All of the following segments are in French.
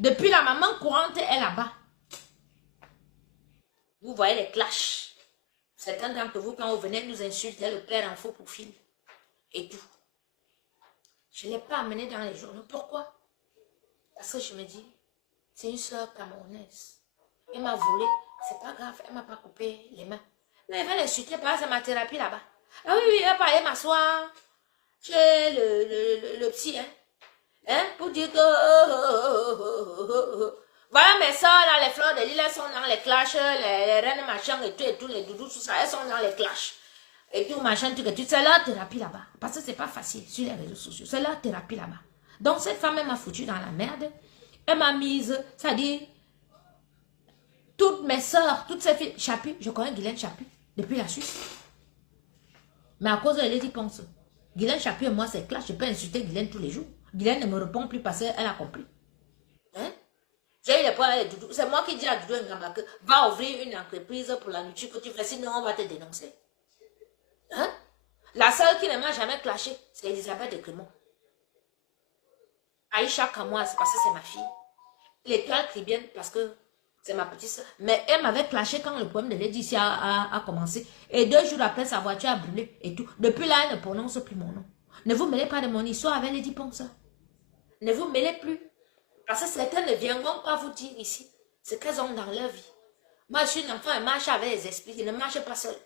Depuis la maman courante est là-bas. Vous voyez les clashs. Certains d'entre vous, quand vous venez nous insulter, le père en faux profil. Et tout. Je ne l'ai pas amené dans les journaux. Pourquoi? Parce que je me dis, c'est une soeur camerounaise. Elle m'a volé. C'est pas grave, elle m'a pas coupé les mains. Mais elle va l'insulter parce que c'est ma thérapie là-bas. Ah oui, elle va aller m'asseoir chez le psy, hein, pour dire que... Voilà mes soeurs là, les fleurs de l'île, elles sont dans les clashs, les reines machin et tout, les doudous, tout ça, elles sont dans les clashs. Et tout machin, tout, c'est leur thérapie là-bas. Parce que c'est pas facile sur les réseaux sociaux, c'est leur thérapie là-bas. Donc cette femme, elle m'a foutu dans la merde. Elle m'a mise, c'est-à-dire, toutes mes soeurs, toutes ces filles, Chapu, je connais Guylaine Chapu, depuis la Suisse. Mais à cause de Lady Ponce, Guylaine Chapu et moi, c'est clash, je peux insulter Guylaine tous les jours. Guylaine ne me répond plus parce qu'elle a compris. Hein? J'ai eu les points avec Doudou. C'est moi qui dis à Doudou Ngamba que va ouvrir une entreprise pour la nourriture que tu fais, sinon on va te dénoncer. Hein? La seule qui ne m'a jamais clashé, c'est Elisabeth de Crémont. Aïcha Kamoa, c'est parce que c'est ma fille. L'étoile Cribienne, parce que c'est ma petite soeur. Mais elle m'avait clashé quand le problème de Lady a commencé. Et 2 jours après, sa voiture a brûlé et tout. Depuis là, elle ne prononce plus mon nom. Ne vous mêlez pas de mon histoire avec Lady Ponce. Ne vous mêlez plus. Parce que certaines ne viendront pas vous dire ici ce qu'elles ont dans leur vie. Moi, je suis une enfant, elle marche avec les esprits, je ne marche pas seule.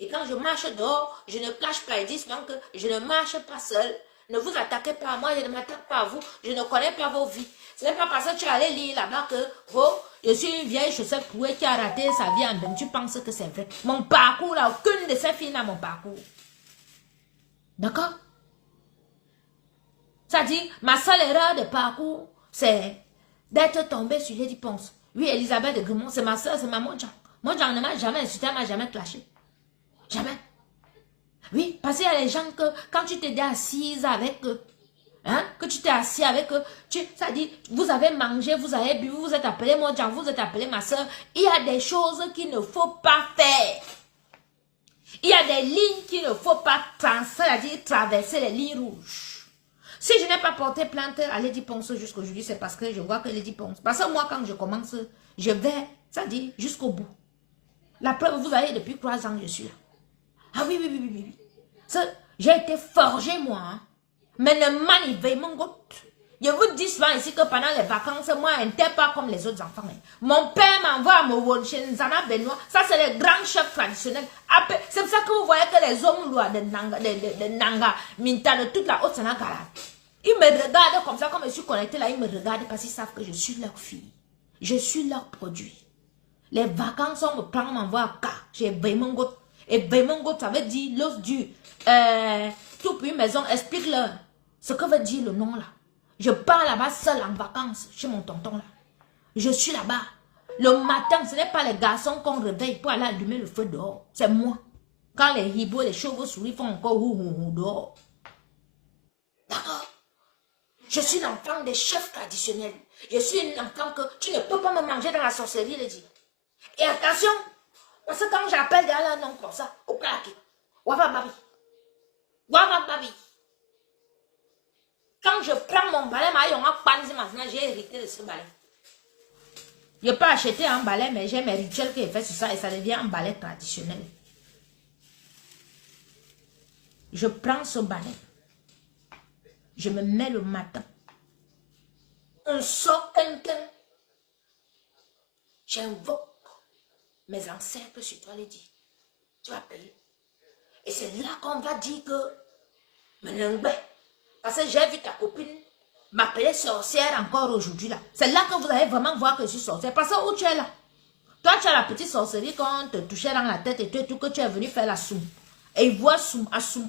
Et quand je marche dehors, je ne clash pas. Ils disent donc que je ne marche pas seule. Ne vous attaquez pas à moi, je ne m'attaque pas à vous. Je ne connais pas vos vies. Ce n'est pas parce que tu es allé lire là-bas que je suis une vieille chaussette clouée qui a raté sa vie en bain. Tu penses que c'est vrai. Mon parcours, là, aucune de ces filles n'a mon parcours. D'accord? Ça dit, ma seule erreur de parcours, c'est d'être tombée sur Lady Ponce. Oui, Elisabeth de Grimont, c'est ma soeur, c'est ma Monjan. Monjan ne m'a jamais insulté, elle ne m'a jamais clashé. Jamais. Oui, parce qu'il y a les gens que quand tu t'es assise avec eux, hein, que tu t'es assis avec eux, ça dit, vous avez mangé, vous avez bu, vous êtes appelé Monjan, vous êtes appelé ma soeur. Il y a des choses qu'il ne faut pas faire. Il y a des lignes qu'il ne faut pas traverser les lignes rouges. Si je n'ai pas porté plainte à Lady Ponce jusqu'aujourd'hui, c'est parce que je vois que Lady Ponce... Parce que moi, quand je commence, je vais, ça dit, jusqu'au bout. La preuve, vous voyez, depuis 3 ans, je suis là. Ah oui, oui, oui, oui, oui. J'ai été forgé, moi. Hein. Mais ne manivez mon goutte. Je vous dis souvent ici que pendant les vacances, moi, je n'étais pas comme les autres enfants. Hein. Mon père m'envoie à Mowon, chez Nzana Benoît. Ça, c'est les grands chefs traditionnels. C'est pour ça que vous voyez que les hommes lois de Nanga, Minta, de toute la haute Sénagala, ils me regardent comme ça, comme je suis connectée là, ils me regardent parce qu'ils savent que je suis leur fille. Je suis leur produit. Les vacances, on me prend, on m'envoie à K. J'ai Beymongo. Et Beymongo, ça veut dire l'os du tout puis maison. Explique-leur ce que veut dire le nom là. Je pars là-bas seule en vacances chez mon tonton là. Je suis là-bas. Le matin, ce n'est pas les garçons qu'on réveille pour aller allumer le feu dehors. C'est moi. Quand les hiboux, les chauves-souris font encore hou dehors. D'accord? Je suis l'enfant des chefs traditionnels. Je suis une enfant que tu ne peux pas me manger dans la sorcellerie, le dit. Et attention, parce que quand j'appelle derrière un nom comme ça, au plaqué, Wava Babi. Wava Babi. Quand je prends mon balai, j'ai hérité de ce balai. Je peux acheter un balai, mais j'ai mes rituels qui est fait sur ça et ça devient un balai traditionnel. Je prends ce balai. Je me mets le matin. On sort quelqu'un. J'invoque mes ancêtres sur toi, les dit. Tu vas payer. Et c'est là qu'on va dire que... Parce que j'ai vu ta copine m'appeler sorcière encore aujourd'hui là. C'est là que vous allez vraiment voir que je suis sorcière. Parce que où tu es là? Toi, tu as la petite sorcellerie quand on te touchait dans la tête et tout que tu es venu faire la soum. Et il voit soum,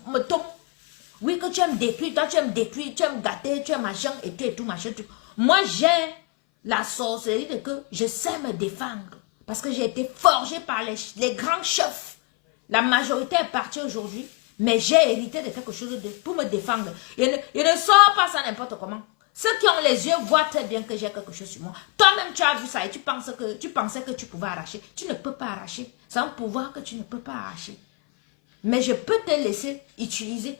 me tombe. Oui, que tu aimes détruire, toi tu aimes détruire, tu aimes gâter, tu aimes machin et tout, machin, tout. Moi, j'ai la sorcellerie de que je sais me défendre. Parce que j'ai été forgée par les grands chefs. La majorité est partie aujourd'hui, mais j'ai hérité de quelque chose pour me défendre. Je ne sors pas ça n'importe comment. Ceux qui ont les yeux voient très bien que j'ai quelque chose sur moi. Toi-même, tu as vu ça et tu pensais que tu pouvais arracher. Tu ne peux pas arracher. C'est un pouvoir que tu ne peux pas arracher. Mais je peux te laisser utiliser.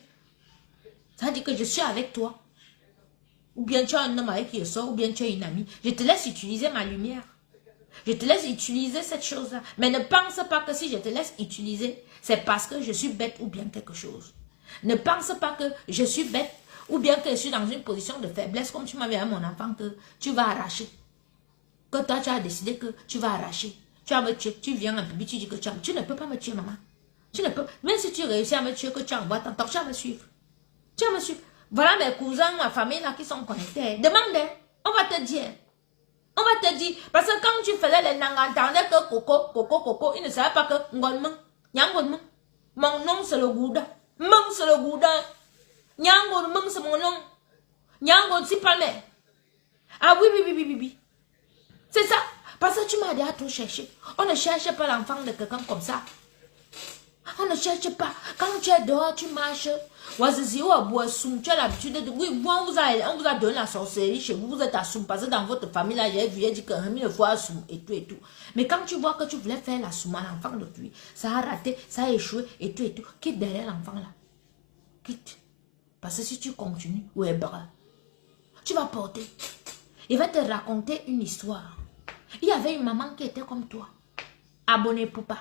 Ça veut dire que je suis avec toi. ou bien tu as un homme avec qui je sors, ou bien tu as une amie. Je te laisse utiliser ma lumière. Je te laisse utiliser cette chose-là. Mais ne pense pas que si je te laisse utiliser, c'est parce que je suis bête ou bien quelque chose. Ne pense pas que je suis bête ou bien que je suis dans une position de faiblesse comme tu m'avais à mon enfant que tu vas arracher. Que toi tu as décidé que tu vas arracher. Tu vas me tuer. Tu viens en public, tu dis que tu ne peux pas me tuer, maman. Tu ne peux. Même si tu réussis à me tuer, que tu envoies ton temps, tu vas me suivre. Tu vas me suivre. Voilà mes cousins, ma famille là qui sont connectés. Demande, on va te dire. On va te dire, parce que quand tu faisais les nangas, entendais que coco, ils ne savaient pas que ngonmeng, nyangonmeng. Mon nom c'est le gouda. Meng c'est le gouda. Nyangonmeng c'est mon nom. Nyangon c'est pas mais. Ah oui. C'est ça. Parce que tu m'as déjà tout cherché. On ne cherche pas l'enfant de quelqu'un comme ça. On ne cherche pas. Quand tu es dehors, tu marches. Tu as l'habitude de... Oui, on vous a donné la sorcellerie chez vous. Vous êtes à Soum. Parce que dans votre famille, là, j'ai dit que Rémi le fois à Soum et tout. Mais quand tu vois que tu voulais faire la Soum à l'enfant de lui, ça a raté, ça a échoué et tout. Quitte derrière l'enfant là. Quitte. Parce que si tu continues, ouais, tu vas porter. Il va te raconter une histoire. Il y avait une maman qui était comme toi. Abonnée Poupa.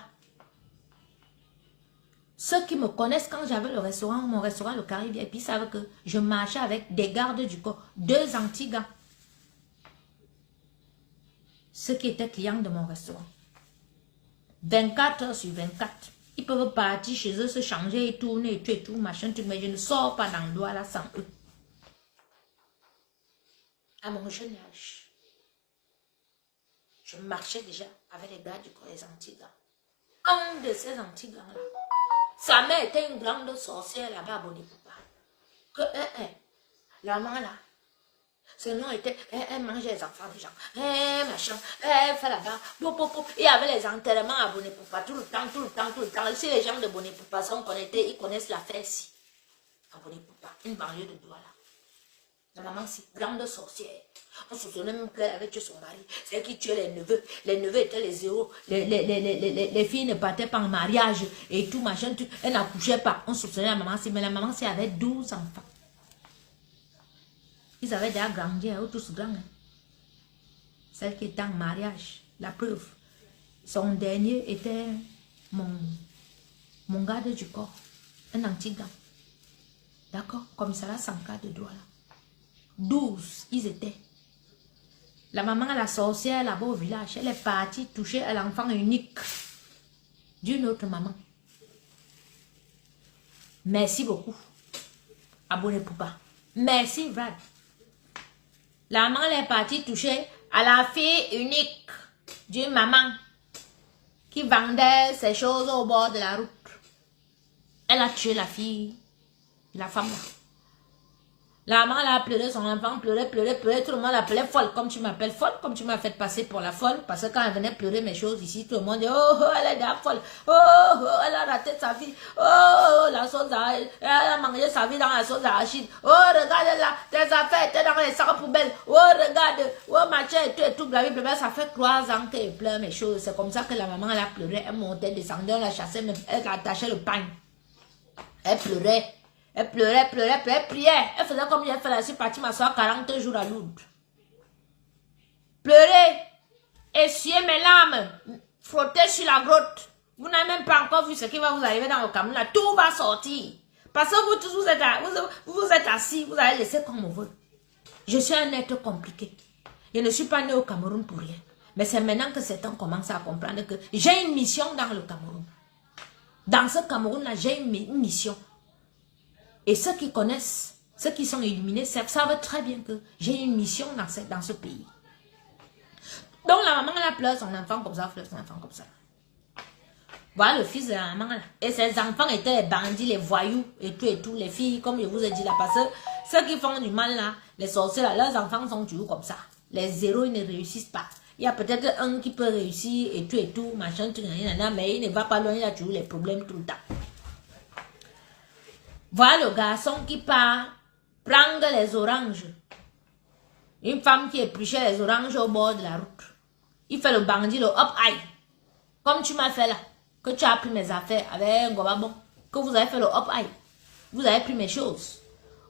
Ceux qui me connaissent quand j'avais le restaurant, mon restaurant, le Caribbean, et puis savent que je marchais avec des gardes du corps, 2 anti-gants. Ceux qui étaient clients de mon restaurant. 24 heures sur 24. Ils peuvent partir chez eux, se changer et tourner et tout, machin, tout, mais je ne sors pas dans l'endroit là sans eux. À mon jeune âge, je marchais déjà avec les gars du corps, les anti-gants. Un de ces anti-gants là, sa mère était une grande sorcière là-bas, abonnée Poupa. Que la maman là, son nom était, elle mangeait les enfants des gens. Machin, elle fait là-bas. Il y avait les enterrements abonnés Poupa tout le temps. Si les gens de Bonnet Poupa sont connectés, ils connaissent l'affaire ici. Abonnée Poupa, une banlieue de Douala. La maman, c'est grande sorcière. On se souvient même qu'elle avait tué son mari. C'est elle qui tuait les neveux. Les neveux étaient les zéros. Les filles ne partaient pas en mariage et tout, machin. Tout. Elle n'accouchait pas. On se souvient la maman, mais la maman, c'est avec 12 enfants. Ils avaient déjà grandi, eux tous grands. Hein. Celle qui était en mariage, la preuve. Son dernier était mon garde du corps. Un anti-gant. D'accord? Comme ça, là, 100 de Douala. 12, ils étaient. La maman, la sorcière là-bas au village, elle est partie toucher l'enfant unique d'une autre maman. Merci beaucoup. Abonnez Poupa. Merci, Brad. La maman elle est partie toucher à la fille unique d'une maman qui vendait ses choses au bord de la route. Elle a tué la fille, la femme là. La maman a pleuré, son enfant pleurait, tout le monde l'appelait folle, comme tu m'appelles folle, comme tu m'as fait passer pour la folle, parce que quand elle venait pleurer mes choses ici, tout le monde dit, oh, elle est déjà folle, oh, elle a raté sa vie, oh, la sauce d'arachide, elle a mangé sa vie dans la sauce d'arachide, oh, regarde là, tes affaires étaient dans les sacs poubelles, oh, regarde, oh, machin, et tout, blablabla, ça fait 3 ans qu'elle pleure mes choses, c'est comme ça que la maman, elle a pleuré, elle montait, descendait, on la chassait, même, elle attachait le pain, elle pleurait. Elle pleurait, elle priait. Elle faisait comme j'ai fait là, je suis partie m'asseoir 40 jours à Lourdes. Pleurer, essuyer mes larmes, frotter sur la grotte. Vous n'avez même pas encore vu ce qui va vous arriver dans le Cameroun. Là. Tout va sortir. Parce que vous tous, vous êtes assis, vous allez laisser comme on veut. Je suis un être compliqué. Je ne suis pas né au Cameroun pour rien. Mais c'est maintenant que certains commencent à comprendre que j'ai une mission dans le Cameroun. Dans ce Cameroun-là, j'ai une mission. Et ceux qui connaissent, ceux qui sont illuminés, savent très bien que j'ai une mission dans ce pays. Donc la maman, elle pleure son enfant comme ça, Voilà le fils de la maman là. Et ses enfants étaient les bandits, les voyous et tout, les filles, comme je vous ai dit là. Parce que ceux qui font du mal là, les sorciers là, leurs enfants sont toujours comme ça. Les zéros, ils ne réussissent pas. Il y a peut-être un qui peut réussir et tout, machin, tout, mais il ne va pas loin, il a toujours les problèmes tout le temps. Voilà le garçon qui part prendre les oranges. Une femme qui épluchait les oranges au bord de la route. Il fait le bandit, le hop aïe. Comme tu m'as fait là. Que tu as pris mes affaires avec un gobabon. Que vous avez fait le hop aïe. Vous avez pris mes choses.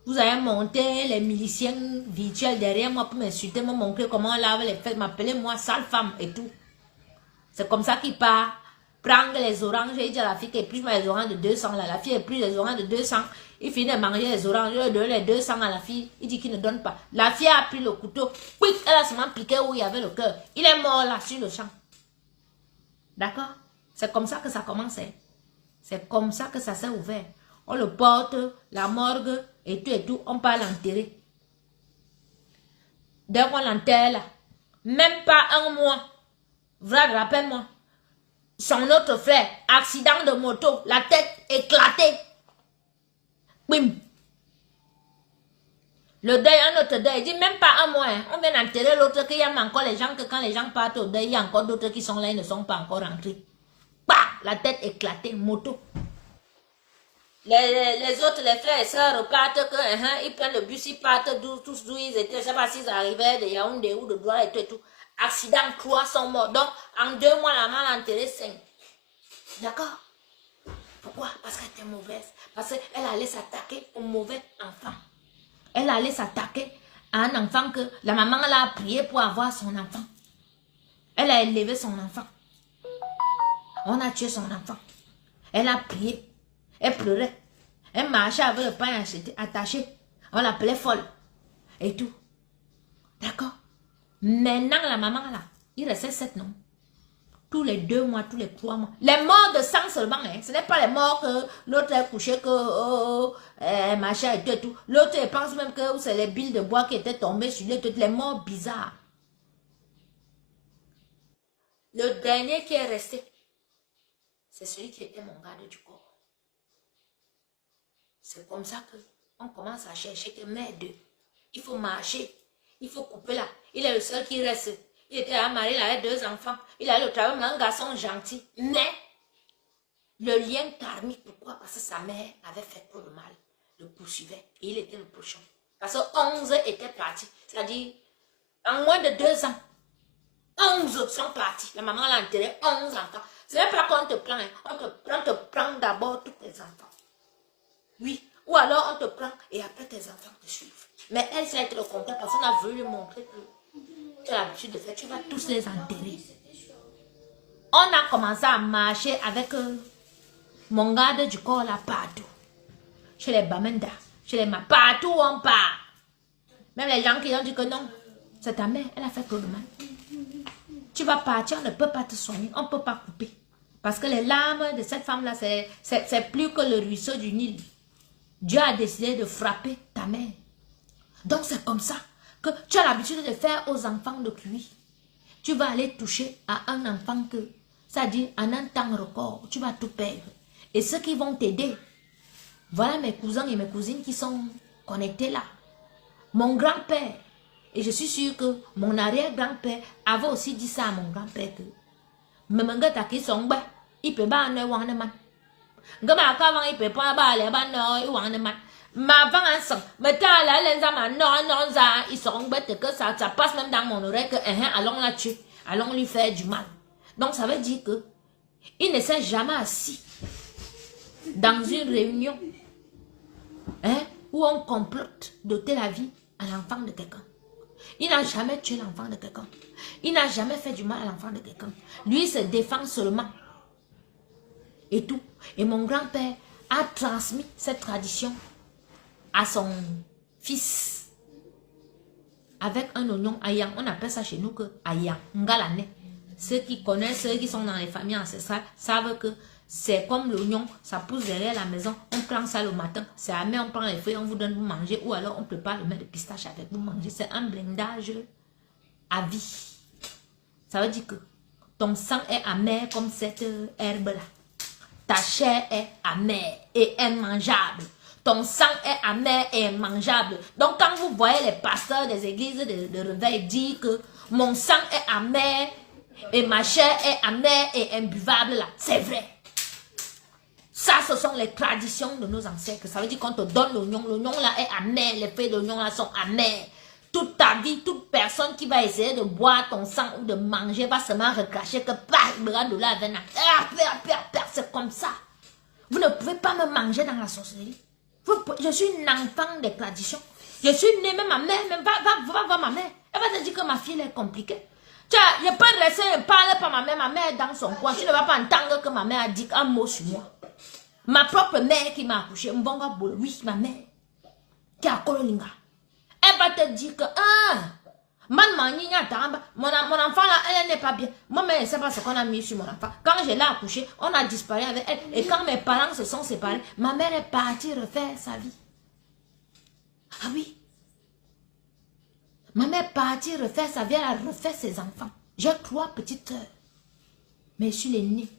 Vous avez monté les miliciens virtuels derrière moi pour m'insulter, me montrer comment on lave les fesses, m'appeler moi sale femme et tout. C'est comme ça qu'il part. Prendre les oranges, j'ai dit à la fille qu'elle plie les oranges de 200 là. La fille elle plie les oranges de 200. Il finit de manger les oranges, il donne les 200 à la fille. Il dit qu'il ne donne pas. La fille a pris le couteau. Quick, elle a seulement piqué où il y avait le cœur. Il est mort là sur le champ. D'accord? C'est comme ça que ça commence. Hein? C'est comme ça que ça s'est ouvert. On le porte, la morgue et tout. On part l'enterrer. Dès qu'on l'enterre là, même pas un mois. Vlad, rappelle-moi. Son autre frère, accident de moto, la tête éclatée. Bim. Le deuil, un autre deuil, il dit même pas un mois. Hein. On vient d'enterrer l'autre, qu'il y a encore les gens, que quand les gens partent au deuil, il y a encore d'autres qui sont là, ils ne sont pas encore rentrés. Bah, la tête éclatée, moto. Les autres, les frères et sœurs repartent, ils prennent le bus, ils partent tous d'où ils étaient. Je ne sais pas s'ils arrivaient de Yaoundé ou de Douala et tout. Accident, 3 sont morts. Donc, en 2 mois, la maman a enterré 5. D'accord? Pourquoi? Parce qu'elle était mauvaise. Parce qu'elle allait s'attaquer au mauvais enfant. Elle allait s'attaquer à un enfant que la maman l'a prié pour avoir son enfant. Elle a élevé son enfant. On a tué son enfant. Elle a prié. Elle pleurait. Elle marchait avec le pain attaché. On l'appelait folle. Et tout. D'accord? Maintenant, la maman là, il restait 7 noms. Tous les 2 mois, tous les 3 mois. Les morts de sang seulement, hein. Ce n'est pas les morts que l'autre est couché, que machin et tout. L'autre, il pense même que c'est les billes de bois qui étaient tombées sur lui, toutes les morts bizarres. Le dernier qui est resté, c'est celui qui était mon garde du corps. C'est comme ça qu'on commence à chercher que merde. Il faut marcher, il faut couper là. Il est le seul qui reste. Il était marié, il avait 2 enfants. Il avait le travail, mais un garçon gentil. Mais, le lien karmique, pourquoi? Parce que sa mère avait fait trop de mal. Le poursuivait. Et il était le prochain. Parce que 11 étaient partis. C'est-à-dire, en moins de 2 ans, 11 sont partis. La maman l'a enterré, 11 enfants. Ce n'est pas qu'on te prend. Hein. On te prend d'abord tous tes enfants. Oui. Ou alors, on te prend et après tes enfants te suivent. Mais elle, ça a été le contraire parce qu'on a voulu lui montrer que tu as l'habitude de faire, tu vas tous les enterrer. On a commencé à marcher avec mon garde du corps là partout. Chez les Bamenda, chez les partout où on part. Même les gens qui ont dit que non, c'est ta mère, elle a fait trop de mal. Tu vas partir, on ne peut pas te soigner, on ne peut pas couper. Parce que les larmes de cette femme là, c'est plus que le ruisseau du Nil. Dieu a décidé de frapper ta mère. Donc c'est comme ça que tu as l'habitude de faire aux enfants de lui. Tu vas aller toucher à un enfant que, c'est-à-dire en un temps record, tu vas tout perdre. Et ceux qui vont t'aider, voilà mes cousins et mes cousines qui sont connectés là. Mon grand-père, et je suis sûre que mon arrière-grand-père avait aussi dit ça à mon grand-père que Memanga taki songba, il peut pas en avoir de man. Gama avant il peut pas aller de man. Ma avant un sang, mais t'as la lenza non ça, ils sont bêtes que ça passe même dans mon oreille que allons la tuer, allons lui faire du mal. Donc ça veut dire que il ne s'est jamais assis dans une réunion où on complote d'ôter la vie à l'enfant de quelqu'un. Il n'a jamais tué l'enfant de quelqu'un. Il n'a jamais fait du mal à l'enfant de quelqu'un. Lui se défend seulement. Et tout. Et mon grand-père a transmis cette tradition à son fils. Avec un oignon ayam. On appelle ça chez nous que ayam. Ngalane. Ceux qui connaissent, ceux qui sont dans les familles ancestrales, savent que c'est comme l'oignon, ça pousse derrière la maison. On prend ça le matin. C'est amer, on prend les feuilles, on vous donne vous manger. Ou alors on prépare le mets de pistache avec vous manger. C'est un blindage à vie. Ça veut dire que ton sang est amer comme cette herbe-là. Ta chair est amère et immangeable. Ton sang est amer et immangeable. Donc quand vous voyez les pasteurs des églises de réveil dire que mon sang est amer et ma chair est amère et imbuvable, là, c'est vrai. Ça, ce sont les traditions de nos ancêtres. Ça veut dire qu'on te donne l'oignon. L'oignon là est amer. Les feuilles d'oignon là sont amères. Toute ta vie, toute personne qui va essayer de boire ton sang ou de manger va seulement recracher que c'est comme ça. Vous ne pouvez pas me manger dans la sorcellerie. Je suis une enfant de tradition. Je suis née, même ma mère, même va voir ma mère. Elle va te dire que ma fille est compliquée. Tu vois, je peux rester, je parle pas ma mère est dans son coin. Tu ne vas pas entendre que ma mère a dit un mot sur moi. Ma propre mère qui m'a accouché, oui, ma mère, qui a Kololinga. Elle va te dire que, mon enfant là, elle n'est pas bien. Moi-même, je ne sais pas ce qu'on a mis sur mon enfant. Quand je l'ai accouché, on a disparu avec elle. Et quand mes parents se sont séparés, ma mère est partie refaire sa vie. Ah oui. Ma mère est partie refaire sa vie, elle a refait ses enfants. J'ai 3 petites sœurs. Mais je suis l'aînée.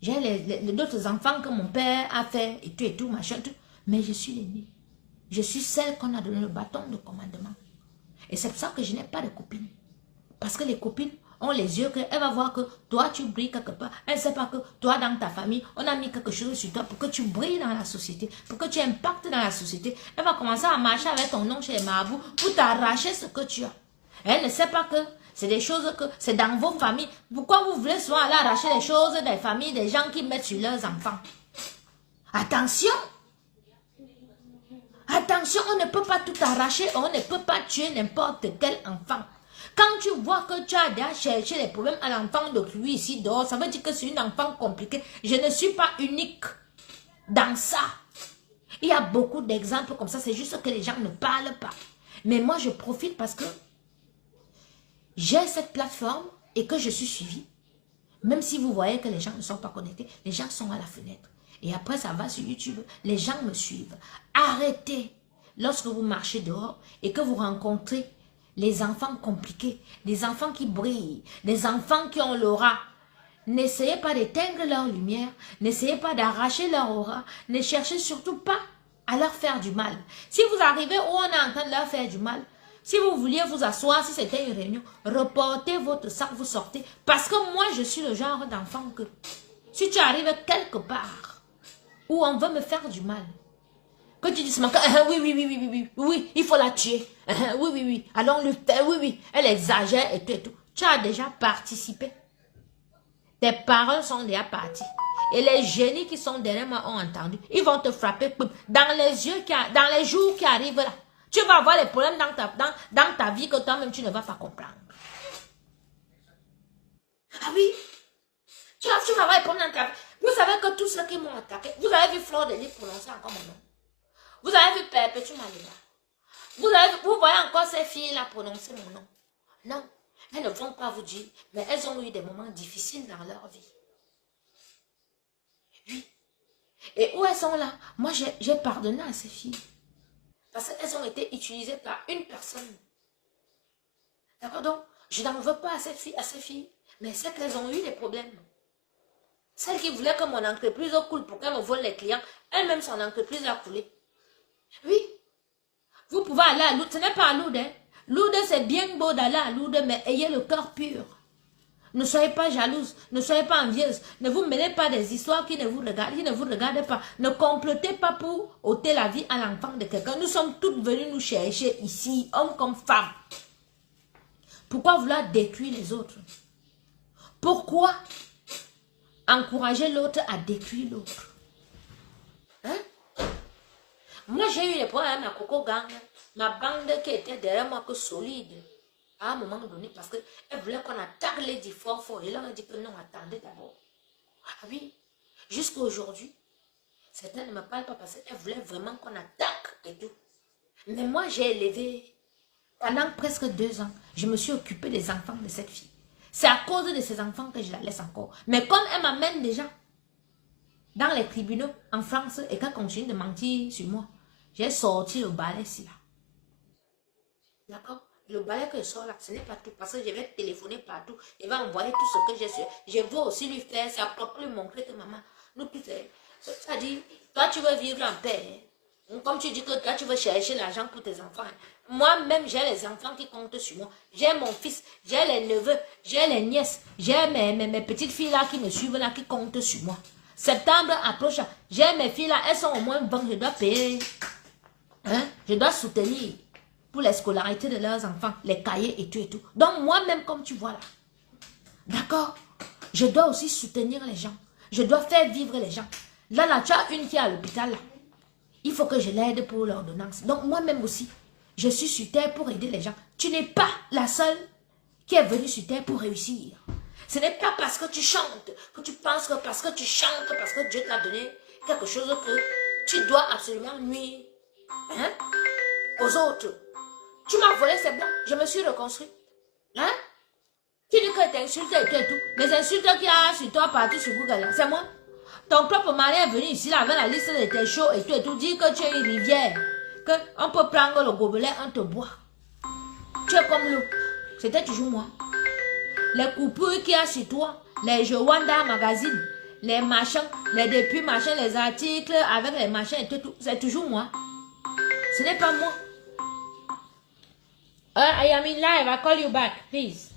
J'ai d'autres enfants que mon père a fait et tout, machin, tout. Mais je suis l'aînée. Je suis celle qu'on a donné le bâton de commandement. Et c'est pour ça que je n'ai pas de copines. Parce que les copines ont les yeux qu'elle va voir que toi tu brilles quelque part. Elle ne sait pas que toi dans ta famille, on a mis quelque chose sur toi pour que tu brilles dans la société, pour que tu impactes dans la société. Elle va commencer à marcher avec ton nom chez les marabouts pour t'arracher ce que tu as. Elle ne sait pas que c'est des choses que c'est dans vos familles. Pourquoi vous voulez souvent aller arracher les choses des familles, des gens qui mettent sur leurs enfants? Attention! Attention, on ne peut pas tout arracher, on ne peut pas tuer n'importe quel enfant. Quand tu vois que tu as déjà cherché les problèmes à l'enfant d'autrui ici dehors, ça veut dire que c'est une enfant compliquée. Je ne suis pas unique dans ça. Il y a beaucoup d'exemples comme ça, c'est juste que les gens ne parlent pas. Mais moi, je profite parce que j'ai cette plateforme et que je suis suivie. Même si vous voyez que les gens ne sont pas connectés, les gens sont à la fenêtre. Et après, ça va sur YouTube. Les gens me suivent. Arrêtez. Lorsque vous marchez dehors et que vous rencontrez les enfants compliqués, des enfants qui brillent, des enfants qui ont l'aura, n'essayez pas d'éteindre leur lumière, n'essayez pas d'arracher leur aura, ne cherchez surtout pas à leur faire du mal. Si vous arrivez où on est en train de leur faire du mal, si vous vouliez vous asseoir, si c'était une réunion, reportez votre sac, vous sortez. Parce que moi, je suis le genre d'enfant que si tu arrives quelque part où on veut me faire du mal, que tu dis seulement que oui, il faut la tuer. Oui, allons le faire, oui, elle exagère et tout et tout. Tu as déjà participé. Tes paroles sont déjà parties. Et les génies qui sont derrière moi ont entendu. Ils vont te frapper dans les yeux, dans les jours qui arrivent là. Tu vas avoir les problèmes dans ta vie que toi-même tu ne vas pas comprendre. Ah oui, tu vas avoir les problèmes dans ta vie. Vous savez que tous ceux qui m'ont attaqué, vous avez vu Fleur de Lys prononcer encore mon nom. Vous avez vu Perpétue Maléla. Vous voyez encore ces filles-là prononcer mon nom. Non, elles ne vont pas vous dire, mais elles ont eu des moments difficiles dans leur vie. Oui. Et où elles sont là? Moi, j'ai pardonné à ces filles. Parce qu'elles ont été utilisées par une personne. D'accord? Donc, je n'en veux pas à ces filles, mais c'est qu'elles ont eu des problèmes. Celle qui voulait que mon entreprise coule pour qu'elle me vole les clients, elle-même son entreprise a coulé. Oui. Vous pouvez aller à Lourdes. Ce n'est pas à Lourdes. Hein. Lourdes, c'est bien beau d'aller à Lourdes, mais ayez le cœur pur. Ne soyez pas jalouse, ne soyez pas envieuse. Ne vous mêlez pas des histoires qui ne vous regardent pas. Ne complotez pas pour ôter la vie à l'enfant de quelqu'un. Nous sommes toutes venues nous chercher ici, hommes comme femmes. Pourquoi vouloir détruire les autres? Pourquoi encourager l'autre à détruire l'autre? Hein? Moi, j'ai eu des problèmes à Coco Gang. Ma bande qui était derrière moi que solide. À un moment donné, parce qu'elle voulait qu'on attaque les dits fort. Et là, on a dit que non, attendez d'abord. Ah oui, jusqu'à aujourd'hui, certains ne me parlent pas parce qu'elle voulait vraiment qu'on attaque et tout. Mais moi, j'ai élevé, pendant presque 2 ans, je me suis occupée des enfants de cette fille. C'est à cause de ces enfants que je la laisse encore. Mais comme elle m'amène déjà dans les tribunaux en France et qu'elle continue de mentir sur moi, j'ai sorti le balai ici là. D'accord? Le balai que je sors là, ce n'est pas tout. Parce que je vais téléphoner partout. Je vais envoyer tout ce que j'ai su. Je veux aussi lui faire, c'est à propos lui montrer que maman, nous tous, ça dit, toi tu veux vivre en paix. Hein? Comme tu dis que toi tu veux chercher l'argent pour tes enfants. Hein? Moi-même, j'ai les enfants qui comptent sur moi. J'ai mon fils, j'ai les neveux, j'ai les nièces, j'ai mes petites filles là qui me suivent là, qui comptent sur moi. Septembre approche, j'ai mes filles là, elles sont au moins 20, je dois payer. Hein? Je dois soutenir pour la scolarité de leurs enfants, les cahiers et tout et tout. Donc moi-même, comme tu vois là, d'accord, je dois aussi soutenir les gens. Je dois faire vivre les gens. Là, tu as une qui est à l'hôpital. Il faut que je l'aide pour l'ordonnance. Donc, moi-même aussi, je suis sur terre pour aider les gens. Tu n'es pas la seule qui est venue sur terre pour réussir. Ce n'est pas parce que tu chantes, que tu penses que parce que tu chantes, parce que Dieu t'a donné quelque chose que tu dois absolument nuire, hein, aux autres. Tu m'as volé, c'est bon, je me suis reconstruit. Hein? Tu dis que tu insulté et tout et tout. Les insultes qu'il y a sur toi partout sur Google, c'est moi. Ton propre mari est venu ici là, avec la liste de tes shows et tout, dire que tu es une rivière, qu'on peut prendre le gobelet, on te boit. Tu es comme l'eau. C'était toujours moi. Les coupures qu'il y a sur toi, les Jowanda magazine, les machins, les depuis machins, les articles avec les machins et tout, c'est toujours moi. Ce n'est pas moi. I am in live, I'll call you back, please.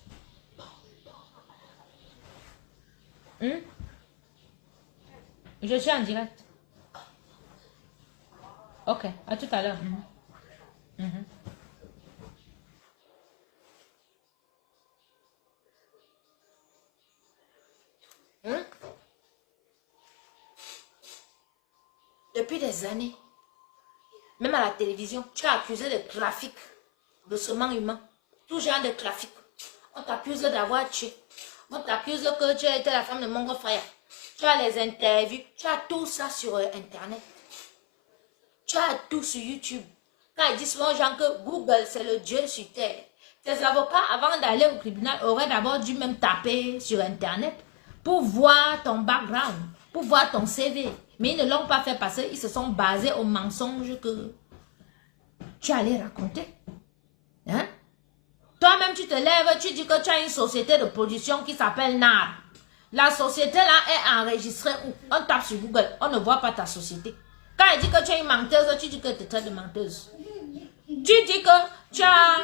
Je suis en direct. Ok, à tout à l'heure. Depuis des années, même à la télévision, tu as accusé de trafic de sements humains. Tout genre de trafic. On t'accuse d'avoir tué. On t'accuse que tu as été la femme de mon grand frère. Tu as les interviews. Tu as tout ça sur Internet. Tu as tout sur YouTube. Quand ils disent aux gens que Google, c'est le Dieu sur terre. Tes avocats, avant d'aller au tribunal, auraient d'abord dû même taper sur Internet pour voir ton background, pour voir ton CV. Mais ils ne l'ont pas fait parce qu'ils se sont basés aux mensonges que tu allais raconter. Hein? Toi-même, tu te lèves, tu dis que tu as une société de production qui s'appelle NAR. La société là est enregistrée où? On tape sur Google, on ne voit pas ta société. Quand il dit que tu es une menteuse, tu dis que tu es de menteuse. Tu dis que tu as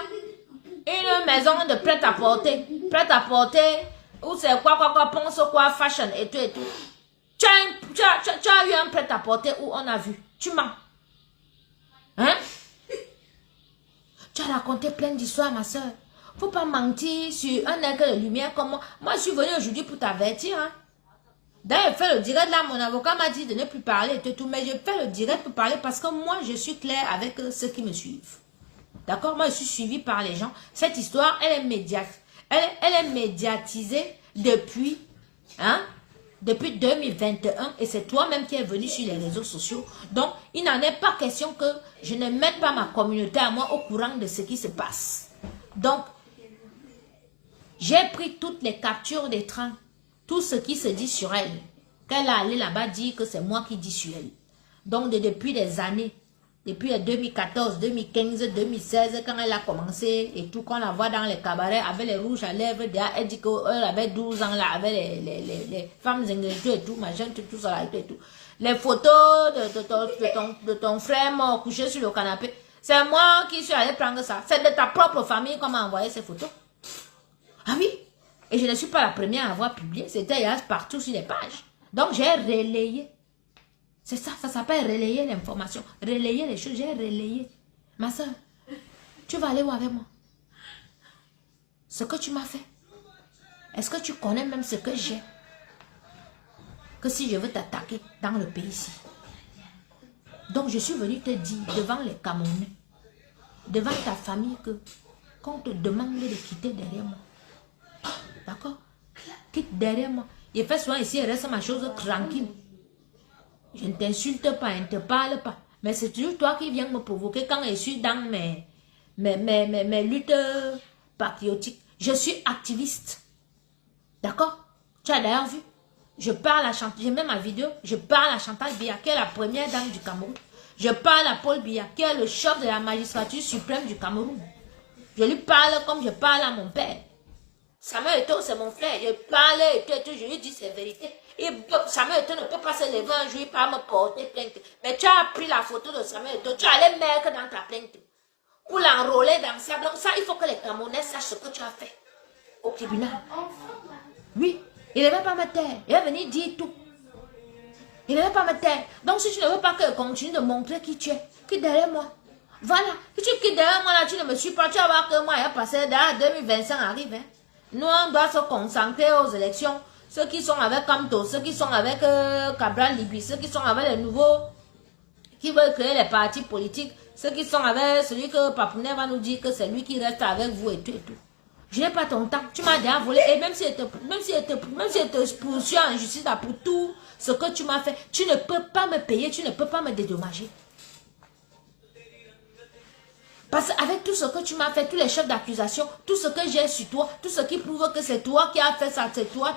une maison de prêt-à-porter, ou c'est quoi, pense quoi, fashion et tout et tout. Tu as eu un prêt-à-porter où on a vu. Tu mens. Hein? Tu as raconté plein d'histoires, ma soeur. Faut pas mentir sur un aigle de lumière comme moi. Moi, je suis venue aujourd'hui pour t'avertir. Hein? D'ailleurs, je fais le direct là. Mon avocat m'a dit de ne plus parler et tout. Mais je fais le direct pour parler parce que moi, je suis claire avec ceux qui me suivent. D'accord? Moi, je suis suivie par les gens. Cette histoire, elle est médiatisée depuis... Hein? Depuis 2021 et c'est toi-même qui es venu sur les réseaux sociaux. Donc, il n'en est pas question que je ne mette pas ma communauté à moi au courant de ce qui se passe. Donc, j'ai pris toutes les captures d'écran, tout ce qui se dit sur elle. Qu'elle a allé là-bas dire que c'est moi qui dis sur elle. Donc, depuis des années, depuis 2014, 2015, 2016, quand elle a commencé et tout, qu'on la voit dans les cabarets avec les rouges à lèvres, elle dit qu'elle avait 12 ans là, avec les femmes zingétues et tout, machin, tout ça là et tout. Les photos de ton frère mort couché sur le canapé, c'est moi qui suis allé prendre ça. C'est de ta propre famille qu'on m'a envoyé ces photos. Ah oui? Et je ne suis pas la première à avoir publié, c'était partout sur les pages. Donc j'ai relayé. C'est ça, ça s'appelle relayer l'information. Relayer les choses, j'ai relayé. Ma soeur, tu vas aller où avec moi? Ce que tu m'as fait. Est-ce que tu connais même ce que j'ai? Que si je veux t'attaquer dans le pays ici. Donc je suis venue te dire devant les Camerounais, devant ta famille, que qu'on te demande de quitter derrière moi. D'accord? Quitte derrière moi. Il fait soin ici, il reste ma chose tranquille. Je ne t'insulte pas, je ne te parle pas. Mais c'est toujours toi qui viens me provoquer quand je suis dans mes luttes patriotiques. Je suis activiste. D'accord? Tu as d'ailleurs vu? Je parle à Chantal, j'ai même ma vidéo, je parle à Chantal Biya, qui est la première dame du Cameroun. Je parle à Paul Biya, qui est le chef de la magistrature suprême du Cameroun. Je lui parle comme je parle à mon père. Samuel Eto'o, c'est mon frère. Je parle et tout, je lui dis ses vérités. Et Samuel Eto'o ne peut pas se lever un jour par me porter plainte. Mais tu as pris la photo de Samuel Eto'o, tu allais mettre dans ta plainte. Pour l'enrôler dans ça. Donc ça, il faut que les Camerounais sachent ce que tu as fait au tribunal. Oui, il ne va pas me taire. Il va venir dire tout. Il ne va pas me taire. Donc si tu ne veux pas que je continue de montrer qui tu es, quitte derrière moi. Voilà. Si tu quittes derrière moi là, tu ne me suis pas. Tu vas voir que moi, il a passé derrière 2025 arrive. Hein. Nous, on doit se concentrer aux élections. ceux qui sont avec Kamto, ceux qui sont avec Cabral Libi, ceux qui sont avec les nouveaux, qui veulent créer les partis politiques, ceux qui sont avec celui que Papounet va nous dire que c'est lui qui reste avec vous et tout et tout. Je n'ai pas ton temps, tu m'as déjà volé, et même si elle te poursuit en justice là, pour tout ce que tu m'as fait, tu ne peux pas me payer, tu ne peux pas me dédommager. Parce qu'avec tout ce que tu m'as fait, tous les chefs d'accusation, tout ce que j'ai sur toi, tout ce qui prouve que c'est toi qui as fait ça, c'est toi.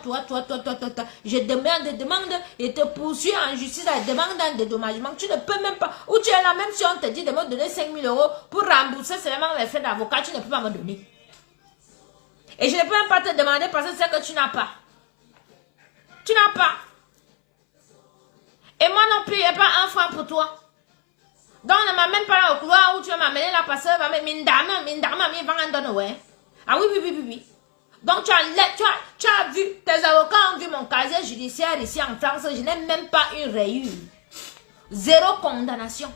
Je demande et te poursuis en justice, et demande un dédommagement. Tu ne peux même pas, ou tu es là, même si on te dit de me donner 5 000 € pour rembourser seulement les frais d'avocat, tu ne peux pas me donner. Et je ne peux même pas te demander parce que c'est que tu n'as pas. Tu n'as pas. Et moi non plus, il n'y a pas un franc pour toi. Donc, on ne m'a même pas là au couloir où tu vas m'amener là parce que mine d'âme, il va en donner, ouais. Ah oui. Donc, tu as vu, tes avocats ont vu mon casier judiciaire ici en France, je n'ai même pas une rayure. 0 condamnation.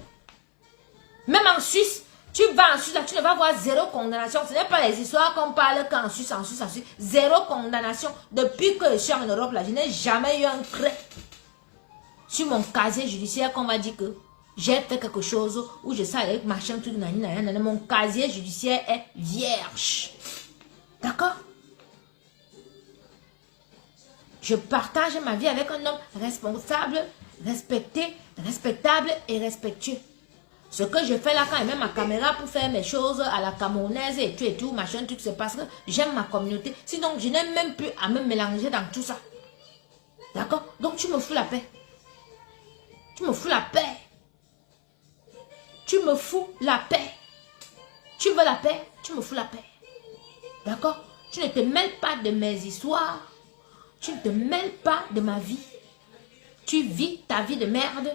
Même en Suisse, tu vas en Suisse, là, tu ne vas voir 0 condamnation. Ce n'est pas les histoires qu'on parle qu'en Suisse, 0 condamnation. Depuis que je suis en Europe, là, je n'ai jamais eu un trait sur mon casier judiciaire qu'on m'a dit que j'ai fait quelque chose où je sais avec machin, tout, mon casier judiciaire est vierge. D'accord? Je partage ma vie avec un homme responsable, respecté, respectable et respectueux. Ce que je fais là, quand je mets ma caméra pour faire mes choses à la camerounaise et tout, machin, tout, c'est parce que j'aime ma communauté. Sinon, je n'ai même plus à me mélanger dans tout ça. D'accord? Donc, tu me fous la paix. Tu me fous la paix. Tu me fous la paix. Tu veux la paix, tu me fous la paix. D'accord? Tu ne te mêles pas de mes histoires. Tu ne te mêles pas de ma vie. Tu vis ta vie de merde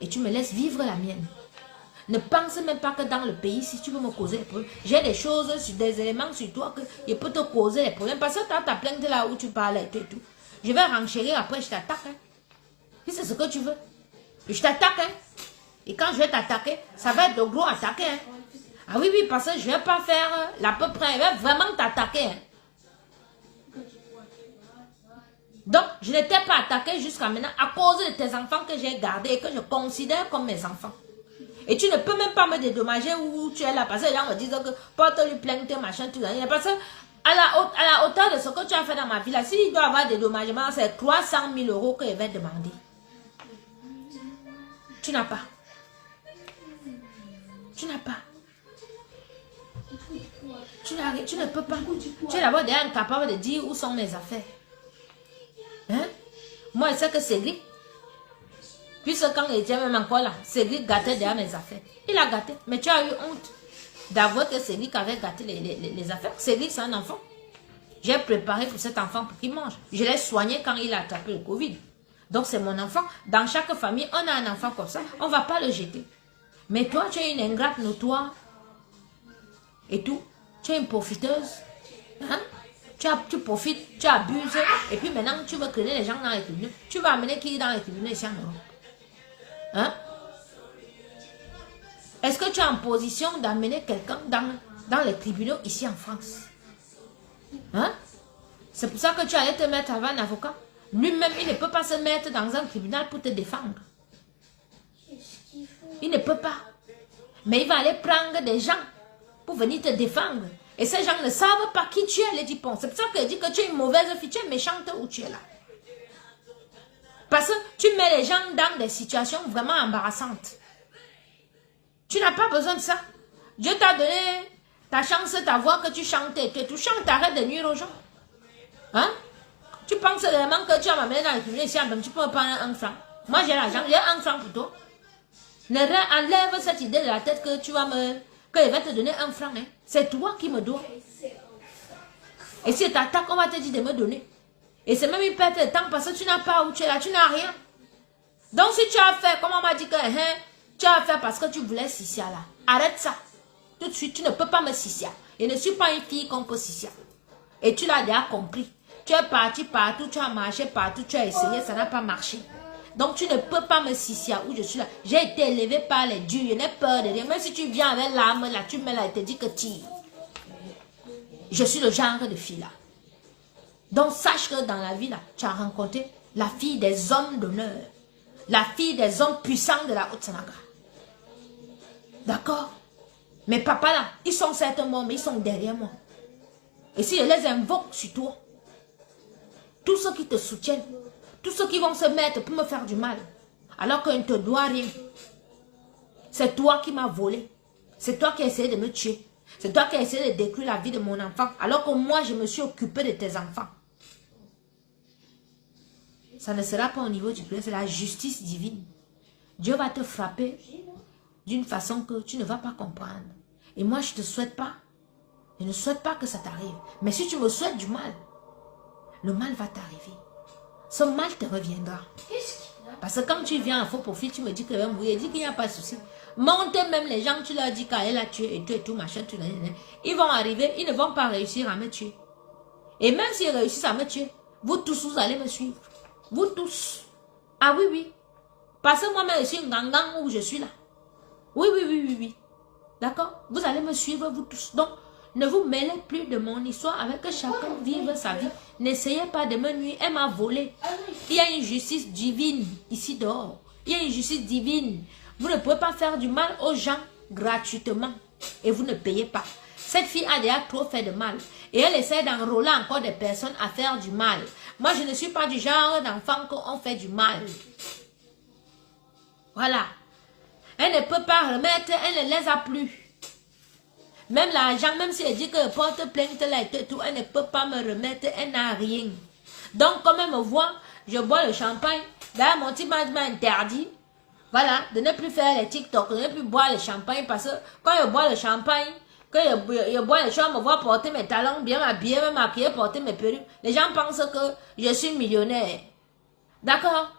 et tu me laisses vivre la mienne. Ne pense même pas que dans le pays, si tu veux me causer des problèmes, j'ai des choses, sur des éléments sur toi que je peux te causer des problèmes. Parce que dans ta plainte là où tu parles et tout, je vais renchérir après, je t'attaque. Hein. Si c'est ce que tu veux. Je t'attaque. Hein. Et quand je vais t'attaquer, ça va être de gros attaquer. Hein. Ah oui, parce que je ne vais pas faire l'à peu près. Je vais vraiment t'attaquer. Hein. Donc, je ne t'ai pas attaqué jusqu'à maintenant à cause de tes enfants que j'ai gardés et que je considère comme mes enfants. Et tu ne peux même pas me dédommager où tu es là. Parce que les gens me disent que porte-lui plainte, machin, tout ça. Parce que à la hauteur de ce que tu as fait dans ma vie, là, s'il doit avoir des dédommagements, c'est 300 000 € que je vais demander. Tu n'as pas. Tu n'as pas. Tu ne peux pas. Tu es d'abord déjà incapable de dire où sont mes affaires. Hein? Moi, je sais que Cédric, puisque quand il était même encore là, Cédric gâtait déjà mes affaires. Il a gâté. Mais tu as eu honte d'avouer que Cédric avait gâté les affaires. Cédric, c'est un enfant. J'ai préparé pour cet enfant pour qu'il mange. Je l'ai soigné quand il a attrapé le Covid. Donc, c'est mon enfant. Dans chaque famille, on a un enfant comme ça. On ne va pas le jeter. Mais toi, tu es une ingrate notoire. Et tout. Tu es une profiteuse. Hein? Tu profites, tu abuses. Et puis maintenant, tu veux créer les gens dans les tribunaux. Tu vas amener qui dans les tribunaux ici en Europe? Hein? Est-ce que tu es en position d'amener quelqu'un dans les tribunaux ici en France? Hein? C'est pour ça que tu allais te mettre avec un avocat. Lui-même, il ne peut pas se mettre dans un tribunal pour te défendre. Il ne peut pas. Mais il va aller prendre des gens pour venir te défendre. Et ces gens ne savent pas qui tu es, Lady Pon. C'est pour ça qu'il dit que tu es une mauvaise fille, tu es méchante où tu es là. Parce que tu mets les gens dans des situations vraiment embarrassantes. Tu n'as pas besoin de ça. Dieu t'a donné ta chance, ta voix que tu chantes et tu chantes, arrête de nuire aux gens. Hein? Tu penses vraiment que tu vas m'amener dans le public ici, tu peux me prendre un franc. Moi j'ai l'argent, j'ai un franc pour toi. Enlève cette idée de la tête que tu vas que je vais te donner un franc. Hein. C'est toi qui me dois. Et si tu t'attaques, on va te dire de me donner. Et c'est même une perte de temps parce que tu n'as pas où tu es là, tu n'as rien. Donc si tu as fait, comme on m'a dit que tu as fait parce que tu voulais Sissia là, arrête ça. Tout de suite, tu ne peux pas me Sissia. Je ne suis pas une fille qu'on peut Sissia. Et tu l'as déjà compris. Tu es parti partout, tu as marché partout, tu as essayé, ça n'a pas marché. Donc tu ne peux pas me Sissia où je suis là. J'ai été élevé par les dieux, je n'ai peur de rien. Même si tu viens avec l'arme là, tu mets là et te dis que tire. Je suis le genre de fille là. Donc, sache que dans la vie, là, tu as rencontré la fille des hommes d'honneur. La fille des hommes puissants de la Haute-Sanaga. D'accord? Mes papas, là, ils sont certes morts, mais ils sont derrière moi. Et si je les invoque sur toi, tous ceux qui te soutiennent, tous ceux qui vont se mettre pour me faire du mal, alors que je ne te dois rien, c'est toi qui m'as volé. C'est toi qui as essayé de me tuer. C'est toi qui as essayé de détruire la vie de mon enfant, alors que moi, je me suis occupé de tes enfants. Ça ne sera pas au niveau du pleur, c'est la justice divine. Dieu va te frapper d'une façon que tu ne vas pas comprendre. Et moi, je ne te souhaite pas. Je ne souhaite pas que ça t'arrive. Mais si tu me souhaites du mal, le mal va t'arriver. Ce mal te reviendra. Parce que quand tu viens en faux profil, tu me dis que il dit qu'il n'y a pas de souci. Monte même les gens, tu leur dis qu'elle a tué et tout et tout, machin, tout. Ils vont arriver, ils ne vont pas réussir à me tuer. Et même s'ils réussissent à me tuer, vous tous, vous allez me suivre. Vous tous. Ah oui, oui. Parce que moi-même, je suis un gangang où je suis là. Oui, oui, oui, oui, oui. D'accord? Vous allez me suivre, vous tous. Donc, ne vous mêlez plus de mon histoire avec que chacun vive sa vie. N'essayez pas de me nuire. Elle m'a volé. Il y a une justice divine ici dehors. Il y a une justice divine. Vous ne pouvez pas faire du mal aux gens gratuitement. Et vous ne payez pas. Cette fille a déjà trop fait de mal. Et elle essaie d'enrôler encore des personnes à faire du mal. Moi, je ne suis pas du genre d'enfant qu'on fait du mal. Voilà. Elle ne peut pas remettre, elle ne les a plus. Même l'argent, même si elle dit que porte plainte là et tout, elle ne peut pas me remettre, elle n'a rien. Donc, comme elle me voit, je bois le champagne. D'ailleurs, mon petit m'a interdit, voilà, de ne plus faire les TikTok, de ne plus boire le champagne, parce que quand je bois le champagne, quand je bois les choses, me voit porter mes talons, bien m'habiller, me maquiller, porter mes perruques, les gens pensent que je suis millionnaire. D'accord?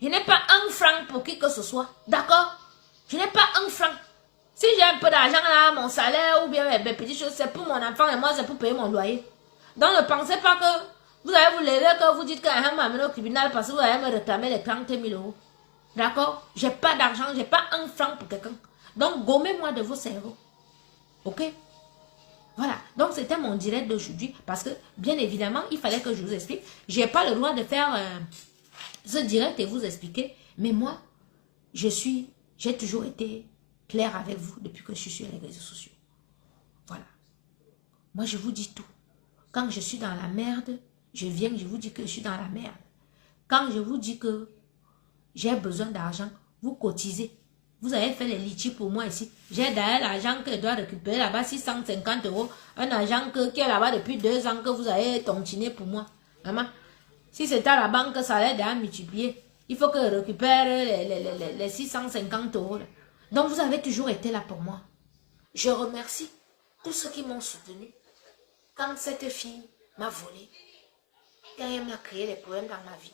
Je n'ai pas un franc pour qui que ce soit. D'accord? Je n'ai pas un franc. Si j'ai un peu d'argent là, mon salaire ou bien mes petites choses, c'est pour mon enfant et moi, c'est pour payer mon loyer. Donc, ne pensez pas que vous allez vous lever, que vous dites que je m'amène au tribunal parce que vous allez me réclamer les 30 000 euros. D'accord? J'ai pas d'argent, j'ai pas un franc pour quelqu'un. Donc, gommez-moi de vos cerveaux. Ok? Voilà. Donc, c'était mon direct d'aujourd'hui parce que, bien évidemment, il fallait que je vous explique. Je n'ai pas le droit de faire ce direct et vous expliquer. Mais moi, j'ai toujours été clair avec vous depuis que je suis sur les réseaux sociaux. Voilà. Moi, je vous dis tout. Quand je suis dans la merde, je viens, je vous dis que je suis dans la merde. Quand je vous dis que j'ai besoin d'argent, vous cotisez. Vous avez fait les litchis pour moi ici. J'ai d'ailleurs l'argent que je dois récupérer là-bas, 650 euros. Un argent qui est là-bas depuis 2 ans que vous avez tontiné pour moi. Maman, si c'était à la banque, ça allait déjà multiplier. Il faut que je récupère les 650 euros. Là. Donc, vous avez toujours été là pour moi. Je remercie tous ceux qui m'ont soutenu. Quand cette fille m'a volé, quand elle m'a créé des problèmes dans ma vie,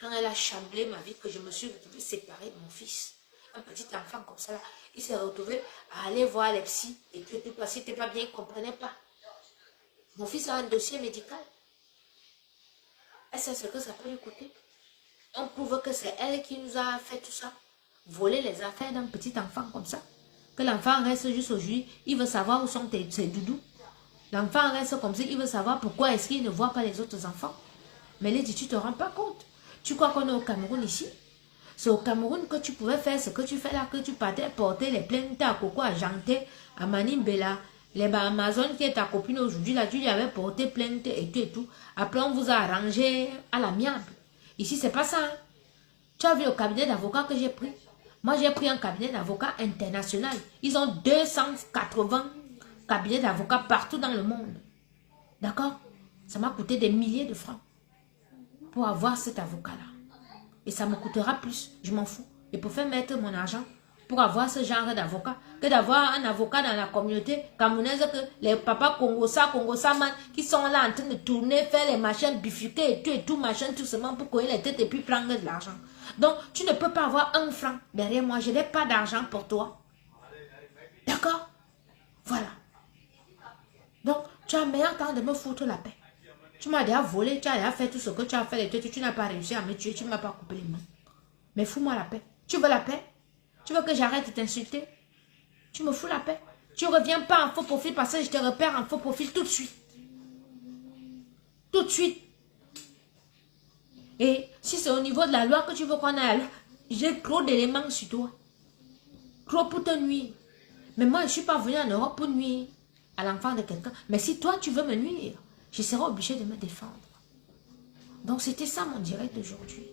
quand elle a chamblé ma vie, que je me suis retrouvée séparée de mon fils, un petit enfant comme ça, là, il s'est retrouvé à aller voir les psys et tout, parce qu'il n'était pas bien, il ne comprenait pas. Mon fils a un dossier médical. Elle sait ce que ça peut lui coûter. On prouve que c'est elle qui nous a fait tout ça. Voler les affaires d'un petit enfant comme ça. Que l'enfant reste juste aujourd'hui, il veut savoir où sont ses doudous. L'enfant reste comme ça, il veut savoir pourquoi est-ce qu'il ne voit pas les autres enfants. Mais Lady, tu ne te rends pas compte. Tu crois qu'on est au Cameroun ici? C'est au Cameroun que tu pouvais faire ce que tu fais là, que tu partais porter les plaintes à Coco, à Janté, à Manimbela, les Amazones qui est ta copine aujourd'hui, là, tu lui avais porté plainte et tout et tout. Après, on vous a arrangé à l'amiable. Ici, c'est pas ça. Hein? Tu as vu le cabinet d'avocats que j'ai pris? Moi, j'ai pris un cabinet d'avocats international. Ils ont 280 cabinets d'avocats partout dans le monde. D'accord? Ça m'a coûté des milliers de francs pour avoir cet avocat-là. Et ça me coûtera plus. Je m'en fous. Et pour faire mettre mon argent pour avoir ce genre d'avocat, que d'avoir un avocat dans la communauté camerounaise, que les papas Congosa, man, qui sont là en train de tourner, faire les machins, bifurquer et tout, machin, tout seulement pour courir les têtes et puis prendre de l'argent. Donc, tu ne peux pas avoir un franc derrière moi. Je n'ai pas d'argent pour toi. D'accord? Voilà. Donc, tu as meilleur temps de me foutre la paix. Tu m'as déjà volé, tu as déjà fait tout ce que tu as fait et tu n'as pas réussi à me tuer, tu ne m'as pas coupé les mains. Mais fous-moi la paix. Tu veux la paix? Tu veux que j'arrête de t'insulter? Tu me fous la paix. Tu ne reviens pas en faux profil parce que je te repère en faux profil tout de suite. Tout de de suite. Et si c'est au niveau de la loi que tu veux qu'on aille, j'ai trop d'éléments sur toi. Trop pour te nuire. Mais moi, je ne suis pas venue en Europe pour nuire à l'enfant de quelqu'un. Mais si toi, tu veux me nuire, je serai obligée de me défendre. Donc, c'était ça mon direct d'aujourd'hui.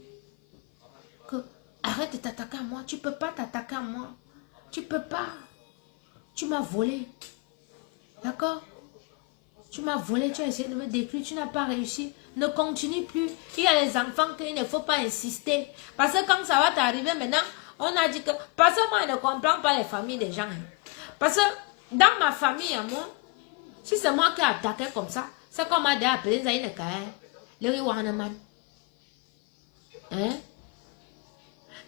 Que arrête de t'attaquer à moi. Tu ne peux pas t'attaquer à moi. Tu ne peux pas. Tu m'as volé. D'accord? Tu m'as volé, tu as essayé de me détruire, tu n'as pas réussi. Ne continue plus. Il y a les enfants qu'il ne faut pas insister. Parce que quand ça va t'arriver maintenant, on a dit que... Parce que moi, je ne comprends pas les familles des gens. Hein. Parce que dans ma famille, à moi, si c'est moi qui ai attaqué comme ça, c'est comme m'a dit appelé Zaïne Kaye. Le Riwanaman. Hein?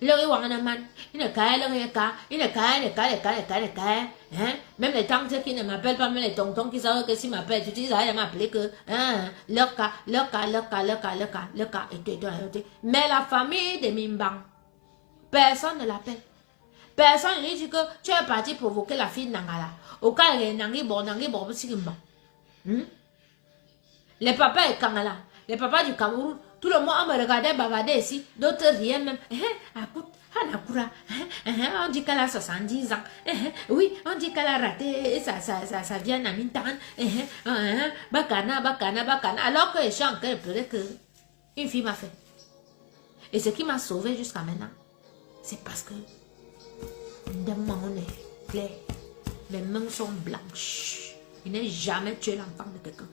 Le Riwanaman. Il ne caille, le Rika. Il ne caille. Hein? Même les tantes qui ne m'appellent pas, même les tontons qui savent que s'ils m'appellent, tu dis, ils m'appellent que, hein, le cas, et tout. Mais la famille de Mimbang, personne ne l'appelle. Personne ne dit que tu es parti provoquer la fille de Nangala. Au cas où Nangi bon, les papas et Kangala, les papas du Cameroun, tout le monde me regardait bavarder ici, d'autres riaient même. On dit qu'elle a 70 ans. Oui, on dit qu'elle a raté sa vie en Amintan. Bacana. Alors que je suis en train de pleurer que une fille m'a fait. Et ce qui m'a sauvé jusqu'à maintenant, c'est parce que de mon nez clair, mes mains sont blanches. Il n'a jamais tué l'enfant de quelqu'un.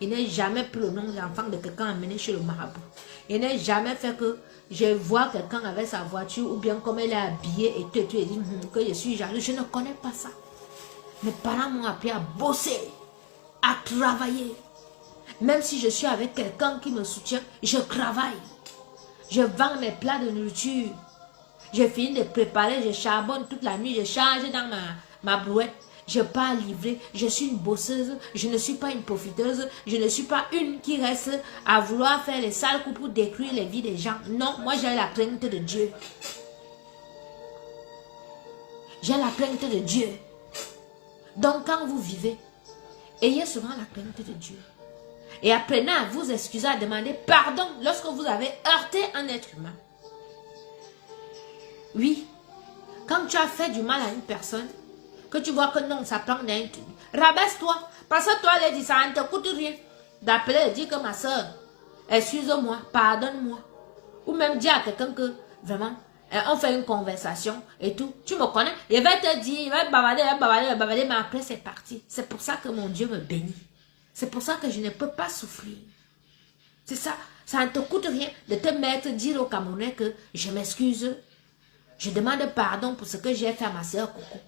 Il n'a jamais pris le nom de l'enfant de quelqu'un amené chez le marabout. Il n'a jamais fait que je vois quelqu'un avec sa voiture ou bien comme elle est habillée et tout et dit que je suis jaloux. Je ne connais pas ça. Mes parents m'ont appris à bosser, à travailler. Même si je suis avec quelqu'un qui me soutient, je travaille. Je vends mes plats de nourriture. Je finis de préparer, je charbonne toute la nuit, je charge dans ma brouette. Je n'ai pas à livrer, je suis une bosseuse, je ne suis pas une profiteuse, je ne suis pas une qui reste à vouloir faire les sales coups pour détruire les vies des gens. Non, moi j'ai la crainte de Dieu. J'ai la crainte de Dieu. Donc quand vous vivez, ayez souvent la crainte de Dieu. Et apprenez à vous excuser, à demander pardon lorsque vous avez heurté un être humain. Oui, quand tu as fait du mal à une personne, que tu vois que non, ça prend d'un truc. Rabaisse-toi. Parce que toi, elle dit, ça ne te coûte rien. D'appeler et dire que ma soeur, excuse-moi, pardonne-moi. Ou même dire à quelqu'un que, vraiment, on fait une conversation et tout. Tu me connais. Il va te dire, il va bavarder, mais après c'est parti. C'est pour ça que mon Dieu me bénit. C'est pour ça que je ne peux pas souffrir. C'est ça. Ça ne te coûte rien de te mettre, dire au Camerounais que je m'excuse. Je demande pardon pour ce que j'ai fait à ma soeur Coco.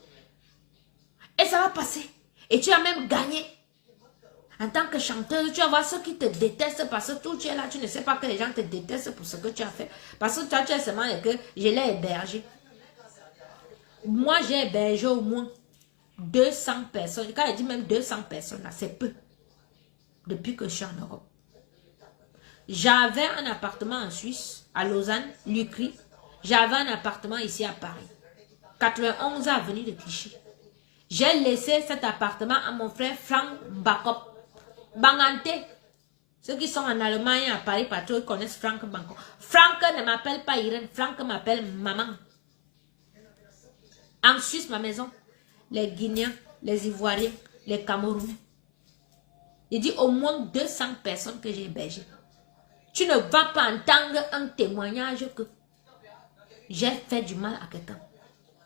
Et ça va passer. Et tu as même gagné. En tant que chanteuse, tu vas voir ceux qui te détestent parce que tout tu es là, tu ne sais pas que les gens te détestent pour ce que tu as fait. Parce que toi, tu es seulement que je l'ai hébergé. Moi, j'ai hébergé au moins 200 personnes. Quand je dis même 200 personnes, c'est peu. Depuis que je suis en Europe. J'avais un appartement en Suisse, à Lausanne, Lucry. J'avais un appartement ici à Paris. 91 avenue de Clichy. J'ai laissé cet appartement à mon frère Frank Bakop. Bangante. Ceux qui sont en Allemagne, à Paris, partout, ils connaissent Frank Bakop. Frank ne m'appelle pas Irène. Frank m'appelle maman. En Suisse, ma maison, les Guinéens, les Ivoiriens, les Camerounais. Il dit au moins 200 personnes que j'ai hébergées. Tu ne vas pas entendre un témoignage que j'ai fait du mal à quelqu'un.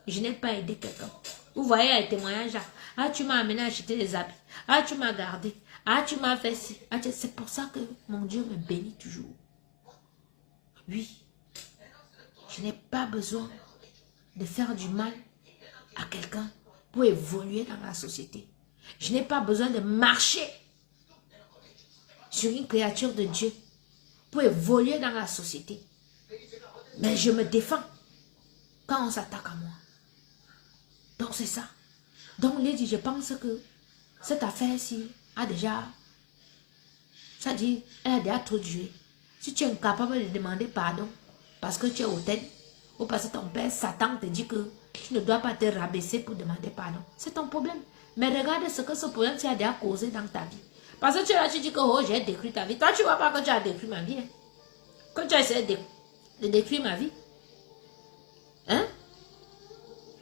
Je n'ai pas aidé quelqu'un. Vous voyez les témoignages là. Ah, tu m'as amené à acheter des habits. Ah, tu m'as gardé. Ah, tu m'as fait ci. Ah, c'est pour ça que mon Dieu me bénit toujours. Oui. Je n'ai pas besoin de faire du mal à quelqu'un pour évoluer dans la société. Je n'ai pas besoin de marcher sur une créature de Dieu pour évoluer dans la société. Mais je me défends quand on s'attaque à moi. Donc c'est ça. Donc Lady, je pense que cette affaire-ci a déjà, ça dit, elle a déjà trop duré. Si tu es incapable de demander pardon parce que tu es hautaine ou parce que ton père Satan te dit que tu ne dois pas te rabaisser pour demander pardon, c'est ton problème. Mais regarde ce que ce problème a déjà causé dans ta vie. Parce que tu es là, tu dis que oh, j'ai détruit ta vie. Toi, tu ne vois pas que tu as détruit ma vie. Hein? Que tu as essayé de détruire ma vie. Hein?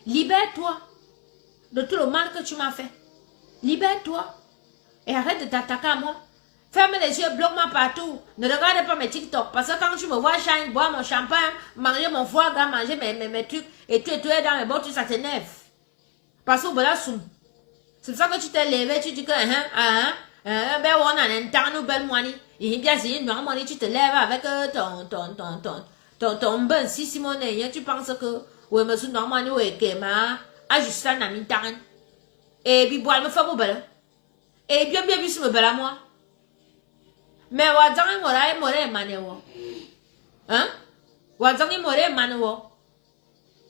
Libère-toi de tout le mal que tu m'as fait. Libère-toi. Et arrête de t'attaquer à moi. Ferme les yeux, bloque-moi partout. Ne regarde pas mes TikTok. Parce que quand tu me vois shine, boire mon champagne, manger mon foie gras, manger mes trucs, et tu es dans mes bottes, ça t'énerve. Parce que voilà, c'est pour ça que tu t'es levé, tu dis que, ben on a un temps, belle moine. Et bien, si normalement, tu te lèves avec ton ben, si Simone, tu penses que, oui, monsieur, normalement, oui, que ma, ajuste un ami temps. Et puis, boire me fait mon bel. Et bien, si me belle à moi. Mais wazangi more manewo. Hein? Wazangi more manewo.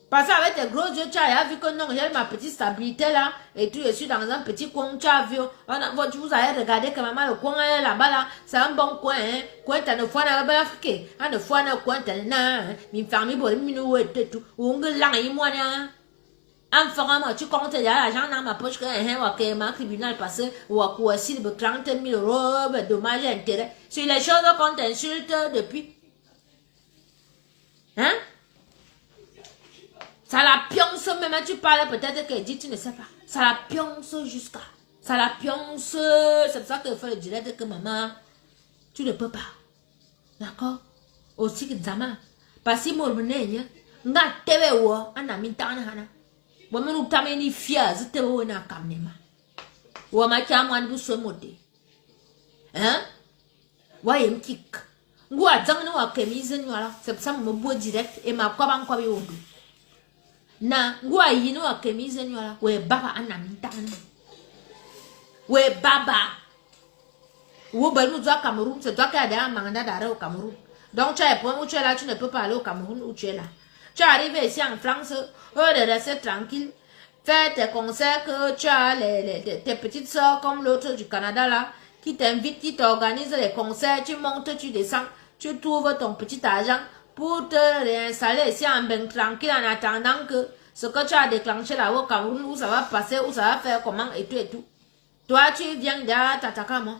Parce qu'avec tes gros yeux, tu as vu que non, j'ai ma petite stabilité là. Et tu es dans un petit coin, tu as vu. Vous avez regardé que maman, le coin est là-bas là. C'est un bon coin. Hein? Coin, t'as une fois dans le Afrique. Une fois dans le coin, t'as une famille pour les minous et tout. Ou un lang et moi, enfin, tu comptes l'argent dans ma poche que un tribunal passé ou à quoi si de 30 000 €, dommages et intérêts. Sur les choses qu'on t'insulte depuis. Hein? Ça la pionce, même tu parles peut-être qu'elle dit tu ne sais pas. Ça la pionce jusqu'à. Ça la pionce. C'est pour ça qu'il faut le direct que maman, tu ne peux pas. D'accord? Aussi que Zama. Parce que moi, je n'ai pas de Wama utame ni fia zite wo na kamnema. Wama chamwa ndu swemode. Hein? Waye mkik. Ngwa zangni wa kemize nwala. Sepsa mbo direct e makwaba nkwabe ondo. Na ngwa yinu wa kemize nwala. We baba anamintana. We baba. Wo balmu doit Cameroun, c'est toi qui as déjà mandat d'arrêt au Cameroun. Donc tu as un point où tu es là, tu ne peux pas aller au Cameroun où tu es là. Tu es arrivé ici en France, de rester tranquille, faire tes concerts que tu as tes petites soeurs comme l'autre du Canada là, qui t'invite, qui t'organise les concerts, tu montes, tu descends, tu trouves ton petit argent pour te réinstaller ici en bain tranquille en attendant que ce que tu as déclenché là au Cameroun, où ça va passer, où ça va faire comment et tout et tout. Toi, tu viens déjà t'attaquer à moi.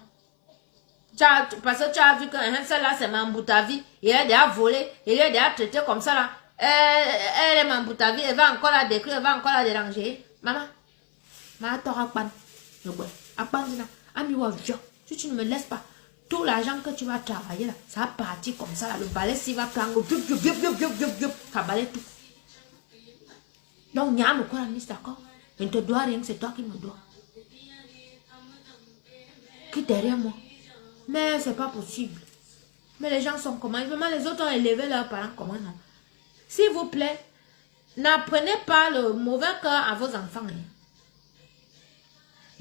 Parce que tu as vu que celle-là c'est Mamboutavi, il a déjà volé, il a déjà traité comme ça là. Elle est Mamboutavi, elle va encore la décrire, elle va encore la déranger. Maman, t'auras pas. Si tu ne me laisses pas, tout l'argent que tu vas travailler là, ça va partir comme ça là. Le balai s'il va prendre, ça balaye tout. Donc, il y a un quoi, d'accord? Je ne te dois rien, c'est toi qui me dois. Qui derrière moi? Mais c'est pas possible. Mais les gens sont comment? Vraiment, les autres ont élevé leurs parents comment non? S'il vous plaît, n'apprenez pas le mauvais cœur à vos enfants.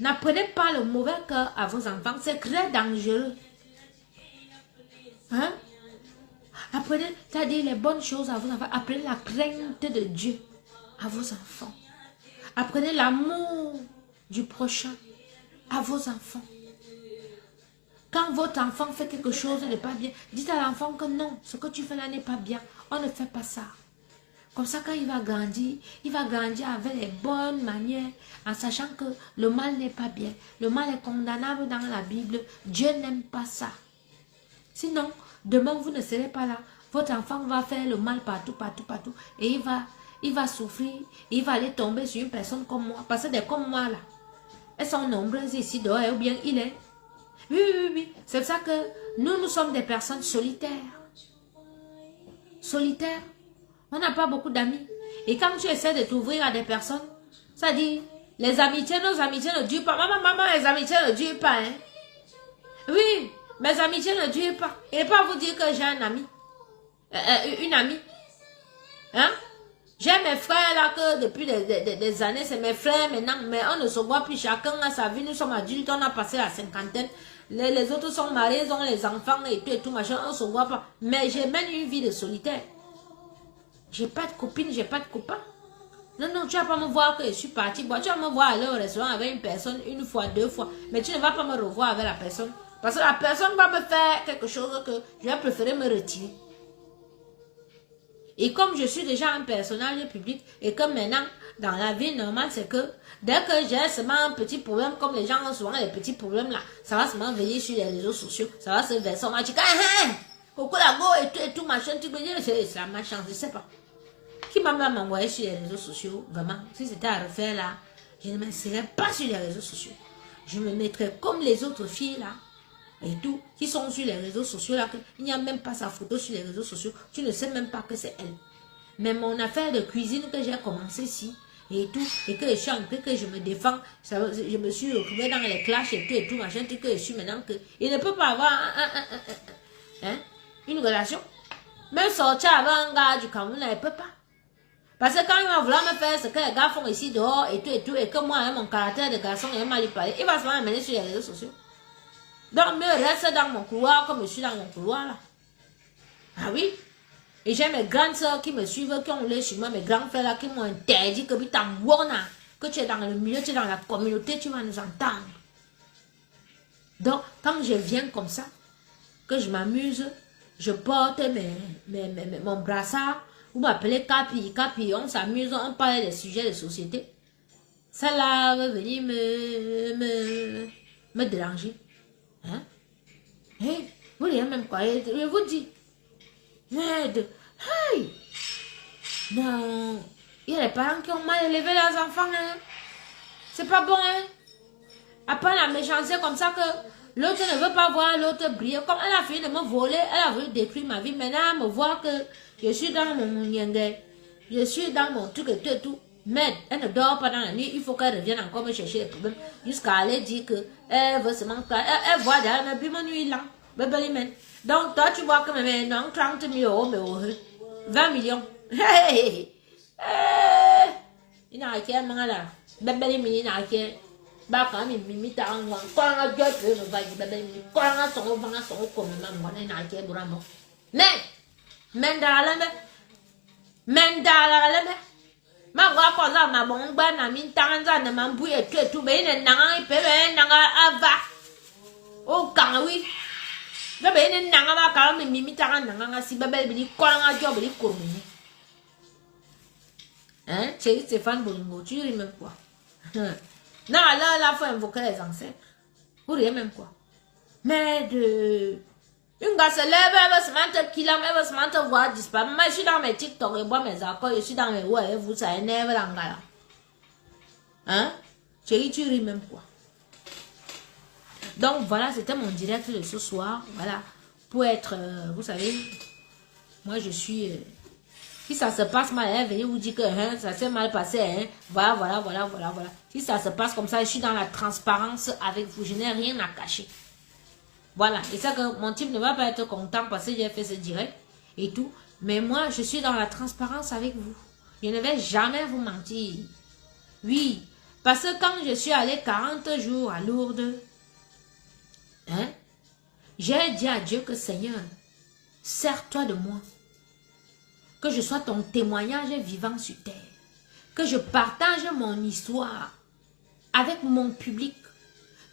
N'apprenez pas le mauvais cœur à vos enfants. C'est très dangereux. Hein? Apprenez, c'est-à-dire les bonnes choses à vos enfants. Apprenez la crainte de Dieu à vos enfants. Apprenez l'amour du prochain à vos enfants. Quand votre enfant fait quelque chose de pas bien, dites à l'enfant que non, ce que tu fais là n'est pas bien. On ne fait pas ça. Comme ça, quand il va grandir avec les bonnes manières, en sachant que le mal n'est pas bien. Le mal est condamnable dans la Bible. Dieu n'aime pas ça. Sinon, demain, vous ne serez pas là. Votre enfant va faire le mal partout. Et il va souffrir. Il va aller tomber sur une personne comme moi. Parce que des comme moi, là, elles sont nombreuses ici dehors, ou bien il est. Oui. C'est pour ça que nous sommes des personnes solitaires. Solitaires. On n'a pas beaucoup d'amis. Et quand tu essaies de t'ouvrir à des personnes, ça dit, nos amitiés ne durent pas. Maman, les amitiés ne durent pas. Hein? Oui, mes amitiés ne durent pas. Et pas vous dire que j'ai un ami. Une amie. Hein? J'ai mes frères là que depuis des années, c'est mes frères maintenant. Mais on ne se voit plus. Chacun a sa vie. Nous sommes adultes, on a passé la cinquantaine. Les autres sont mariés, ils ont les enfants et tout machin. On ne se voit pas. Mais je mène une vie de solitaire. J'ai pas de copine, j'ai pas de copain. Non, tu vas pas me voir que je suis partie. Tu vas me voir aller au restaurant avec une personne une fois, 2 fois. Mais tu ne vas pas me revoir avec la personne. Parce que la personne va me faire quelque chose que je vais préférer me retirer. Et comme je suis déjà un personnage public et que maintenant, dans la vie normale, c'est que dès que j'ai seulement un petit problème, comme les gens ont souvent les petits problèmes là, ça va seulement venir sur les réseaux sociaux, ça va se verser, on va dire, coucou la go et tout, machin, tu peux dire, c'est la machin, je sais pas. Qui m'a même envoyé sur les réseaux sociaux, vraiment, si c'était à refaire là, je ne m'insérerais pas sur les réseaux sociaux. Je me mettrais comme les autres filles là, et tout, qui sont sur les réseaux sociaux là, il n'y a même pas sa photo sur les réseaux sociaux, tu ne sais même pas que c'est elle. Mais mon affaire de cuisine que j'ai commencé ici, et tout, et que je suis en train que je me défends, je me suis retrouvée dans les clashs et tout, machin, que je suis maintenant que, il ne peut pas avoir une relation. Même sortir avec un gars du Cameroun, il ne peut pas. Parce que quand il va vouloir me faire ce que les gars font ici dehors et tout, et que moi, mon caractère de garçon, il m'a lui parler, il va se m'amener sur les réseaux sociaux. Donc, mieux reste dans mon couloir comme je suis dans mon couloir là. Ah oui? Et j'ai mes grandes soeurs qui me suivent, qui ont les sur moi, mes grands frères là, qui m'ont interdit que tu es dans le milieu, tu es dans la communauté, tu vas nous entendre. Donc, quand je viens comme ça, que je m'amuse, je porte mon brassard, vous m'appelez Capi, on s'amuse, on parle des sujets de société. Ça là va venir me déranger. Hein? Hey, vous voyez même quoi, je vous dis. Merde, hey! Non, il y a les parents qui ont mal élevé leurs enfants, hein? C'est pas bon, hein? Après la méchanceté comme ça que l'autre ne veut pas voir l'autre briller. Comme elle a fini de me voler, elle a voulu détruire ma vie. Maintenant, elle me voit que je suis dans mon yenge, je suis dans mon truc et tout. Mais elle ne dort pas dans la nuit, il faut qu'elle revienne encore me chercher les problèmes. Jusqu'à aller dire que elle veut se manquer. Elle voit derrière, mais puis mon nuit là. Donc toi tu vois que mes non 30 000 €, mais 20 millions. Il n'a qu'à m'en là. Bébé mini n'a qu'à. Bah quand même mimi t'as un grand. Quand on a Dieu peut me va dire bébé mini. Quand on a son comme maman, on n'a qu'à durant. Mais mendala ma gwa ko za ma bon gba na mi tanza na mambu e tu be ne nanga pe be nanga ava o kan wi be ne nanga ba ka mi tanga nanga si be bi ko nga job li ko mi hein c'est Stéphane Bolingo tu ris même quoi non là la faut invoquer les ancêtres vous riez même quoi mais de une gars se lève, elle va se mettre kilam, elle va se mettre voir disparaître. Moi, je suis dans mes TikTok et bois mes accords, je suis dans mes ouais, vous, ça énerve l'angala. Hein? Tu ris même quoi. Donc voilà, c'était mon direct de ce soir. Voilà. Pour être, vous savez, moi je suis. Si ça se passe mal, elle venez vous dire que hein, ça s'est mal passé. Hein. Voilà. Si ça se passe comme ça, je suis dans la transparence avec vous. Je n'ai rien à cacher. Voilà, et ça que mon type ne va pas être content parce que j'ai fait ce direct et tout. Mais moi, je suis dans la transparence avec vous. Je ne vais jamais vous mentir. Oui, parce que quand je suis allée 40 jours à Lourdes, hein, j'ai dit à Dieu que Seigneur, sers-toi de moi. Que je sois ton témoignage vivant sur terre. Que je partage mon histoire avec mon public.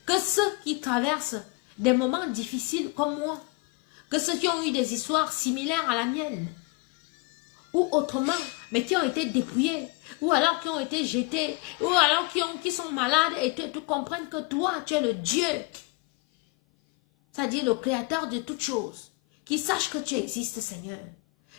Que ceux qui traversent des moments difficiles comme moi, que ceux qui ont eu des histoires similaires à la mienne, ou autrement, mais qui ont été dépouillés, ou alors qui ont été jetés, ou alors qui sont malades, et tu comprennent que toi, tu es le Dieu, c'est-à-dire le créateur de toutes choses, qui sache que tu existes, Seigneur.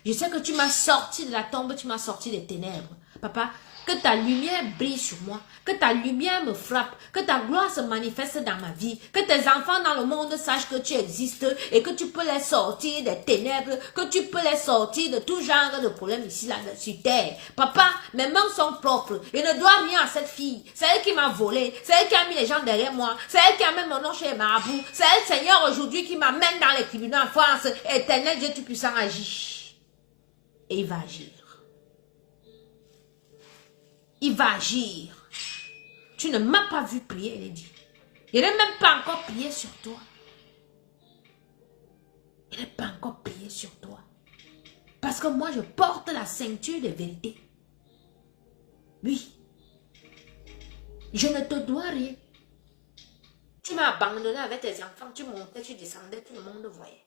Je sais que tu m'as sorti de la tombe, tu m'as sorti des ténèbres. Papa, que ta lumière brille sur moi, que ta lumière me frappe, que ta gloire se manifeste dans ma vie, que tes enfants dans le monde sachent que tu existes et que tu peux les sortir des ténèbres, que tu peux les sortir de tout genre de problèmes ici, là, sur terre. Papa, mes mains sont propres, je ne dois rien à cette fille, c'est elle qui m'a volé, c'est elle qui a mis les gens derrière moi, c'est elle qui a mis mon nom chez les marabouts, c'est elle, Seigneur, aujourd'hui qui m'amène dans les tribunaux en France. Éternel Dieu Tout-Puissant agit. Et il va agir. Il va agir. Tu ne m'as pas vu prier, il dit. Il n'est même pas encore prié sur toi. Il n'est pas encore prié sur toi. Parce que moi, je porte la ceinture de vérité. Oui. Je ne te dois rien. Tu m'as abandonné avec tes enfants. Tu montais, tu descendais, tout le monde voyait.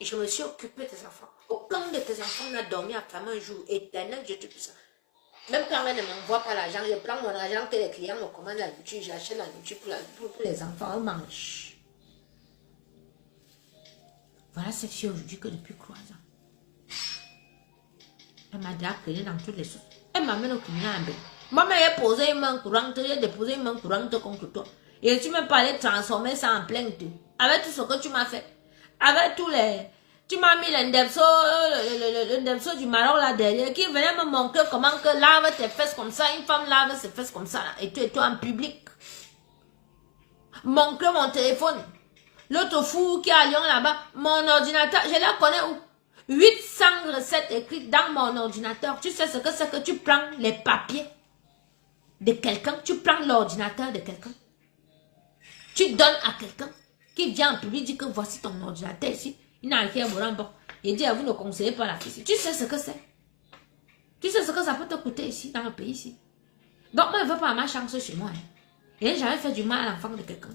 Et je me suis occupé de tes enfants. Aucun de tes enfants n'a dormi à femme un jour. Éternel Dieu Tout-Puissant. Même quand elle ne m'envoie pas l'argent, je prends mon argent que les clients me commandent la nourriture, j'achète la nourriture pour les enfants, on mange. Voilà cette fille aujourd'hui que depuis 3 ans. Elle m'a déjà dans toutes les choses. Elle m'amène au criminel. Moi, j'ai posé une main courante, j'ai déposé une main courante contre toi. Et tu me parlais de transformer ça en plainte. Avec tout ce que tu m'as fait. Avec tous les... Tu m'as mis l'indemso du Maroc là derrière qui venait me montrer comment que lave tes fesses comme ça. Une femme lave ses fesses comme ça là, et toi en public. Montrer mon téléphone. L'autre fou qui est à Lyon là-bas, mon ordinateur, je la connais où? 800 recettes écrites dans mon ordinateur. Tu sais ce que c'est que tu prends les papiers de quelqu'un, tu prends l'ordinateur de quelqu'un, tu donnes à quelqu'un qui vient en public dit que voici ton ordinateur ici. Il n'a rien à me rendre. Il dit à vous ne conseillez pas la fille. Tu sais ce que c'est? Tu sais ce que ça peut te coûter ici, dans le pays ici? Donc moi, je ne veux pas ma chance chez moi. Hein. Et j'avais fait du mal à l'enfant de quelqu'un.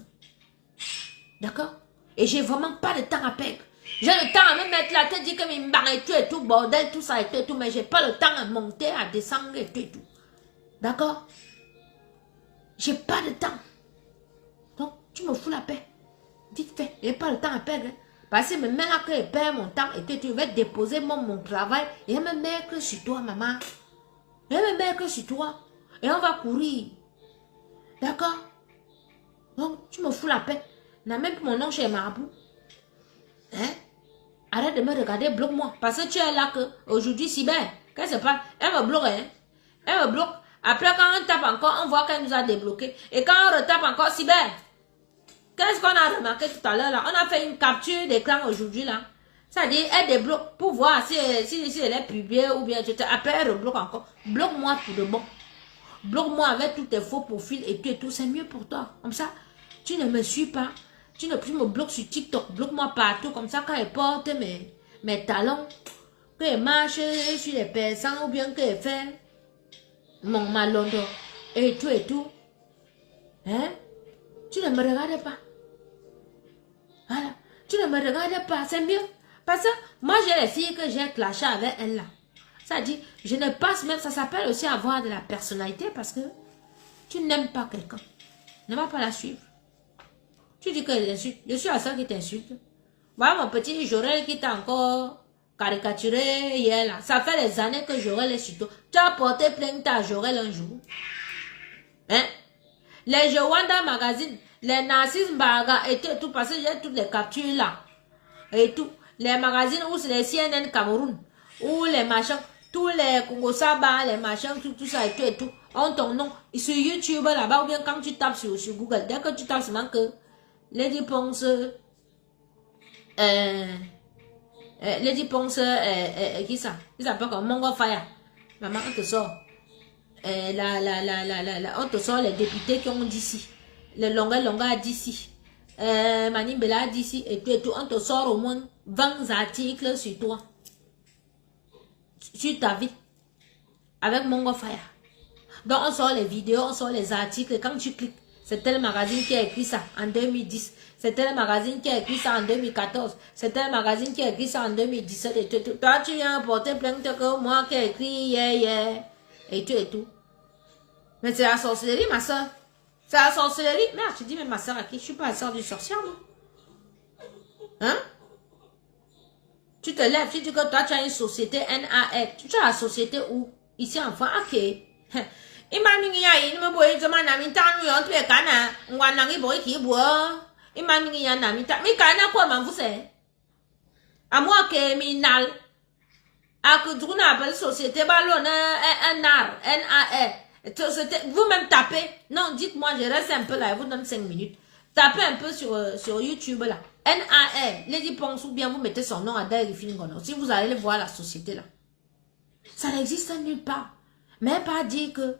D'accord? Et j'ai vraiment pas de temps à perdre. J'ai le temps à me mettre la tête, dire que mes barres et tout, bordel, tout ça et tout, mais j'ai pas le temps à monter, à descendre et tout. D'accord? J'ai pas de temps. Donc, tu me fous la paix. Vite fait, j'ai pas le temps à perdre. Parce que maintenant que je perds mon temps et tu vas déposer mon travail, et je me mets que sur toi, maman. Je me mets que sur toi. Et on va courir. D'accord? Donc, tu me fous la paix. N'a même plus mon nom chez Marabout. Hein? Arrête de me regarder, bloque-moi. Parce que tu es là que, aujourd'hui, si bien, qu'est-ce qui se passe? Elle me bloque, hein? Elle me bloque. Après, quand on tape encore, on voit qu'elle nous a débloqué. Et quand on retape encore, si bien, qu'est-ce qu'on a remarqué tout à l'heure là? On a fait une capture d'écran aujourd'hui là. C'est-à-dire, elle débloque pour voir si elle est publiée ou bien, etc. Après, elle rebloque encore. Bloque-moi pour de bon. Bloque-moi avec tous tes faux profils et tout. C'est mieux pour toi. Comme ça, tu ne me suis pas. Tu ne plus me bloques sur TikTok. Bloque-moi partout. Comme ça, quand elle porte mes talons, qu'elle marche sur les personnes ou bien qu'elle fait mon malondo et tout. Hein? Tu ne me regardes pas. Voilà. Tu ne me regardes pas. C'est mieux. Parce que moi, j'ai les filles que j'ai clashées avec elles là. Ça dit, je ne passe même, ça s'appelle aussi avoir de la personnalité parce que tu n'aimes pas quelqu'un. Ne va pas la suivre. Tu dis qu'elle insulte. Je suis la seule qui t'insulte. Voilà mon petit Jorel qui t'a encore caricaturé hier là. Ça fait des années que Jorel est sur toi. Tu as porté plainte à Jorel un jour. Hein? Les Jowanda Magazine, les Narcisse Baga et tout, parce que j'ai toutes les captures là. Et tout. Les magazines où c'est les CNN Cameroun, où les machins, tous les Congo Saba, les machins, tout ça et tout, ont ton nom. Et sur YouTube là-bas, ou bien quand tu tapes sur Google, dès que tu tapes seulement que Lady Ponce, Lady Ponce, qui ça? Qui s'appelle comme Mongo Fire. Maman, on te sort. On te sort les députés qui ont d'ici. Le longa d'ici. Manimbela d'ici et tout. On te sort au moins 20 articles sur toi. Sur ta vie. Avec Mongo Fire. Donc on sort les vidéos, on sort les articles. Et quand tu cliques, c'est tel magazine qui a écrit ça en 2010. C'est tel magazine qui a écrit ça en 2014. C'est tel magazine qui a écrit ça en 2017 et tout. Toi, tu viens porter plainte que moi qui ai écrit hier. Et tout. Mais c'est la sorcellerie, ma soeur. C'est la sorcellerie. Merde, tu dis, mais ma soeur à qui? Je suis pas la soeur du sorcière, moi. Hein? Tu te lèves, tu dis que toi, tu as une société NAF. Tu as la société où? Ici en France, ok. Imani ya ini me boy zama na mi tanu yo tue kana ngwa na ngi boy ki bo imani ya na mi ta mi kana ko man fuse à moi que mi nal à que tu n'as pas société ballon NAR vous-même tapez non dites-moi je reste un peu là je vous donne 5 minutes tapez un peu sur YouTube là NAR Lady Ponce ou bien vous mettez son nom à Delphine Gono si vous allez voir la société là ça n'existe nulle part mais pas dire que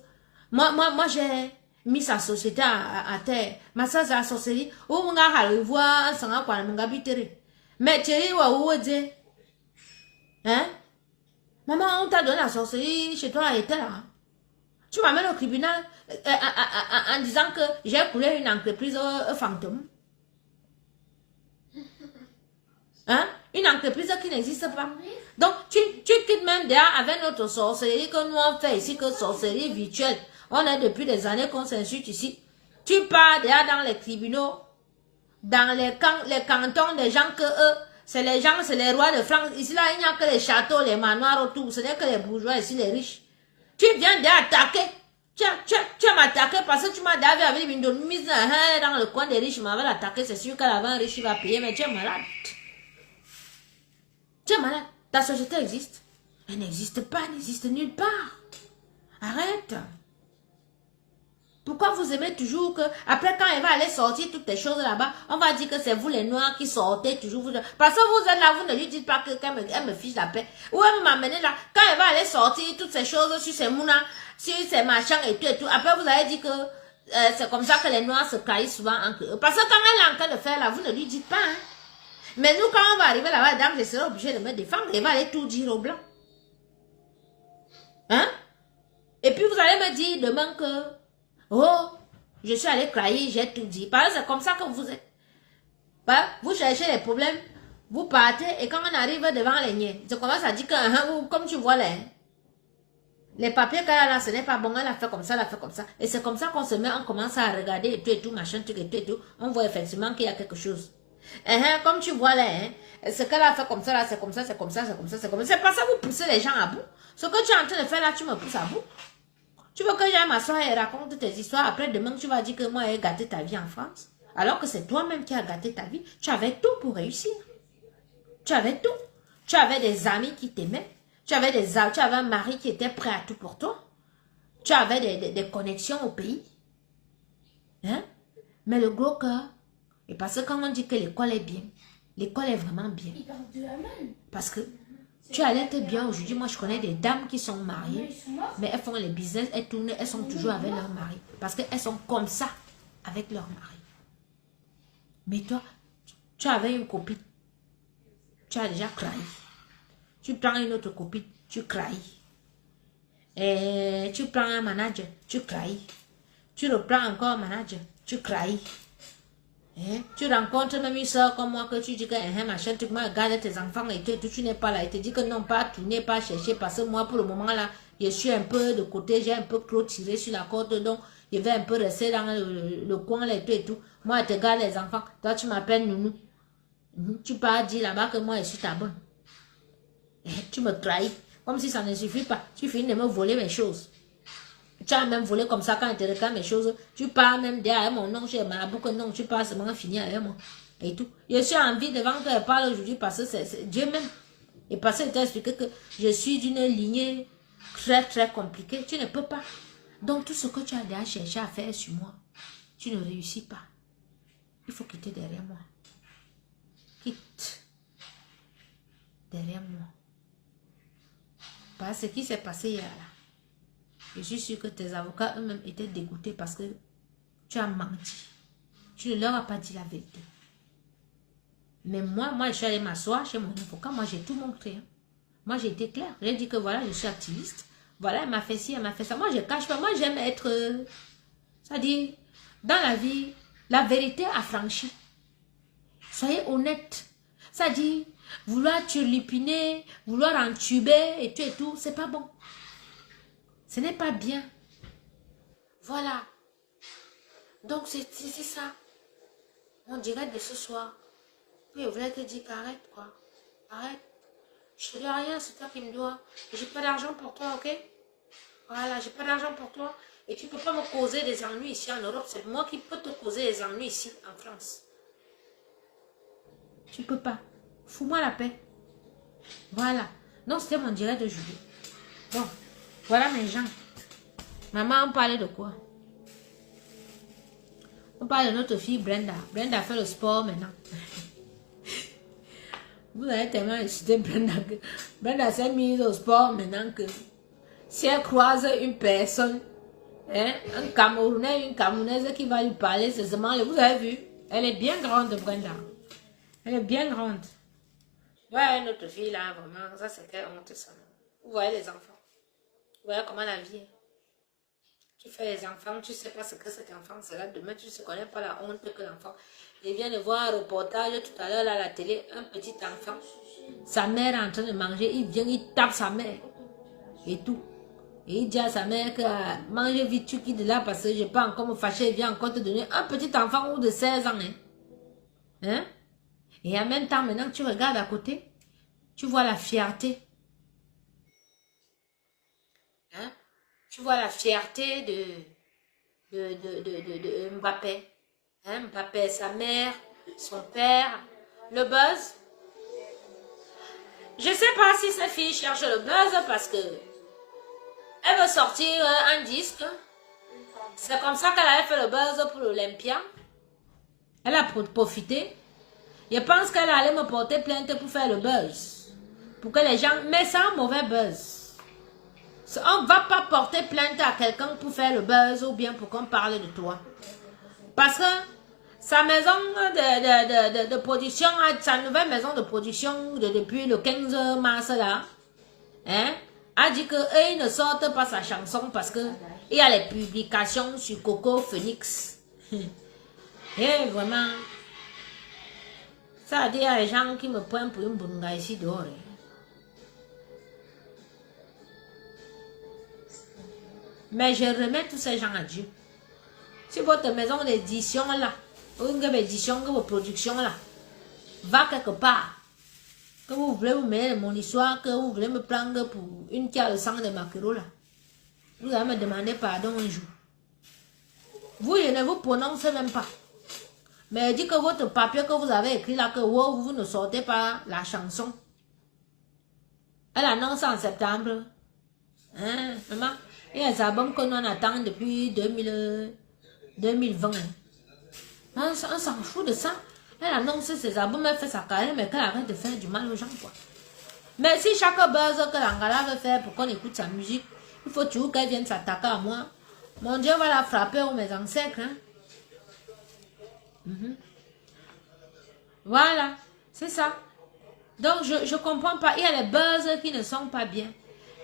moi j'ai mis sa société à terre. Ma soeur, c'est la sorcellerie. Où on a revoir sans avoir mon gabitere. Mais tu es où est hein? Maman, on t'a donné la sorcellerie chez toi, elle était là. Tu m'amènes au tribunal en disant que j'ai coulé une entreprise fantôme. Hein? Une entreprise qui n'existe pas. Donc, tu quittes même derrière avec notre sorcellerie que nous on fait ici, que sorcellerie virtuelle. On est depuis des années qu'on s'insulte ici. Tu pars derrière dans les tribunaux, dans les cantons des gens que eux, c'est les gens, c'est les rois de France. Ici, là, il n'y a que les châteaux, les manoirs autour. Ce n'est que les bourgeois ici, les riches. Tu viens d'attaquer. Tu vas m'attaquer parce que tu m'as d'avis avec une mise dans le coin des riches. Tu m'avais attaqué. C'est sûr qu'à l'avant, un riche, il va payer. Mais tu es malade. Tu es malade. Ta société existe. Elle n'existe pas. Elle n'existe nulle part. Arrête. Pourquoi vous aimez toujours que, après quand elle va aller sortir toutes les choses là-bas, on va dire que c'est vous les noirs qui sortez toujours. Parce que vous êtes là, vous ne lui dites pas qu'elle me fiche la paix. Ou elle m'amener là, quand elle va aller sortir toutes ces choses sur ces mounas, sur ces machins et tout et tout. Après vous avez dit que c'est comme ça que les noirs se trahissent souvent entre eux. Parce que quand elle est en train de faire là, vous ne lui dites pas. Hein. Mais nous quand on va arriver là-bas, dame, je serai obligée de me défendre. Elle va aller tout dire au blanc. Hein? Et puis vous allez me dire demain que oh, je suis allé trahir, j'ai tout dit. Parce que c'est comme ça que vous êtes. Vous cherchez les problèmes, vous partez et quand on arrive devant les niais, je commence à dire que, comme tu vois les papiers qu'elle a là, ce n'est pas bon, elle a fait comme ça, elle a fait comme ça. Et c'est comme ça qu'on se met, on commence à regarder et tout, machin, tout et tout. On voit effectivement qu'il y a quelque chose. Comme tu vois là, ce qu'elle a fait comme ça, là, c'est comme ça, c'est comme ça, c'est comme ça, c'est comme ça. C'est pas ça que vous poussez les gens à bout. Ce que tu es en train de faire là, tu me pousses à bout. Tu veux que j'aille m'asseoir et raconte tes histoires. Après, demain, tu vas dire que moi, j'ai gâté ta vie en France. Alors que c'est toi-même qui as gâté ta vie. Tu avais tout pour réussir. Tu avais tout. Tu avais des amis qui t'aimaient. Tu avais un mari qui était prêt à tout pour toi. Tu avais des connexions au pays. Hein? Mais le gros cœur, et parce que quand on dit que l'école est bien, l'école est vraiment bien. Parce que tu allais être bien aujourd'hui. Moi, je connais des dames qui sont mariées, mais elles font les business, elles tournent, elles sont toujours avec leur mari. Parce qu'elles sont comme ça avec leur mari. Mais toi, tu avais une copine. Tu as déjà crahi. Tu prends une autre copine, tu crahis. Et tu prends un manager, tu crahis. Tu reprends encore un manager, tu crahis. Tu rencontres même une soeur comme moi que tu dis que machin, tu regardes tes enfants et tout, tu n'es pas là. Il te dit que non, pas tourner, pas chercher, parce que moi, pour le moment là, je suis un peu de côté, j'ai un peu trop tiré sur la corde, donc je vais un peu rester dans le coin là et tout et tout. Moi, je te garde les enfants. Toi, tu m'appelles Nounou. Tu peux dire là-bas que moi, je suis ta bonne. Tu me trahis. Comme si ça ne suffit pas. Tu finis de me voler mes choses. Tu as même volé comme ça quand il te réclame mes choses. Tu pars même derrière mon nom chez Marabout que non, tu pars seulement finir avec moi. Et tout. Je suis envie devant qu'elle parle aujourd'hui parce que c'est Dieu même. Et parce qu'il t'a expliqué que je suis d'une lignée très très compliquée. Tu ne peux pas. Donc tout ce que tu as déjà cherché à faire sur moi, tu ne réussis pas. Il faut quitter derrière moi. Quitte derrière moi. Parce que ce qui s'est passé hier là. Je suis sûre que tes avocats eux-mêmes étaient dégoûtés parce que tu as menti. Tu ne leur as pas dit la vérité. Mais moi, je suis allée m'asseoir chez mon avocat. Moi, j'ai tout montré. Hein. Moi, j'ai été claire. J'ai dit que voilà, je suis activiste. Voilà, elle m'a fait ci, elle m'a fait ça. Moi, je ne cache pas. Moi, j'aime être... c'est-à-dire, dans la vie, la vérité affranchie. Soyez honnête. C'est-à-dire, vouloir turlupiner, vouloir entuber et tout, c'est pas bon. Ce n'est pas bien. Voilà. Donc, c'est ça. On dirait de ce soir. Oui, je voulais te dire qu'arrête, quoi. Arrête. Je te dois rien, c'est toi qui me dois. J'ai pas d'argent pour toi, ok? Voilà, j'ai pas d'argent pour toi. Et tu peux pas me causer des ennuis ici en Europe. C'est moi qui peux te causer des ennuis ici en France. Tu peux pas. Fous-moi la paix. Voilà. Donc, c'était mon direct de juillet. Bon, voilà mes gens. Maman, on parlait de quoi? On parle de notre fille Brenda. Brenda fait le sport maintenant. Vous avez tellement incité Brenda que Brenda s'est mise au sport maintenant que si elle croise une personne, un Camerounais, une Camerounaise qui va lui parler, c'est seulement, vous avez vu, elle est bien grande Brenda. Elle est bien grande. Ouais, notre fille là, vraiment, ça c'est quelle honte ça. Vous voyez les enfants. Vous voyez comment la vie est. Tu fais les enfants, tu ne sais pas ce que cet enfant sera demain, tu ne connais pas la honte que l'enfant. Je viens de voir un reportage tout à l'heure à la télé, un petit enfant Sa mère est en train de manger, il vient, il tape sa mère. Et tout. Et il dit à sa mère que mange vite, tu quittes de là parce que je ne vais pas encore me fâcher, il vient encore te donner un petit enfant ou de 16 ans. Hein? Hein? Et en même temps, maintenant que tu regardes à côté, tu vois la fierté. Hein? Tu vois la fierté de Mbappé. Hein? Mbappé, sa mère, son père, le buzz. Je ne sais pas si cette fille cherche le buzz parce que elle veut sortir un disque. C'est comme ça qu'elle avait fait le buzz pour l'Olympia. Elle a profité. Je pense qu'elle allait me porter plainte pour faire le buzz. Pour que les gens... Mais c'est un mauvais buzz. On ne va pas porter plainte à quelqu'un pour faire le buzz ou bien pour qu'on parle de toi. Parce que sa maison de production, sa nouvelle maison de production depuis le 15 mars là, hein, a dit qu'eux ils ne sortent pas sa chanson parce que il y a les publications sur Coco Phoenix. Et vraiment, ça a dit à les gens qui me prennent pour une bunga ici dehors. Mais je remets tous ces gens à Dieu. Si votre maison d'édition là, ou une édition, que votre production là, va quelque part, que vous voulez vous mêler de mon histoire, que vous voulez me prendre pour une tiare de sang de maquereau là, vous allez me demander pardon un jour. Vous, je ne vous prononce même pas. Mais dit que votre papier que vous avez écrit là, que wow, vous ne sortez pas la chanson. Elle annonce en septembre. Hein, maman? Il y a des albums que nous on attend depuis 2020. On s'en fout de ça. Elle annonce ses albums, elle fait sa carrière, mais qu'elle arrête de faire du mal aux gens, quoi. Mais si chaque buzz que l'Angala veut faire pour qu'on écoute sa musique, il faut toujours qu'elle vienne s'attaquer à moi. Mon Dieu va la frapper aux mes ancêtres. Hein? Voilà, c'est ça. Donc, je ne comprends pas. Il y a les buzz qui ne sont pas bien.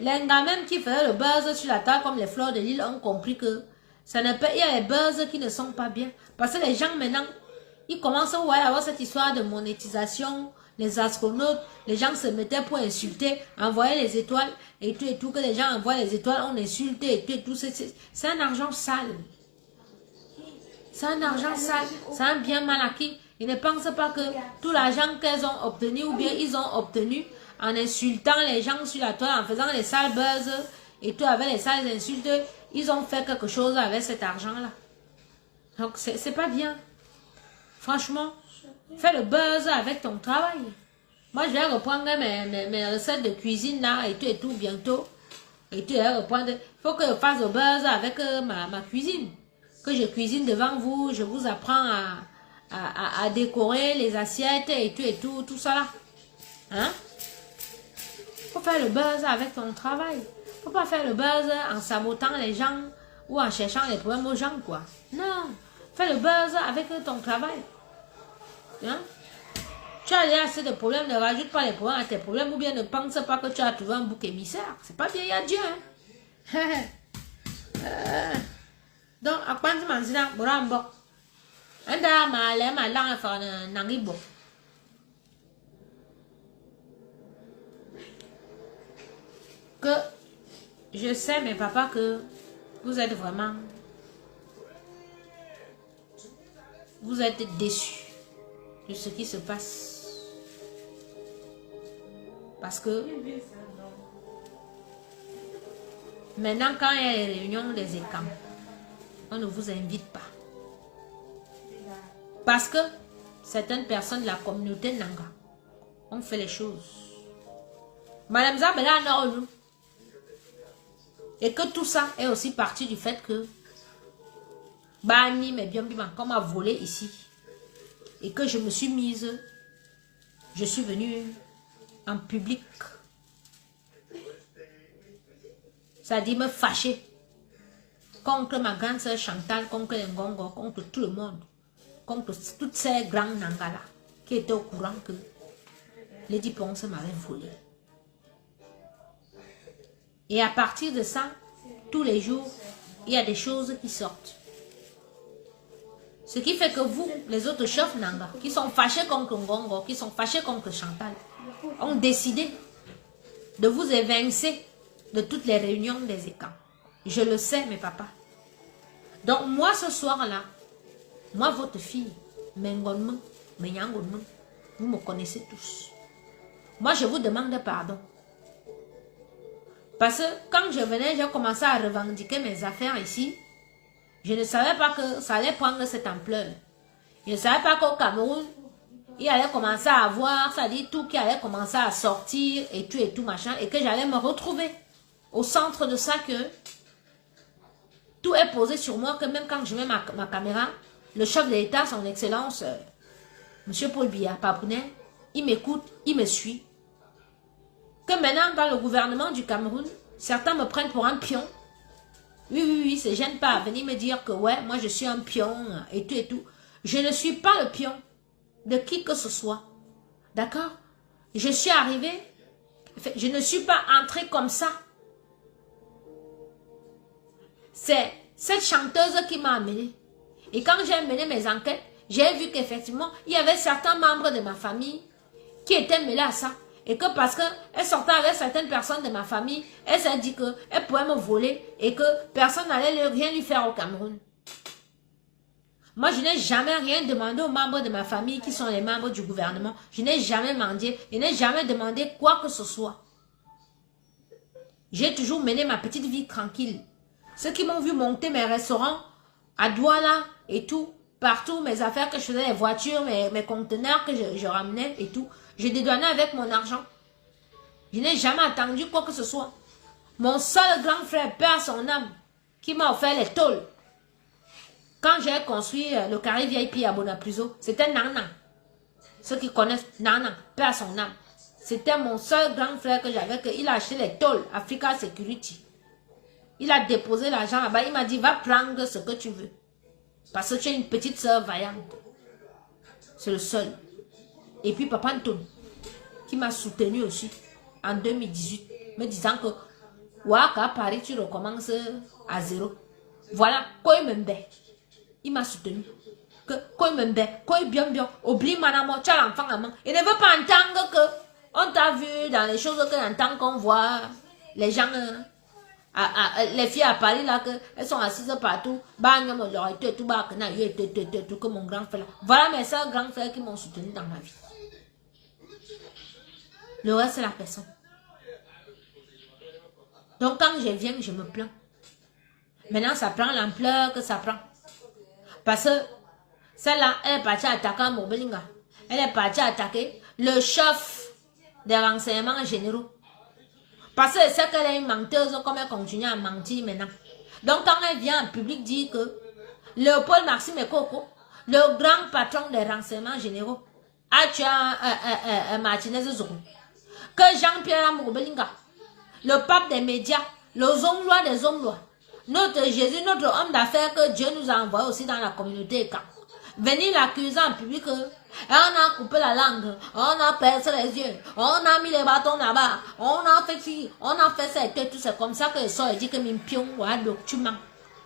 Les gars même qui faisaient le buzz sur la table comme les fleurs de l'île ont compris que ça ne peut, il y a les buzz qui ne sont pas bien. Parce que les gens maintenant, ils commencent à avoir cette histoire de monétisation. Les astronautes, les gens se mettaient pour insulter, envoyer les étoiles et tout, que les gens envoient les étoiles, on insulte et tout. C'est un argent sale. C'est un argent sale. C'est un bien mal acquis. Ils ne pensent pas que tout l'argent qu'elles ont obtenu ou bien ils ont obtenu en insultant les gens sur la toile, en faisant les sales buzz et tout avec les sales insultes, ils ont fait quelque chose avec cet argent-là. Donc, c'est pas bien. Franchement, fais le buzz avec ton travail. Moi, je vais reprendre mes recettes de cuisine là et tout bientôt. Et tu vas reprendre. Il faut que je fasse le buzz avec ma cuisine. Que je cuisine devant vous. Je vous apprends à décorer les assiettes et tout ça là. Hein? Faut faire le buzz avec ton travail. Faut pas faire le buzz en sabotant les gens ou en cherchant les problèmes aux gens, quoi. Non. Fais le buzz avec ton travail. Hein? Tu as déjà assez de problèmes, ne rajoute pas les problèmes à tes problèmes ou bien ne pense pas que tu as trouvé un bouc émissaire. C'est pas bien, il y a Dieu. Hein? Donc, à quoi tu m'en dis là? Borambo. Anda ma langue fa nangibo. Que je sais, mes papas, que vous êtes vraiment... Vous êtes déçus de ce qui se passe. Parce que maintenant, quand il y a les réunions des écams, on ne vous invite pas. Parce que certaines personnes de la communauté Nanga ont fait les choses. Madame Zabela non. Et que tout ça est aussi parti du fait que Bani, mais bien, comme a volé ici. Et que je me suis mise, je suis venue en public. Ça dit me fâcher contre ma grande soeur Chantal, contre les Ngongo, contre tout le monde, contre toutes ces grandes Nangala qui étaient au courant que Lady Ponce m'avait volé. Et à partir de ça, tous les jours, il y a des choses qui sortent. Ce qui fait que vous, les autres chefs Nanga, qui sont fâchés contre Ngongo, qui sont fâchés contre Chantal, ont décidé de vous évincer de toutes les réunions des écans. Je le sais, mes papas. Donc, moi, ce soir-là, moi, votre fille, Mengonmen, Menyangonmen, vous me connaissez tous. Moi, je vous demande pardon. Parce que quand je venais, j'ai commencé à revendiquer mes affaires ici. Je ne savais pas que ça allait prendre cette ampleur. Je ne savais pas qu'au Cameroun, il allait commencer à avoir, ça dit tout qui allait commencer à sortir et tout machin, et que j'allais me retrouver au centre de ça, que tout est posé sur moi, que même quand je mets ma caméra, le chef de l'État, son excellence, M. Paul Biya Papounet, il m'écoute, il me suit. Que maintenant, dans le gouvernement du Cameroun, certains me prennent pour un pion. Oui, se gêne pas à venir me dire que ouais, moi je suis un pion et tout. Je ne suis pas le pion de qui que ce soit. D'accord? Je suis arrivée, je ne suis pas entrée comme ça. C'est cette chanteuse qui m'a amenée. Et quand j'ai mené mes enquêtes, j'ai vu qu'effectivement, il y avait certains membres de ma famille qui étaient mêlés à ça. Et que parce qu'elle sortait avec certaines personnes de ma famille, elle s'est dit qu'elle pouvait me voler et que personne n'allait rien lui faire au Cameroun. Moi, je n'ai jamais rien demandé aux membres de ma famille qui sont les membres du gouvernement. Je n'ai jamais mendié, je n'ai jamais demandé quoi que ce soit. J'ai toujours mené ma petite vie tranquille. Ceux qui m'ont vu monter mes restaurants à Douala et tout, partout, mes affaires que je faisais, les voitures, mes conteneurs que je ramenais et tout, je dédouanais avec mon argent. Je n'ai jamais attendu quoi que ce soit. Mon seul grand frère, père son âme, qui m'a offert les tôles. Quand j'ai construit le carré VIP à Bonapluso, c'était Nana. Ceux qui connaissent Nana, père son âme. C'était mon seul grand frère que j'avais, il a acheté les tôles, Africa Security. Il a déposé l'argent là-bas, il m'a dit, va prendre ce que tu veux. Parce que tu es une petite soeur vaillante. C'est le seul. Et puis Papa Anton, qui m'a soutenu aussi en 2018, me disant que Ouaka, à Paris, tu recommences à zéro. Voilà, il m'a soutenu. Que bien, oublie madame, tu as l'enfant à main. Il ne veut pas entendre que on t'a vu dans les choses que l'entend qu'on voit les gens, les filles à Paris là, elles sont assises partout. Que mon grand frère. Voilà mes seuls grands frères qui m'ont soutenu dans ma vie. Le reste, c'est la personne. Donc, quand je viens, je me plains. Maintenant, ça prend l'ampleur que ça prend. Parce que celle-là, elle est partie attaquer Mobelinga. Elle est partie attaquer le chef des renseignements généraux. Parce que c'est qu'elle est une menteuse, comme elle continue à mentir maintenant. Donc, quand elle vient en public dire que Léopold Maxime Ekoko, le grand patron des renseignements généraux, a tué Martinez Zourou, que Jean-Pierre Amourbelinga, le pape des médias, le homme-loi des hommes-lois, notre Jésus, notre homme d'affaires que Dieu nous a envoyé aussi dans la communauté, venir l'accuser en public, on a coupé la langue, on a percé les yeux, on a mis les bâtons là-bas, on a fait ci, on a fait ça et tout, c'est comme ça que le sort et dit que Mimpion, donc tu mens.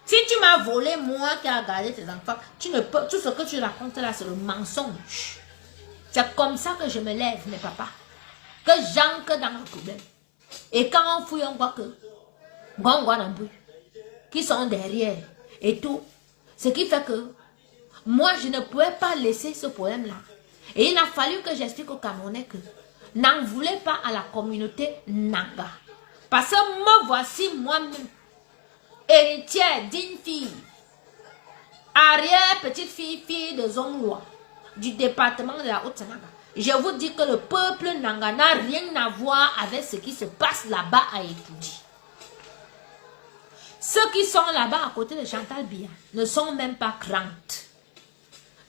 Si tu m'as volé, moi qui a gardé tes enfants, tu ne peux, tout ce que tu racontes là, c'est le mensonge. C'est comme ça que je me lève, mes papas. Que j'entre dans le problème. Et quand on fouille, on voit que qui sont derrière et tout. Ce qui fait que moi, je ne pouvais pas laisser ce problème-là. Et il a fallu que j'explique aux Camerounais que n'en voulez pas à la communauté Nanga. Parce que me voici moi-même, héritière d'une fille, arrière petite fille, fille de Zonglois, du département de la Haute-Sanaga. Je vous dis que le peuple Nanga n'a rien à voir avec ce qui se passe là-bas à Etoudi. Ceux qui sont là-bas à côté de Chantal Biya ne sont même pas craintes.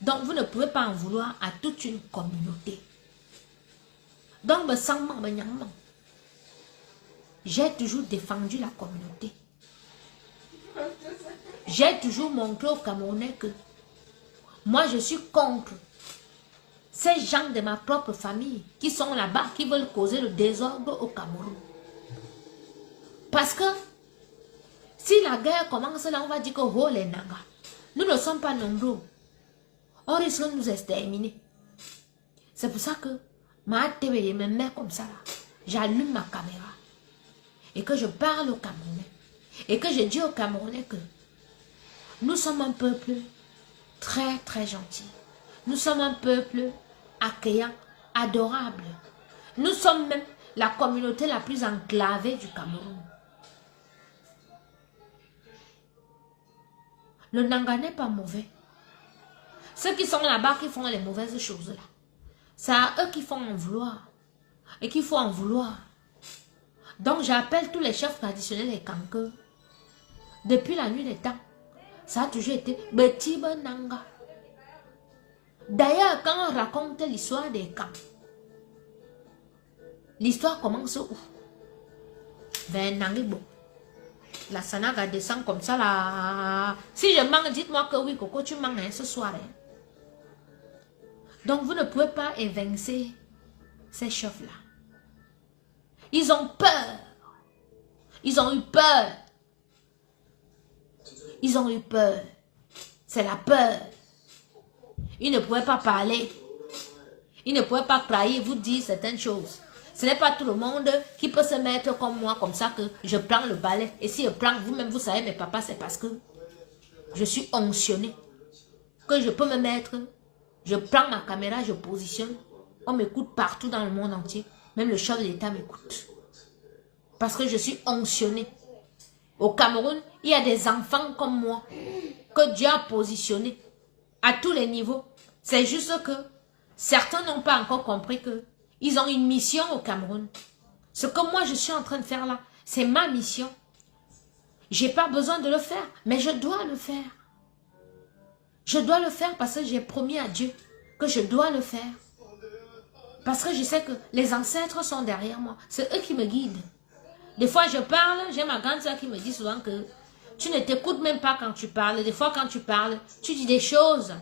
Donc vous ne pouvez pas en vouloir à toute une communauté. Donc j'ai toujours défendu la communauté. J'ai toujours montré aux Camerounais que moi je suis contre ces gens de ma propre famille qui sont là-bas, qui veulent causer le désordre au Cameroun. Parce que si la guerre commence là, on va dire que oh les Nanga, nous ne sommes pas nombreux. On risque de nous exterminer. C'est pour ça que ma télé me met comme ça là, j'allume ma caméra et que je parle aux Camerounais et que je dis aux Camerounais que nous sommes un peuple très très gentil. Nous sommes un peuple accueillant, adorable. Nous sommes même la communauté la plus enclavée du Cameroun. Le Nanga n'est pas mauvais. Ceux qui sont là-bas qui font les mauvaises choses là, c'est à eux qu'il faut en vouloir. Et qu'il faut en vouloir. Donc j'appelle tous les chefs traditionnels et cankeux. Depuis la nuit des temps, ça a toujours été Betiba Nanga. D'ailleurs, quand on raconte l'histoire des camps, l'histoire commence où? Vers Nangibo. La Sanaga descend comme ça là. Si je manque, dites-moi que oui, Coco, tu manques hein, ce soir. Hein. Donc vous ne pouvez pas évincer ces chefs-là. Ils ont peur. Ils ont eu peur. Ils ont eu peur. C'est la peur. Ils ne pouvaient pas parler. Ils ne pouvaient pas trahir, vous dire certaines choses. Ce n'est pas tout le monde qui peut se mettre comme moi, comme ça que je prends le balai. Et si je prends, vous-même, vous savez, mes papas, c'est parce que je suis onctionné. Que je peux me mettre, je prends ma caméra, je positionne. On m'écoute partout dans le monde entier. Même le chef de l'État m'écoute. Parce que je suis onctionné. Au Cameroun, il y a des enfants comme moi que Dieu a positionnés à tous les niveaux. C'est juste que certains n'ont pas encore compris que ils ont une mission au Cameroun. Ce que moi je suis en train de faire là, c'est ma mission. J'ai pas besoin de le faire, mais je dois le faire. Je dois le faire parce que j'ai promis à Dieu que je dois le faire. Parce que je sais que les ancêtres sont derrière moi. C'est eux qui me guident. Des fois je parle, j'ai ma grande soeur qui me dit souvent que tu ne t'écoutes même pas quand tu parles. Des fois quand tu parles, tu dis des choses.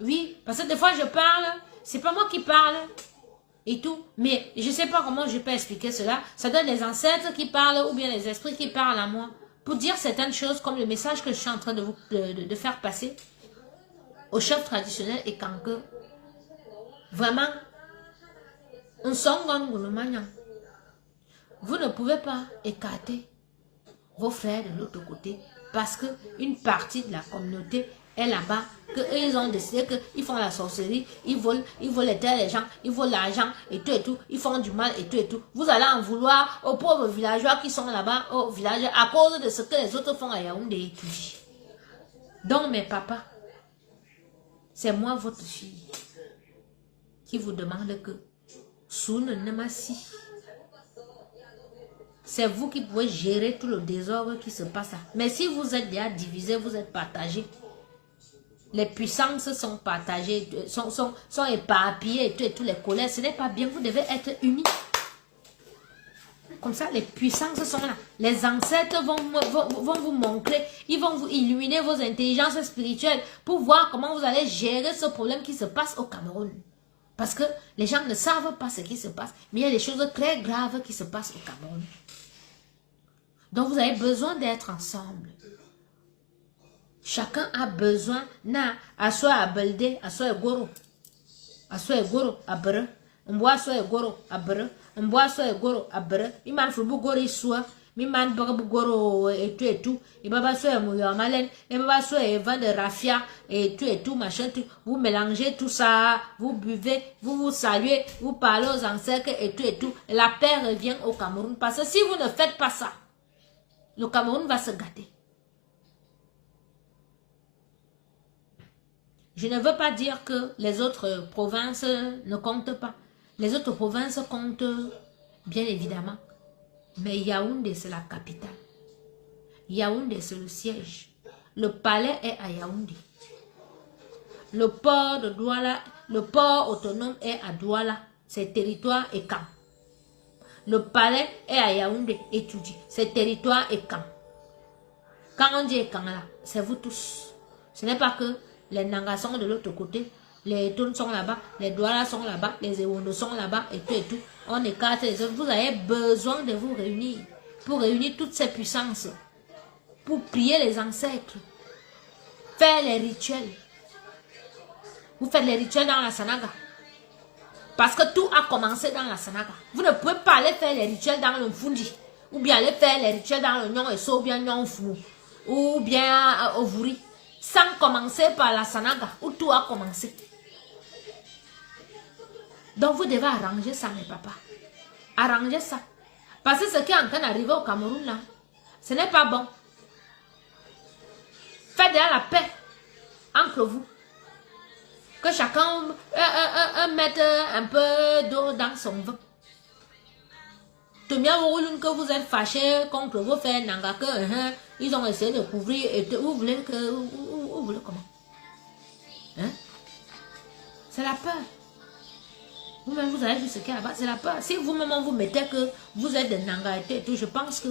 Oui, parce que des fois je parle, c'est pas moi qui parle. Et tout, mais je ne sais pas comment je peux expliquer cela. Ça doit être les ancêtres qui parlent ou bien les esprits qui parlent à moi pour dire certaines choses comme le message que je suis en train de faire passer aux chefs traditionnels et kanke. Vraiment, un songon goulumanya. Vous ne pouvez pas écarter vos frères de l'autre côté parce qu'une partie de la communauté est là-bas, qu'ils ont décidé qu'ils font la sorcellerie, ils volent les terres des gens, ils volent l'argent et tout, ils font du mal et tout. Vous allez en vouloir aux pauvres villageois qui sont là-bas, au village, à cause de ce que les autres font à Yaoundé. Donc mes papas, c'est moi votre fille qui vous demande que Soune Nemasi, c'est vous qui pouvez gérer tout le désordre qui se passe là. Mais si vous êtes déjà divisés, vous êtes partagés. Les puissances sont partagées, sont éparpillées et tout, les colères. Ce n'est pas bien, vous devez être unis. Comme ça, les puissances sont là. Les ancêtres vont vous montrer, ils vont vous illuminer vos intelligences spirituelles pour voir comment vous allez gérer ce problème qui se passe au Cameroun. Parce que les gens ne savent pas ce qui se passe, mais il y a des choses très graves qui se passent au Cameroun. Donc vous avez besoin d'être ensemble. Chacun a besoin na aswa abelde aswa goro abere mboa aswa goro abere mboa aswa goro abere iman fubu goro iswa mi man babu goro et tout et baba soe mouya malen et baba soe vin de raffia et tout machin tout. Vous mélangez tout ça, vous buvez, vous saluez, vous parlez aux ancêtres et tout et la paix revient au Cameroun parce que si vous ne faites pas ça, le Cameroun va se gâter. Je ne veux pas dire que les autres provinces ne comptent pas. Les autres provinces comptent bien évidemment. Mais Yaoundé, c'est la capitale. Yaoundé, c'est le siège. Le palais est à Yaoundé. Le port de Douala, le port autonome est à Douala. C'est territoire et camp. Le palais est à Yaoundé, étudié. C'est territoire et camp. Quand on dit camp là, c'est vous tous. Ce n'est pas que les Nangas sont de l'autre côté, les Toun sont là-bas, les Douala sont là-bas, les Ewondo sont là-bas et tout. On écarte les autres. Vous avez besoin de vous réunir pour réunir toutes ces puissances, pour prier les ancêtres, faire les rituels. Vous faites les rituels dans la Sanaga. Parce que tout a commencé dans la Sanaga. Vous ne pouvez pas aller faire les rituels dans le Fundi. Ou bien aller faire les rituels dans le Nyon et So, ou bien Nyon Fou. Ou bien au Vuri. Sans commencer par la Sanaga. Où tout a commencé. Donc vous devez arranger ça, mes papas. Arranger ça. Parce que ce qui est en train d'arriver au Cameroun, là, ce n'est pas bon. Faites déjà la paix entre vous. Que chacun mette un peu d'eau dans son vin. Tout bien que vous êtes fâchés contre vos frères Nanga, que ils ont essayé de couvrir. Et vous voulez que... Vous voulez comment? Hein? C'est la peur. Vous-même, vous avez vu ce qu'il y a là-bas, c'est la peur. Si vous-même, vous mettez que vous êtes des Nanga et tout, je pense que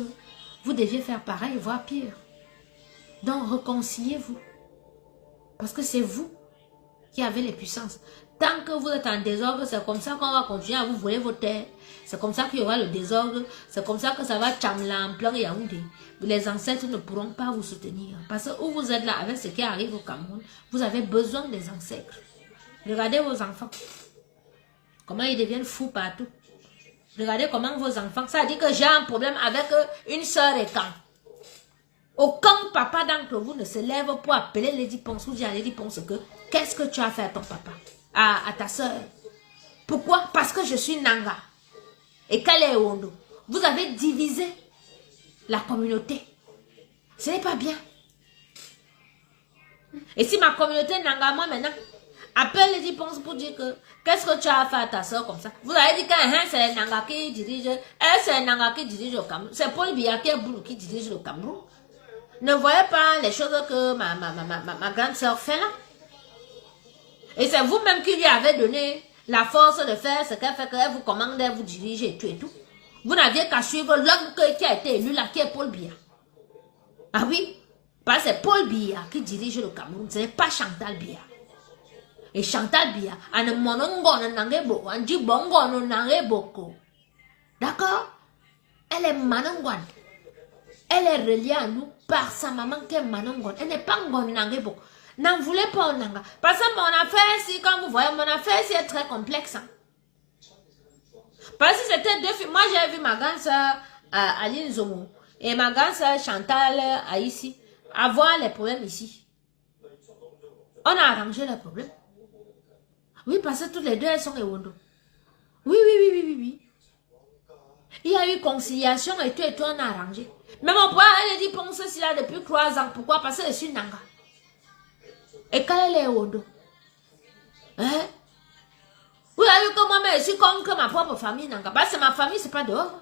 vous deviez faire pareil, voire pire. Donc, réconciliez-vous. Parce que c'est vous qui avez les puissances. Tant que vous êtes en désordre, c'est comme ça qu'on va continuer à vous voler vos terres. C'est comme ça qu'il y aura le désordre. C'est comme ça que ça va chamla en plein Yaoundé. Les ancêtres ne pourront pas vous soutenir. Parce que où vous êtes là, avec ce qui arrive au Cameroun, vous avez besoin des ancêtres. Regardez vos enfants. Comment ils deviennent fous partout. Regardez comment vos enfants... Ça dit que j'ai un problème avec une soeur et quand. Aucun papa d'entre vous ne se lève pour appeler Lady Ponce ou dire à Lady Ponce que qu'est-ce que tu as fait à ton papa, à ta soeur. Pourquoi? Parce que je suis Nanga. Et qu'elle est Ondo. Vous avez divisé la communauté. Ce n'est pas bien. Et si ma communauté Nanga, moi maintenant, appelle Lady Ponce pour dire que qu'est-ce que tu as fait à ta soeur comme ça. Vous avez dit que c'est les Nanga qui dirige, c'est les Nanga qui dirige le Cameroun. C'est Paul Biya qui dirige le Cameroun. Ne voyez pas les choses que ma grande soeur fait là. Et c'est vous-même qui lui avez donné la force de faire ce qu'elle fait, qu'elle vous commande, elle vous dirige et tout et tout. Vous n'aviez qu'à suivre l'homme qui a été élu là, qui est Paul Biya. Ah oui, parce que c'est Paul Biya qui dirige le Cameroun, ce n'est pas Chantal Biya. Et Chantal Biya, d'accord? Elle est Manangwan. Elle est reliée à nous par sa maman qui est Manongon. Elle n'est pas Ngonangebo. N'en voulez pas Nanga. Parce que mon affaire ici, comme vous voyez, mon affaire ici est très complexe. Hein. Parce que c'était deux filles. Moi, j'ai vu ma grande soeur Aline Zomo et ma grande soeur Chantal ici avoir les problèmes ici. On a arrangé les problèmes. Oui, parce que toutes les deux, elles sont Ewondo. Oui. Il y a eu conciliation et tout, on a arrangé. Mais mon père, elle dit, pense ceci là depuis 3 ans. Pourquoi? Parce que je suis Nanga. Et quand elle est Odo. Hein? Vous avez vu comment je suis comme que ma propre famille Nanga. Parce que ma famille, c'est pas dehors.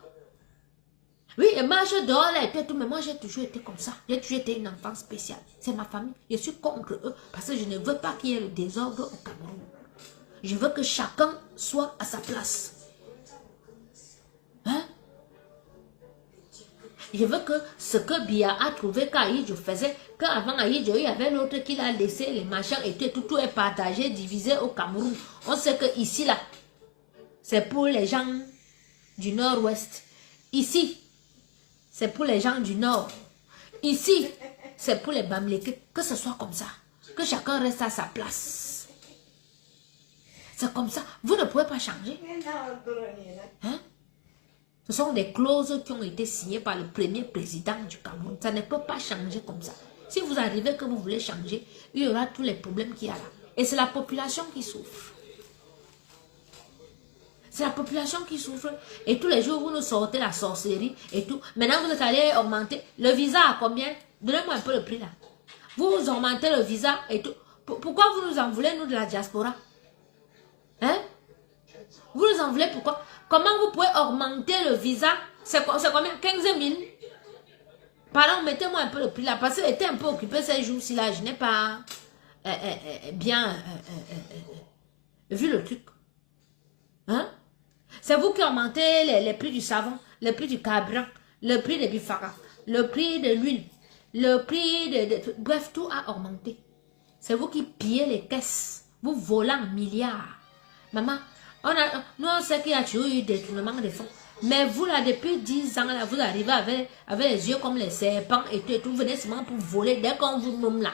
Oui, et moi, je dehors là et tout, mais moi, j'ai toujours été comme ça. J'ai toujours été une enfant spéciale. C'est ma famille. Je suis contre eux parce que je ne veux pas qu'il y ait le désordre au Cameroun. Je veux que chacun soit à sa place. Hein? Je veux que ce que Biya a trouvé qu'Aïdjo faisait, qu'avant Aïdjo, il y avait l'autre qui l'a laissé, les machins étaient tout est partagé, divisé au Cameroun. On sait que ici, là, c'est pour les gens du nord-ouest. Ici, c'est pour les gens du nord. Ici, c'est pour les Bamlékés. Que ce soit comme ça. Que chacun reste à sa place. C'est comme ça. Vous ne pouvez pas changer. Hein? Ce sont des clauses qui ont été signées par le premier président du Cameroun. Ça ne peut pas changer comme ça. Si vous arrivez que vous voulez changer, il y aura tous les problèmes qu'il y a là. Et c'est la population qui souffre. C'est la population qui souffre. Et tous les jours, vous nous sortez la sorcellerie et tout. Maintenant, vous êtes allé augmenter. Le visa à combien? Donnez-moi un peu le prix là. Vous augmentez le visa et tout. Pourquoi vous nous en voulez, nous, de la diaspora? Hein? Vous nous en voulez pourquoi? Comment vous pouvez augmenter le visa? C'est combien? 15 000? Pardon, mettez-moi un peu le prix là. Parce que j'étais un peu occupé ces jours-ci là. Je n'ai pas bien vu le truc. Hein? C'est vous qui augmentez les prix du savon, le prix du carburant, le prix des bifara, le prix de l'huile, le prix de... Bref, tout a augmenté. C'est vous qui pillez les caisses. Vous volez en milliards. Maman, nous on sait qu'il y a toujours eu des détournements de fonds. Mais vous là, depuis 10 ans, là, vous arrivez avec les yeux comme les serpents et tout. Vous venez seulement pour voler. Dès qu'on vous nomme là,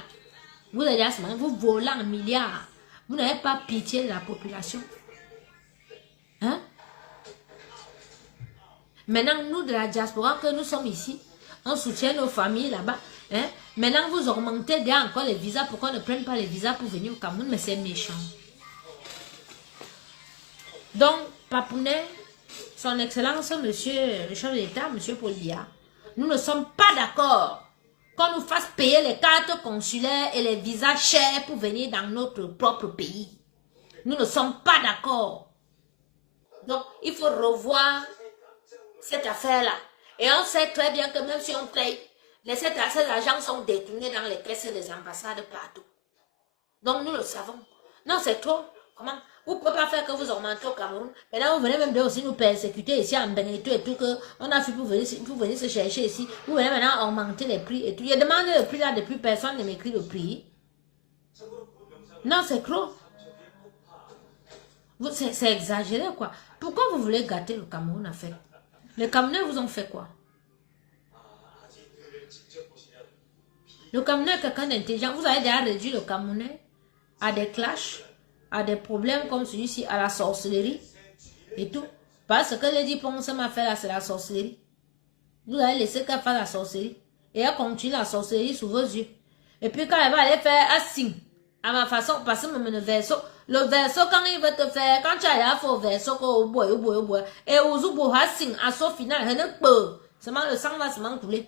vous allez seulement, vous volez en milliards. Vous n'avez pas pitié de la population. Maintenant, nous de la diaspora que nous sommes ici, on soutient nos familles là-bas. Hein? Maintenant, vous augmentez déjà encore les visas. Pourquoi on ne prenne pas les visas pour venir au Cameroun? Mais c'est méchant. Donc, Papounet, son Excellence, monsieur le chef de l'État, monsieur Paul Biya, nous ne sommes pas d'accord qu'on nous fasse payer les cartes consulaires et les visas chers pour venir dans notre propre pays. Nous ne sommes pas d'accord. Donc, il faut revoir cette affaire-là. Et on sait très bien que même si on paye, ces argents sont détournés dans les caisses des ambassades partout. Donc, nous le savons. Non, c'est trop. Comment? Vous ne pouvez pas faire que vous augmentez au Cameroun. Maintenant, vous venez même de aussi nous persécuter ici en Benetton et tout, que on a fait pour venir se chercher ici. Vous venez maintenant augmenter les prix et tout. Il a demandé le prix là depuis, personne ne m'écrit le prix. Non, c'est trop. C'est exagéré, quoi. Pourquoi vous voulez gâter le Cameroun, en fait? Les Camerounais vous ont fait quoi? Le Camerounais est quelqu'un d'intelligent. Vous avez déjà réduit le Camerounais à des clashs, à des problèmes comme celui-ci, à la sorcellerie et tout. Parce que les 10 ponts m'a fait là, c'est la sorcellerie. Vous avez laissé qu'elle fasse la sorcellerie. Et elle continue la sorcellerie sous vos yeux. Et puis quand elle va aller faire un signe, à ma façon, parce que même le verso, quand il va te faire, quand tu as fait au verso, et au zubo, un signe, à son final, seulement le sang va seulement couler.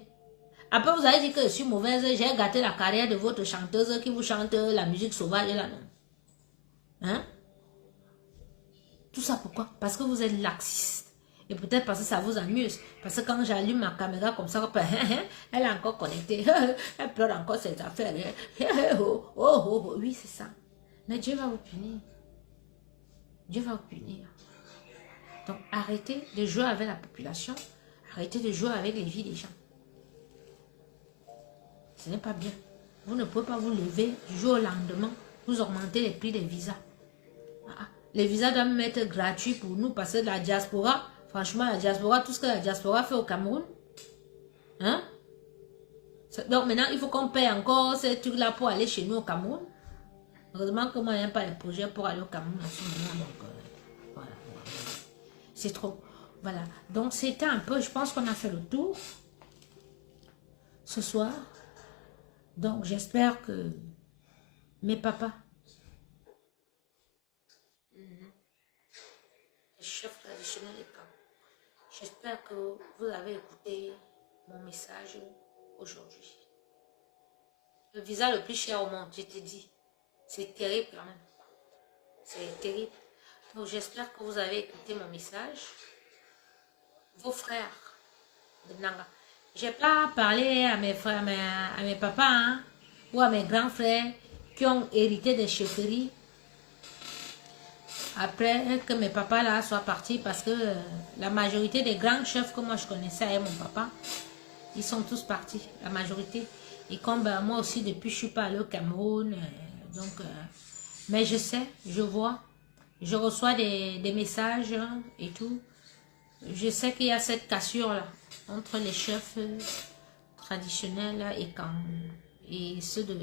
Après, vous avez dit que je suis mauvaise, j'ai gâté la carrière de votre chanteuse qui vous chante la musique sauvage là, non? Hein? Tout ça pourquoi? Parce que vous êtes laxiste. Et peut-être parce que ça vous amuse. Parce que quand j'allume ma caméra comme ça, elle est encore connectée. Elle pleure encore cette affaire. Oui, c'est ça. Mais Dieu va vous punir. Dieu va vous punir. Donc arrêtez de jouer avec la population. Arrêtez de jouer avec les vies des gens. Ce n'est pas bien. Vous ne pouvez pas vous lever du jour au lendemain. Vous augmentez les prix des visas. Les visas doivent même être gratuits pour nous parce que la diaspora, franchement, la diaspora, tout ce que la diaspora fait au Cameroun, hein? Donc maintenant, il faut qu'on paye encore ces trucs-là pour aller chez nous au Cameroun. Heureusement que moi, il n'y a pas de projet pour aller au Cameroun en ce moment. Donc, voilà. C'est trop. Voilà. Donc, c'était un peu, je pense qu'on a fait le tour ce soir. Donc, j'espère que mes papas, les chefs traditionnels des camps, j'espère que vous avez écouté mon message aujourd'hui. Le visa le plus cher au monde, je te dis, c'est terrible quand même. C'est terrible. Donc, j'espère que vous avez écouté mon message. Vos frères de Nanga. Je n'ai pas parlé à mes frères, à mes papas, hein, ou à mes grands frères qui ont hérité des chefferies après que mes papas là soient partis, parce que la majorité des grands chefs que moi je connaissais avec mon papa, ils sont tous partis, la majorité. Et comme moi aussi depuis je suis pas allée au Cameroun, mais je sais, je vois, je reçois des messages et tout. Je sais qu'il y a cette cassure là entre les chefs traditionnels et ceux de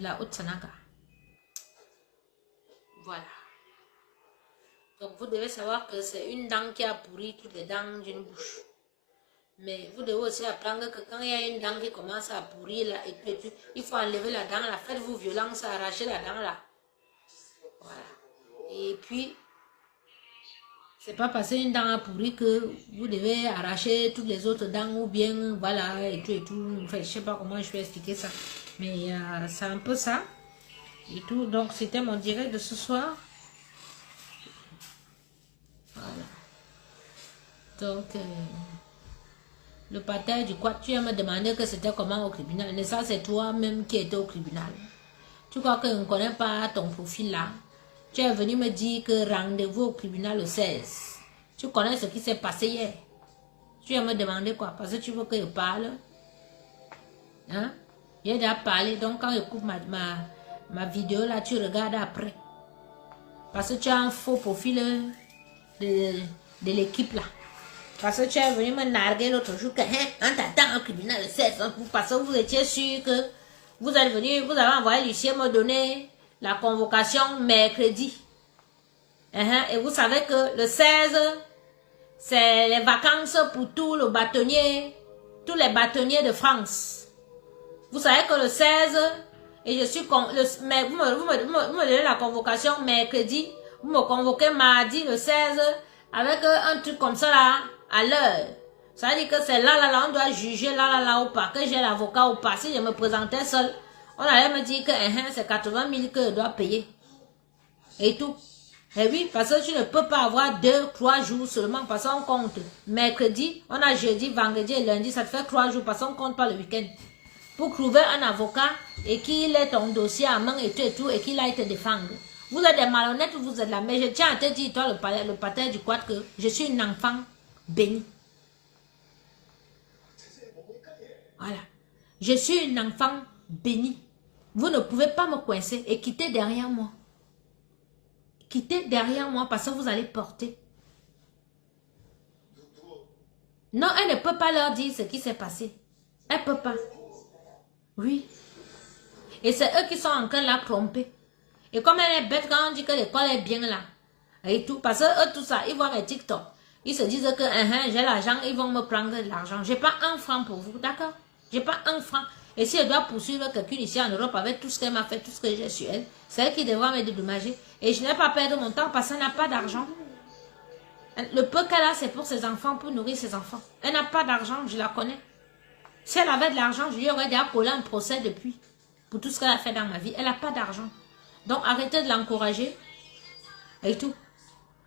la Haute-Sananga. Voilà. Donc vous devez savoir que c'est une dent qui a pourri toutes les dents d'une bouche. Mais vous devez aussi apprendre que quand il y a une dent qui commence à pourrir là, et puis il faut enlever la dent là, faites-vous violence, arracher la dent là. Voilà. Et puis, c'est pas parce qu'une dent a pourri que vous devez arracher toutes les autres dents ou bien, voilà, et tout. Enfin, je sais pas comment je vais expliquer ça. Mais c'est un peu ça. Et tout. Donc, c'était mon direct de ce soir. Voilà. Donc, le pater du quoi, tu as me demandé que c'était comment au tribunal. Mais ça, c'est toi-même qui étais au tribunal. Tu crois que je ne connais pas ton profil là? Tu es venu me dire que rendez-vous au tribunal le 16. Tu connais ce qui s'est passé hier. Tu vas me demander quoi? Parce que tu veux que je parle. Hein? J'ai déjà parlé. Donc quand je coupe ma vidéo là, tu regardes après. Parce que tu as un faux profil de l'équipe là. Parce que tu es venu me narguer l'autre jour que on t'attend au tribunal le 16. Parce que vous étiez sûr que vous êtes venu, vous avez envoyé Lucien me donner la convocation mercredi. Et vous savez que le 16, c'est les vacances pour tous les bâtonniers de France. Vous savez que le 16, et je suis... mais vous me donnez la convocation mercredi, vous me convoquez mardi le 16, avec un truc comme ça là, à l'heure. Ça veut dire que c'est là, on doit juger là ou pas, que j'ai l'avocat ou pas. Si je me présentais seul, on allait me dire que c'est 80 000 que je dois payer. Et tout. Et oui, parce que tu ne peux pas avoir 2-3 jours seulement, parce qu'on compte. Mercredi, on a jeudi, vendredi et lundi, ça te fait 3 jours, parce qu'on compte pas le week-end. Pour trouver un avocat et qu'il ait ton dossier à main et tout, et qu'il aille te défendre. Vous êtes des malhonnêtes, vous êtes là. Mais je tiens à te dire, toi, le pater du quad, que je suis une enfant bénie. Voilà. Je suis une enfant bénie. Vous ne pouvez pas me coincer et quitter derrière moi. Quittez derrière moi parce que vous allez porter. Non, elle ne peut pas leur dire ce qui s'est passé. Elle ne peut pas. Oui. Et c'est eux qui sont en train de la tromper. Et comme elle est bête quand on dit que l'école est bien là. Et tout. Parce que eux, tout ça, ils voient mes TikTok. Ils se disent que j'ai l'argent, ils vont me prendre de l'argent. Je n'ai pas un franc pour vous, d'accord? Je n'ai pas un franc. Et si elle doit poursuivre quelqu'un ici en Europe avec tout ce qu'elle m'a fait, tout ce que j'ai sur elle, c'est elle qui devra me dédommager. Et je n'ai pas perdu mon temps parce qu'elle n'a pas d'argent. Le peu qu'elle a, c'est pour ses enfants, pour nourrir ses enfants. Elle n'a pas d'argent, je la connais. Si elle avait de l'argent, je lui aurais déjà collé un procès depuis. Pour tout ce qu'elle a fait dans ma vie. Elle n'a pas d'argent. Donc arrêtez de l'encourager. Et tout.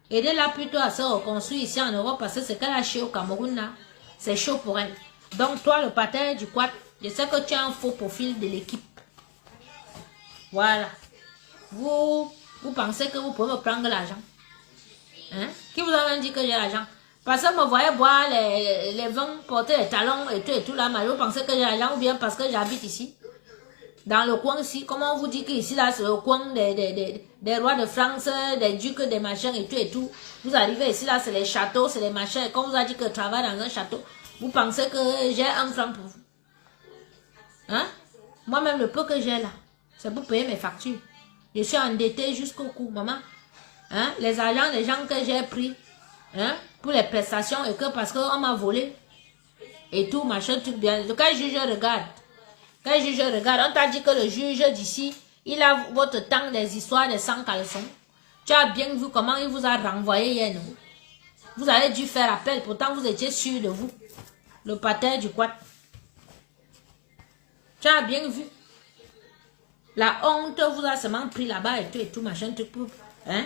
Aidez-la plutôt à se reconstruire ici en Europe parce que ce qu'elle a chez au Cameroun là, c'est chaud pour elle. Donc toi, le pater du quad, je sais que tu as un faux profil de l'équipe. Voilà. Vous pensez que vous pouvez me prendre l'argent? Hein? Qui vous a dit que j'ai l'argent? Parce que me voyez boire les vins, porter les talons et tout là, mais vous pensez que j'ai l'argent ou bien parce que j'habite ici? Dans le coin ici, comment on vous dit que ici là c'est le coin des rois de France, des ducs, des machins et tout. Vous arrivez ici là, c'est les châteaux, c'est les machins. Et quand on vous a dit que je travaille dans un château, vous pensez que j'ai un franc pour vous? Hein? Moi-même, le peu que j'ai là, c'est pour payer mes factures. Je suis endettée jusqu'au cou, maman. Hein? Les agents, les gens que j'ai pris, hein? Pour les prestations et que parce qu'on m'a volé et tout, machin, tout bien. Quand le juge regarde, on t'a dit que le juge d'ici, il a votre temps des histoires des 100 caleçons. Tu as bien vu comment il vous a renvoyé hier, non? Vous avez dû faire appel, pourtant vous étiez sûr de vous. Le pater du quad. Tu as bien vu. La honte vous a seulement pris là-bas et tout, machin, tout, hein?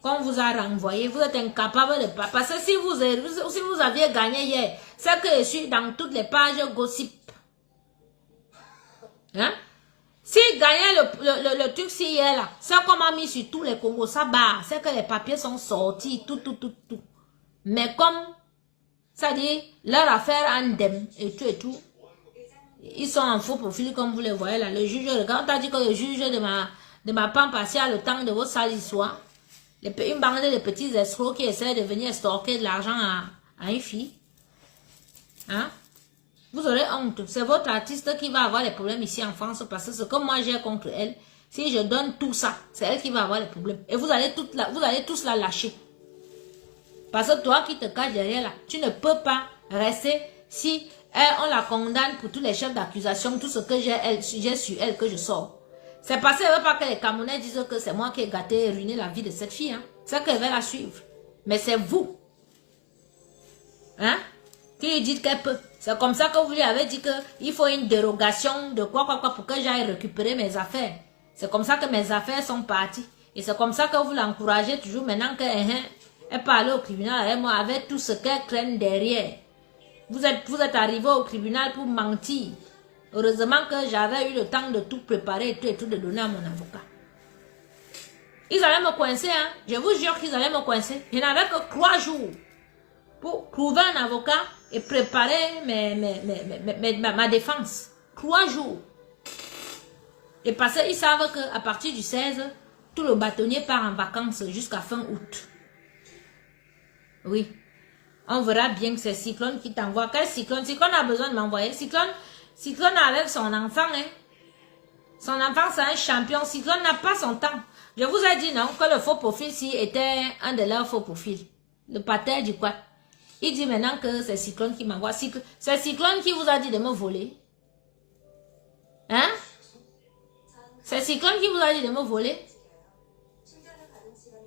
Quand on vous a renvoyé, vous êtes incapable de pas. Parce que si vous aviez gagné hier, c'est que je suis dans toutes les pages gossip. Hein? Si gagnait le truc si hier là, c'est qu'on m'a mis sur tous les Congos, ça barre, c'est que les papiers sont sortis, tout. Mais comme, ça dit, leur affaire indemne et tout, ils sont en faux profil comme vous les voyez là. Le juge, regarde, on t'a dit que le juge de ma pan passé a le temps de votre sale histoire. Une bande de petits escrocs qui essaient de venir stocker de l'argent à une fille. Hein? Vous aurez honte. C'est votre artiste qui va avoir les problèmes ici en France parce que ce que moi j'ai contre elle, si je donne tout ça, c'est elle qui va avoir les problèmes. Et vous allez tous la lâcher. Parce que toi qui te caches derrière là, tu ne peux pas rester si on la condamne pour tous les chefs d'accusation, tout ce que j'ai sur elle que je sors. C'est parce qu'elle ne veut pas que les Camerounais disent que c'est moi qui ai gâté et ruiné la vie de cette fille. Hein. C'est qu'elle va la suivre. Mais c'est vous. Hein? Qui dit qu'elle peut. C'est comme ça que vous lui avez dit qu'il faut une dérogation de quoi pour que j'aille récupérer mes affaires. C'est comme ça que mes affaires sont parties. Et c'est comme ça que vous l'encouragez toujours maintenant qu'elle parle au tribunal avec moi, avec tout ce qu'elle traîne derrière. Vous êtes arrivé au tribunal pour mentir. Heureusement que j'avais eu le temps de tout préparer et tout de donner à mon avocat. Ils allaient me coincer, hein. Je vous jure qu'ils allaient me coincer. Je n'avais que 3 jours pour trouver un avocat et préparer ma défense. 3 jours. Et parce qu'ils savent qu'à partir du 16, tout le bâtonnier part en vacances jusqu'à fin août. Oui. On verra bien que c'est Cyclone qui t'envoie. Quel Cyclone? Cyclone a besoin de m'envoyer. Cyclone avec son enfant, hein. Son enfant, c'est un champion. Cyclone n'a pas son temps. Je vous ai dit, non, que le faux profil, si était un de leurs faux profils. le pater du quoi. Il dit maintenant que c'est Cyclone qui m'envoie. C'est Cyclone qui vous a dit de me voler. Hein? C'est Cyclone qui vous a dit de me voler.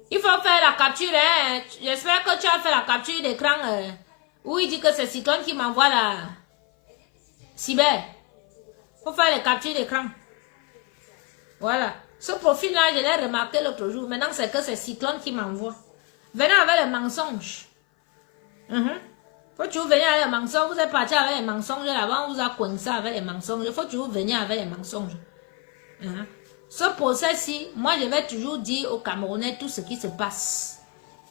Il faut faire la capture. Hein? J'espère que tu as fait la capture d'écran où il dit que c'est Cyclone qui m'envoie la cyber. Il faut faire les captures d'écran. Voilà. Ce profil-là, je l'ai remarqué l'autre jour. Maintenant, c'est que c'est Cyclone qui m'envoie. Venez avec les mensonges. Faut toujours venir avec les mensonges. Vous êtes parti avec les mensonges là-bas, on vous a coincé avec les mensonges. Il faut toujours venir avec les mensonges. Ce procès-ci, moi je vais toujours dire aux Camerounais tout ce qui se passe.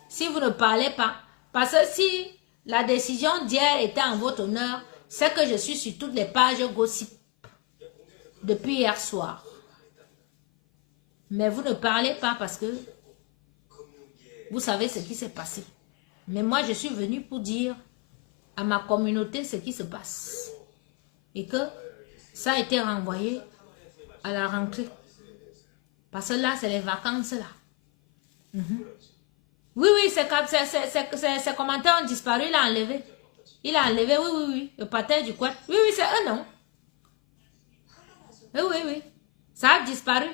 Si vous ne parlez pas, parce que si la décision d'hier était en votre honneur, c'est que je suis sur toutes les pages gossip depuis hier soir. Mais vous ne parlez pas parce que vous savez ce qui s'est passé. Mais moi je suis venue pour dire à ma communauté ce qui se passe. Et que ça a été renvoyé à la rentrée. Parce que là, c'est les vacances là. Oui, ses commentaires ont disparu, il a enlevé. Il a enlevé, oui. Le patin du quad. Oui, c'est un non. Oui. Ça a disparu.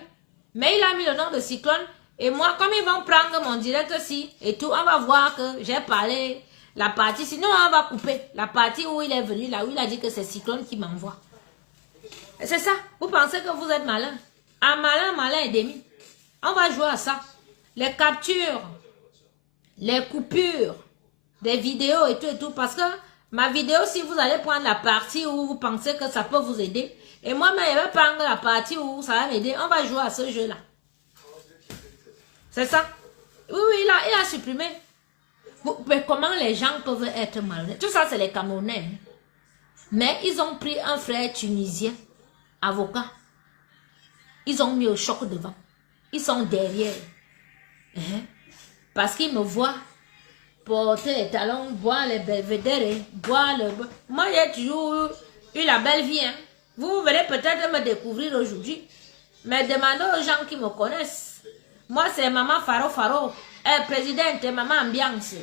Mais il a mis le nom de Cyclone. Et moi, comme ils vont prendre mon direct aussi, et tout, on va voir que j'ai parlé la partie. Sinon, on va couper la partie où il est venu, là où il a dit que c'est Cyclone qui m'envoie. C'est ça. Vous pensez que vous êtes malin. Un malin et demi. On va jouer à ça. Les captures, les coupures, des vidéos et tout. Parce que ma vidéo, si vous allez prendre la partie où vous pensez que ça peut vous aider, et moi-même, je vais prendre la partie où ça va m'aider, on va jouer à ce jeu-là. C'est ça. Oui, il a supprimé. Mais comment les gens peuvent être malhonnêtes? Tout ça, c'est les Camerounais. Mais ils ont pris un frère tunisien, avocat. Ils ont mis au choc devant. Ils sont derrière. Parce qu'ils me voient porter les talons, boire les belvédères, boire le... Moi, j'ai toujours eu la belle vie. Vous venez peut-être me découvrir aujourd'hui. Mais demandez aux gens qui me connaissent. Moi, c'est Maman Faro. Présidente, Maman Ambiance.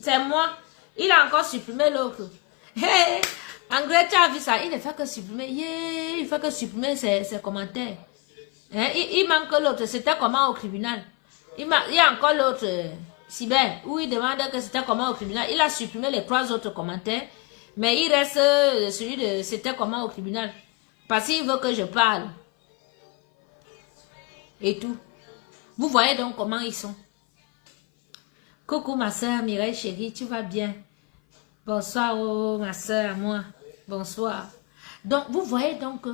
C'est moi. Il a encore supprimé l'autre. Anglais, tu as vu ça? Il ne fait que supprimer. Il fait que supprimer ses commentaires. Il manque l'autre. C'était comment au tribunal? Il y a encore l'autre, Cyber, où il demande que c'était comment au tribunal. Il a supprimé les 3 autres commentaires. Mais il reste celui de c'était comment au tribunal. Parce qu'il veut que je parle. Et tout. Vous voyez donc comment ils sont. Coucou ma soeur Mireille chérie, tu vas bien? Bonsoir ma soeur, moi. Bonsoir. Donc vous voyez donc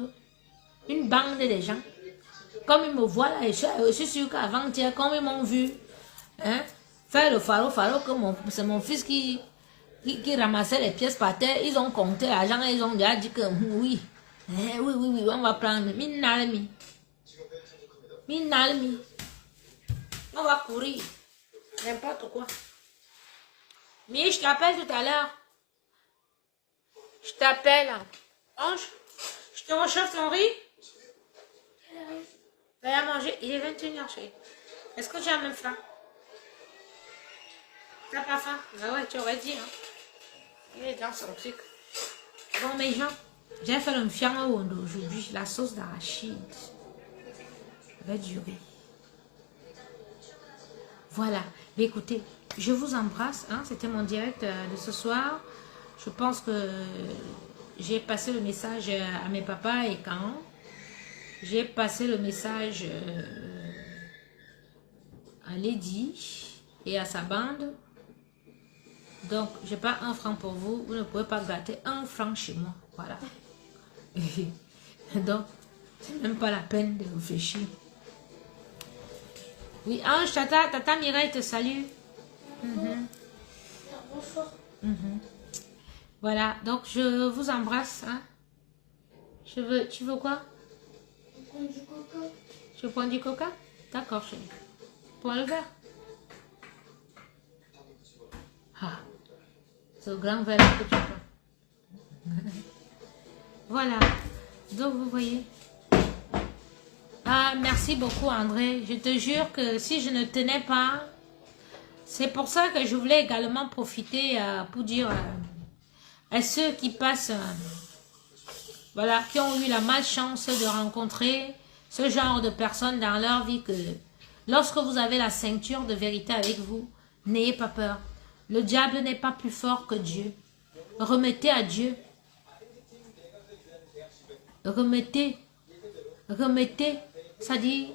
une bande de gens. Comme ils me voient là, je suis sûre qu'avant-hier, comme ils m'ont vu faire le faro, que c'est mon fils qui ramassait les pièces par terre, ils ont compté l'argent et ils ont déjà dit que oui. Oui, on va prendre. Minalmi. On va courir. N'importe quoi. Mais je t'appelle tout à l'heure. Je t'appelle. Ange, je te rechauffe ton riz. Tu vas manger. Il est 21h, chérie. Est-ce que tu as même faim? T'as pas faim? Ah ouais, tu aurais dit. Il est dans son truc. Bon, mes gens, j'ai fait le fiamma aujourd'hui. La sauce d'arachide. Avec du riz. Voilà. Mais écoutez, je vous embrasse. C'était mon direct de ce soir. Je pense que j'ai passé le message à mes papas et quand j'ai passé le message à Lady et à sa bande. Donc, je n'ai pas 1 franc pour vous. Vous ne pouvez pas gâter 1 franc chez moi. Voilà. Donc, c'est même pas la peine de réfléchir. Oui, Ange, tata Mireille te salue. Voilà, donc je vous embrasse. Tu veux quoi? Du coca. Tu prends du coca? D'accord, chérie. Prends le verre. C'est le grand verre que tu prends. Voilà. Donc, vous voyez. Merci beaucoup, André. Je te jure que si je ne tenais pas C'est pour ça que je voulais également profiter pour dire à ceux qui passent, voilà, qui ont eu la malchance de rencontrer ce genre de personnes dans leur vie, que lorsque vous avez la ceinture de vérité avec vous, n'ayez pas peur. Le diable n'est pas plus fort que Dieu. Remettez à Dieu. Remettez. Ça dit,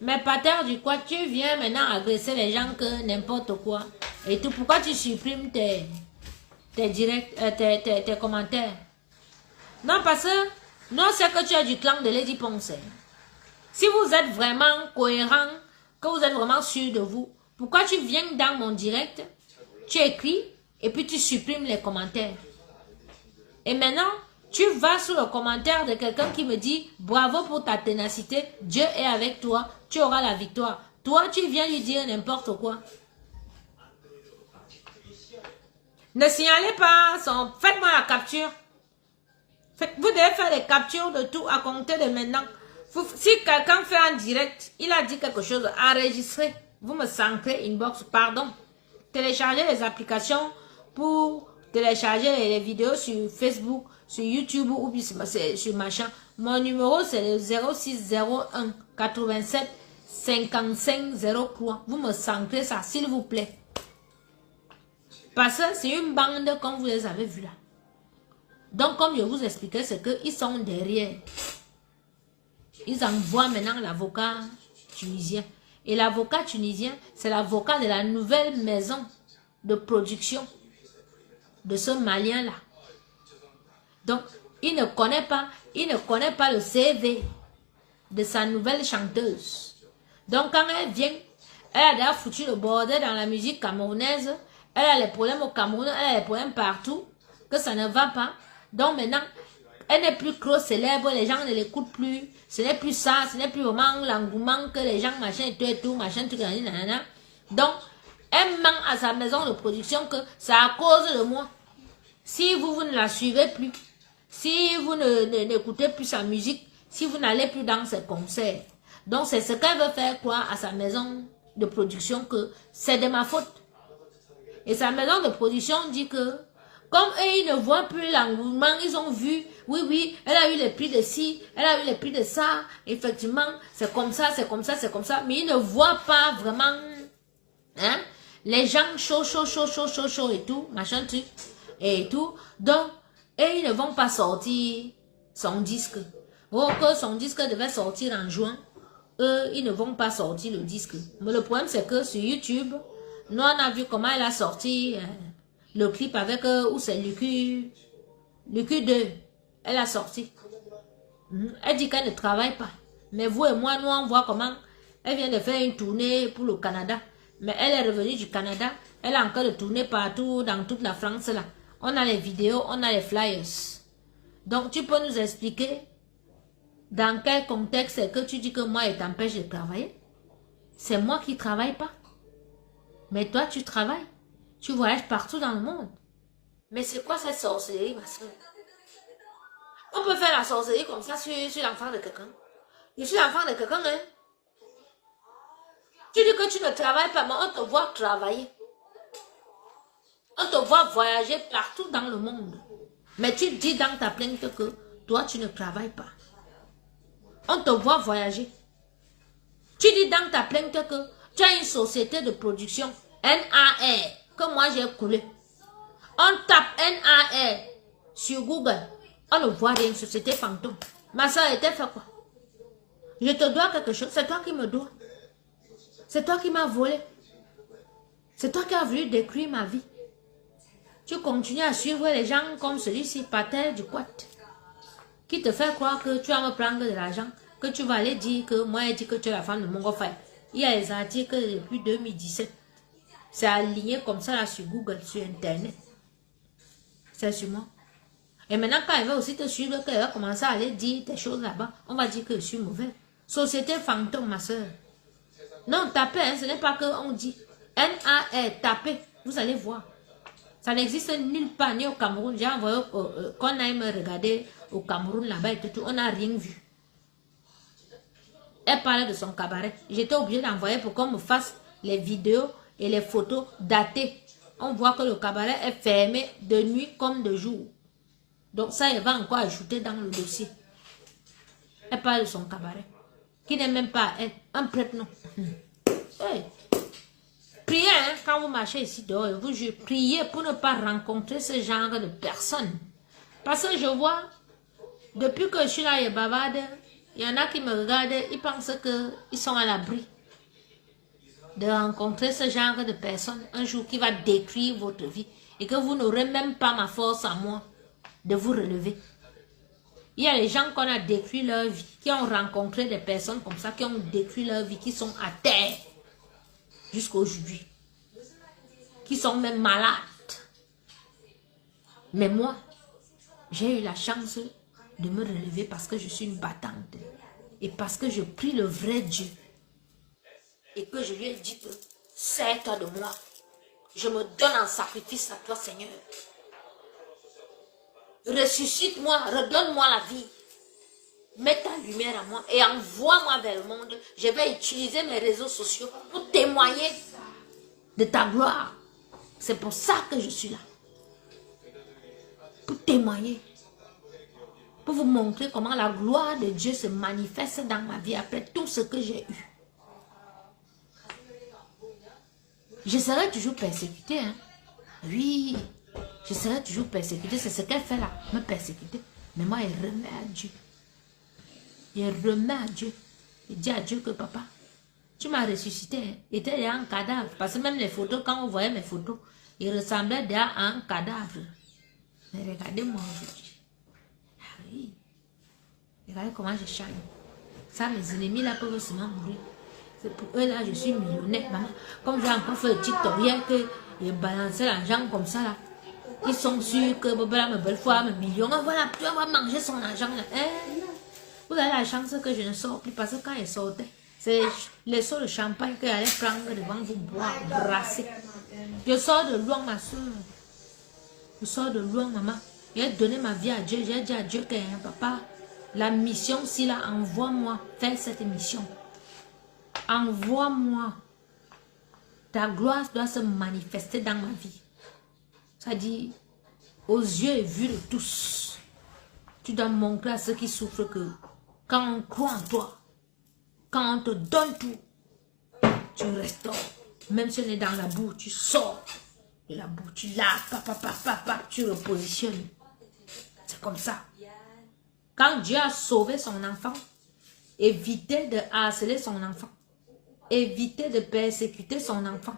mais pater du quoi, tu viens maintenant agresser les gens que n'importe quoi. Et tout, pourquoi tu supprimes tes directs, tes commentaires? Non, parce que, non, c'est que tu as du clan de Lady Ponce. Si vous êtes vraiment cohérent, que vous êtes vraiment sûr de vous, pourquoi tu viens dans mon direct, tu écris, et puis tu supprimes les commentaires? Et maintenant, tu vas sur le commentaire de quelqu'un qui me dit « Bravo pour ta ténacité, Dieu est avec toi, tu auras la victoire. » Toi, tu viens lui dire n'importe quoi. Ne signalez pas, faites-moi la capture. Vous devez faire les captures de tout à compter de maintenant. Si quelqu'un fait un direct, il a dit quelque chose, enregistrez. Vous me centrez inbox, pardon. Téléchargez les applications pour télécharger les vidéos sur Facebook, sur YouTube ou sur machin. Mon numéro c'est le 0601 87 55 03. Vous me centrez ça, s'il vous plaît. Parce que c'est une bande comme vous les avez vus là. Donc comme je vous expliquais, c'est qu'ils sont derrière. Ils envoient maintenant l'avocat tunisien. Et l'avocat tunisien, c'est l'avocat de la nouvelle maison de production de ce Malien-là. Donc, il ne connaît pas le CV de sa nouvelle chanteuse. Donc, quand elle vient, elle a déjà foutu le bordel dans la musique camerounaise. Elle a les problèmes au Cameroun, elle a les problèmes partout, que ça ne va pas. Donc, maintenant, elle n'est plus trop célèbre, les gens ne l'écoutent plus. Ce n'est plus ça, ce n'est plus vraiment l'engouement que les gens, machin et tout, machin, tout, nanana. Donc, elle ment à sa maison de production que c'est à cause de moi. Si vous ne la suivez plus, si vous n'écoutez plus sa musique, si vous n'allez plus dans ses concerts. Donc, c'est ce qu'elle veut faire croire à sa maison de production que c'est de ma faute. Et sa maison de production dit que, comme eux, ils ne voient plus l'engouement, ils ont vu, oui, elle a eu les prix de ci, elle a eu les prix de ça, effectivement, c'est comme ça, c'est comme ça, c'est comme ça, mais ils ne voient pas vraiment, hein, les gens chaud et tout, machin truc, et tout, donc, et ils ne vont pas sortir son disque. Oh, que son disque devait sortir en juin, eux, ils ne vont pas sortir le disque. Mais le problème, c'est que sur YouTube, nous, on a vu comment elle a sorti le clip avec, où c'est Lucu 2. Elle a sorti. Elle dit qu'elle ne travaille pas. Mais vous et moi, nous, on voit comment elle vient de faire une tournée pour le Canada. Mais elle est revenue du Canada. Elle a encore de tourner partout, dans toute la France, là. On a les vidéos, on a les flyers. Donc, tu peux nous expliquer dans quel contexte est que tu dis que moi, elle t'empêche de travailler? C'est moi qui ne travaille pas. Mais toi, tu travailles. Tu voyages partout dans le monde. Mais c'est quoi cette sorcellerie, ma soeur? On peut faire la sorcellerie comme ça sur l'enfant de quelqu'un. Je suis l'enfant de quelqu'un, hein? Tu dis que tu ne travailles pas, mais on te voit travailler. On te voit voyager partout dans le monde. Mais tu dis dans ta plainte que toi, tu ne travailles pas. On te voit voyager. Tu dis dans ta plainte que tu as une société de production, NAR, que moi j'ai coulé. On tape NAR sur Google. On ne voit rien, société fantôme. Ma soeur était fait quoi? Je te dois quelque chose. C'est toi qui me dois. C'est toi qui m'as volé. C'est toi qui as voulu détruire ma vie. Tu continues à suivre les gens comme celui-ci, Pater du Quat, qui te fait croire que tu vas me prendre de l'argent, que tu vas aller dire que moi, j'ai dit que tu es la femme de mon frère. Il y a les articles depuis 2017. C'est aligné comme ça là sur Google, sur Internet. C'est sur moi. Et maintenant, quand elle va aussi te suivre, qu'elle va commencer à aller dire des choses là-bas, on va dire que je suis mauvaise. Société fantôme, ma soeur. Non, tapez, hein, ce n'est pas qu'on dit. NAR, tapez, vous allez voir. Ça n'existe nulle part, ni au Cameroun. J'ai envoyé qu'on aille me regarder au Cameroun là-bas et tout, on n'a rien vu. Elle parlait de son cabaret. J'étais obligée d'envoyer pour qu'on me fasse les vidéos et les photos datées. On voit que le cabaret est fermé de nuit comme de jour. Donc ça, elle va encore ajouter dans le dossier. Elle parle de son cabaret, qui n'est même pas un prêtre, non. Hey. Priez, hein, quand vous marchez ici dehors, je vous jure, priez pour ne pas rencontrer ce genre de personnes. Parce que je vois, depuis que je suis là et bavarde, il y en a qui me regardent, ils pensent qu'ils sont à l'abri de rencontrer ce genre de personnes un jour qui va détruire votre vie et que vous n'aurez même pas ma force à moi de vous relever. Il y a les gens qu'on a détruit leur vie, qui ont rencontré des personnes comme ça, qui ont détruit leur vie, qui sont à terre jusqu'à aujourd'hui, qui sont même malades. Mais moi, j'ai eu la chance de me relever parce que je suis une battante et parce que je prie le vrai Dieu et que je lui ai dit que sers-toi de moi. Je me donne en sacrifice à toi, Seigneur. Ressuscite-moi, redonne-moi la vie. Mets ta lumière à moi et envoie-moi vers le monde. Je vais utiliser mes réseaux sociaux pour témoigner de ta gloire. C'est pour ça que je suis là. Pour témoigner. Pour vous montrer comment la gloire de Dieu se manifeste dans ma vie après tout ce que j'ai eu. Je serai toujours persécutée. Hein? Oui, je serai toujours persécutée. C'est ce qu'elle fait là, me persécuter. Mais moi, elle remet à Dieu. Il remet à Dieu. Il dit à Dieu que papa, tu m'as ressuscité. Hein. Il était déjà un cadavre. Parce que même les photos, quand on voyait mes photos, il ressemblait déjà à un cadavre. Mais regardez-moi aujourd'hui. Ah oui. Regardez comment je change. Ça, mes ennemis là peuvent seulement mourir. C'est pour eux là, je suis millionnaire, maman. Comme j'ai encore fait le TikTok hier que ils balançaient l'argent comme ça là. Ils sont sûrs que Bobala me belle fois, me million. Voilà, tu vas manger son argent là. Eh? Vous avez la chance que je ne sors plus parce que quand ils sortaient, c'est les seaux de champagne que j'allais prendre devant vous boire, brasser. Je sors de loin, ma soeur. Je sors de loin, maman. J'ai donné ma vie à Dieu. J'ai dit à Dieu que papa, la mission, si là, envoie-moi faire cette mission. Envoie-moi. Ta gloire doit se manifester dans ma vie. Ça dit, aux yeux et vus de tous, tu dois montrer à ceux qui souffrent que quand on croit en toi, quand on te donne tout, tu restaures. Même si on est dans la boue, tu sors de la boue, tu laves, tu repositionnes. C'est comme ça. Quand Dieu a sauvé son enfant, évitez de harceler son enfant. Évitez de persécuter son enfant.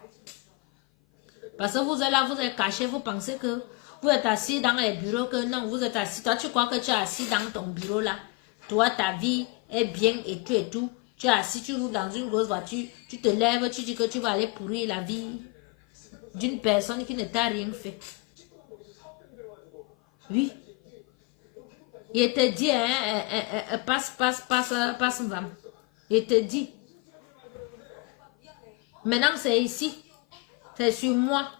Parce que vous êtes là, vous êtes caché, vous pensez que vous êtes assis dans les bureaux, que non, vous êtes assis. Toi, tu crois que tu es assis dans ton bureau là. Toi, ta vie est bien et tout. Tu es assis, tu roules dans une grosse voiture, tu te lèves, tu dis que tu vas aller pourrir la vie d'une personne qui ne t'a rien fait. Oui. Il te dit, passe, femme. Il te dit. Maintenant, c'est ici. C'est sur moi.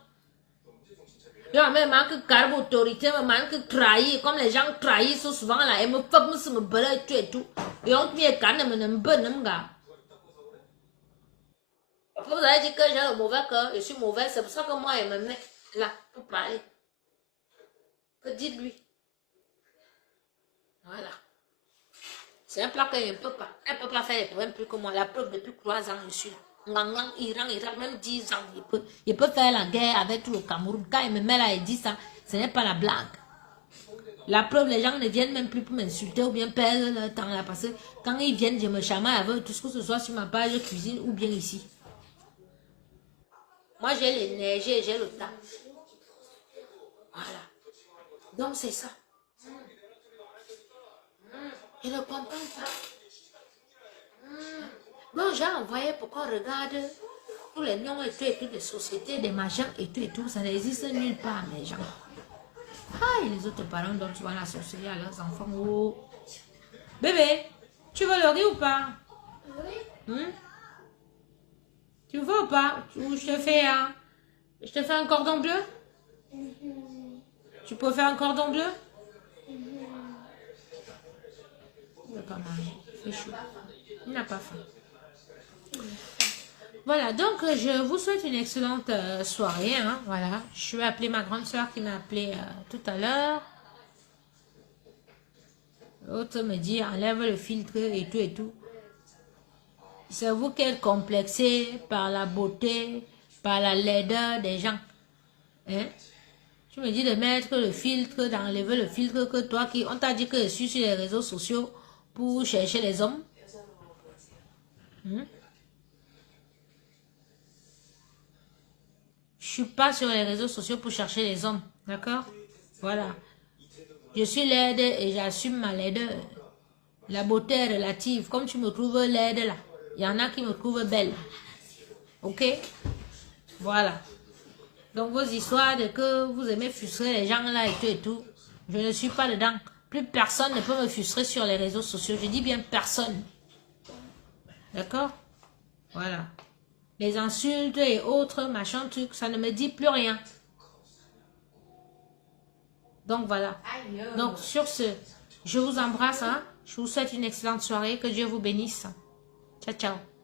Il me manque carbe autorité, me manque trahir. Comme les gens trahissent souvent là. Et me fait me balayer et tout. Et on te met carne, me bonne, gars. Vous avez dit que j'ai le mauvais cœur. Je suis mauvais. C'est pour ça que moi, il me met là pour parler. Que dites-lui. Voilà. C'est un plat qu'elle ne peut pas. Elle ne peut pas faire les problèmes plus que moi. La preuve, depuis 3 ans, je suis là. Iran, même 10 ans, il peut faire la guerre avec tout le Cameroun. Quand il me met là et dit ça, ce n'est pas la blague. La preuve, les gens ne viennent même plus pour m'insulter ou bien perdre leur temps là. Parce que quand ils viennent, je me chamaille avec tout ce que ce soit sur ma page cuisine ou bien ici. Moi, j'ai l'énergie et j'ai le temps. Voilà. Donc, c'est ça. Je ne comprends pas. Donc, j'ai envoyé pour qu'on regarde tous les noms et tout, des sociétés, des machins et tout. Ça n'existe nulle part, mes gens. Ah, et les autres parents donnent souvent la sorcellerie à leurs enfants. Oh. Bébé, tu veux le riz ou pas? Oui. Tu veux ou pas? Ou je te fais un cordon bleu? Tu peux faire un cordon bleu? Il ne veut pas manger. Il fait chaud. Il n'a pas faim. Voilà, donc je vous souhaite une excellente soirée. Hein, voilà, je vais appeler ma grande soeur qui m'a appelé tout à l'heure. L'autre me dit enlève le filtre et tout et tout. C'est vous qui êtes complexé par la beauté, par la laideur des gens. Hein? Tu me dis de mettre le filtre, d'enlever le filtre que toi qui... On t'a dit que je suis sur les réseaux sociaux pour chercher les hommes. Je suis pas sur les réseaux sociaux pour chercher les hommes. D'accord? Voilà. Je suis laide et j'assume ma laideur. La beauté est relative. Comme tu me trouves laide là, il y en a qui me trouvent belle. Ok? Voilà. Donc vos histoires de que vous aimez frustrer les gens là et tout, je ne suis pas dedans. Plus personne ne peut me frustrer sur les réseaux sociaux. Je dis bien personne. D'accord? Voilà. Les insultes et autres, machin, truc, ça ne me dit plus rien. Donc voilà. Donc sur ce, je vous embrasse. Hein? Je vous souhaite une excellente soirée. Que Dieu vous bénisse. Ciao, ciao.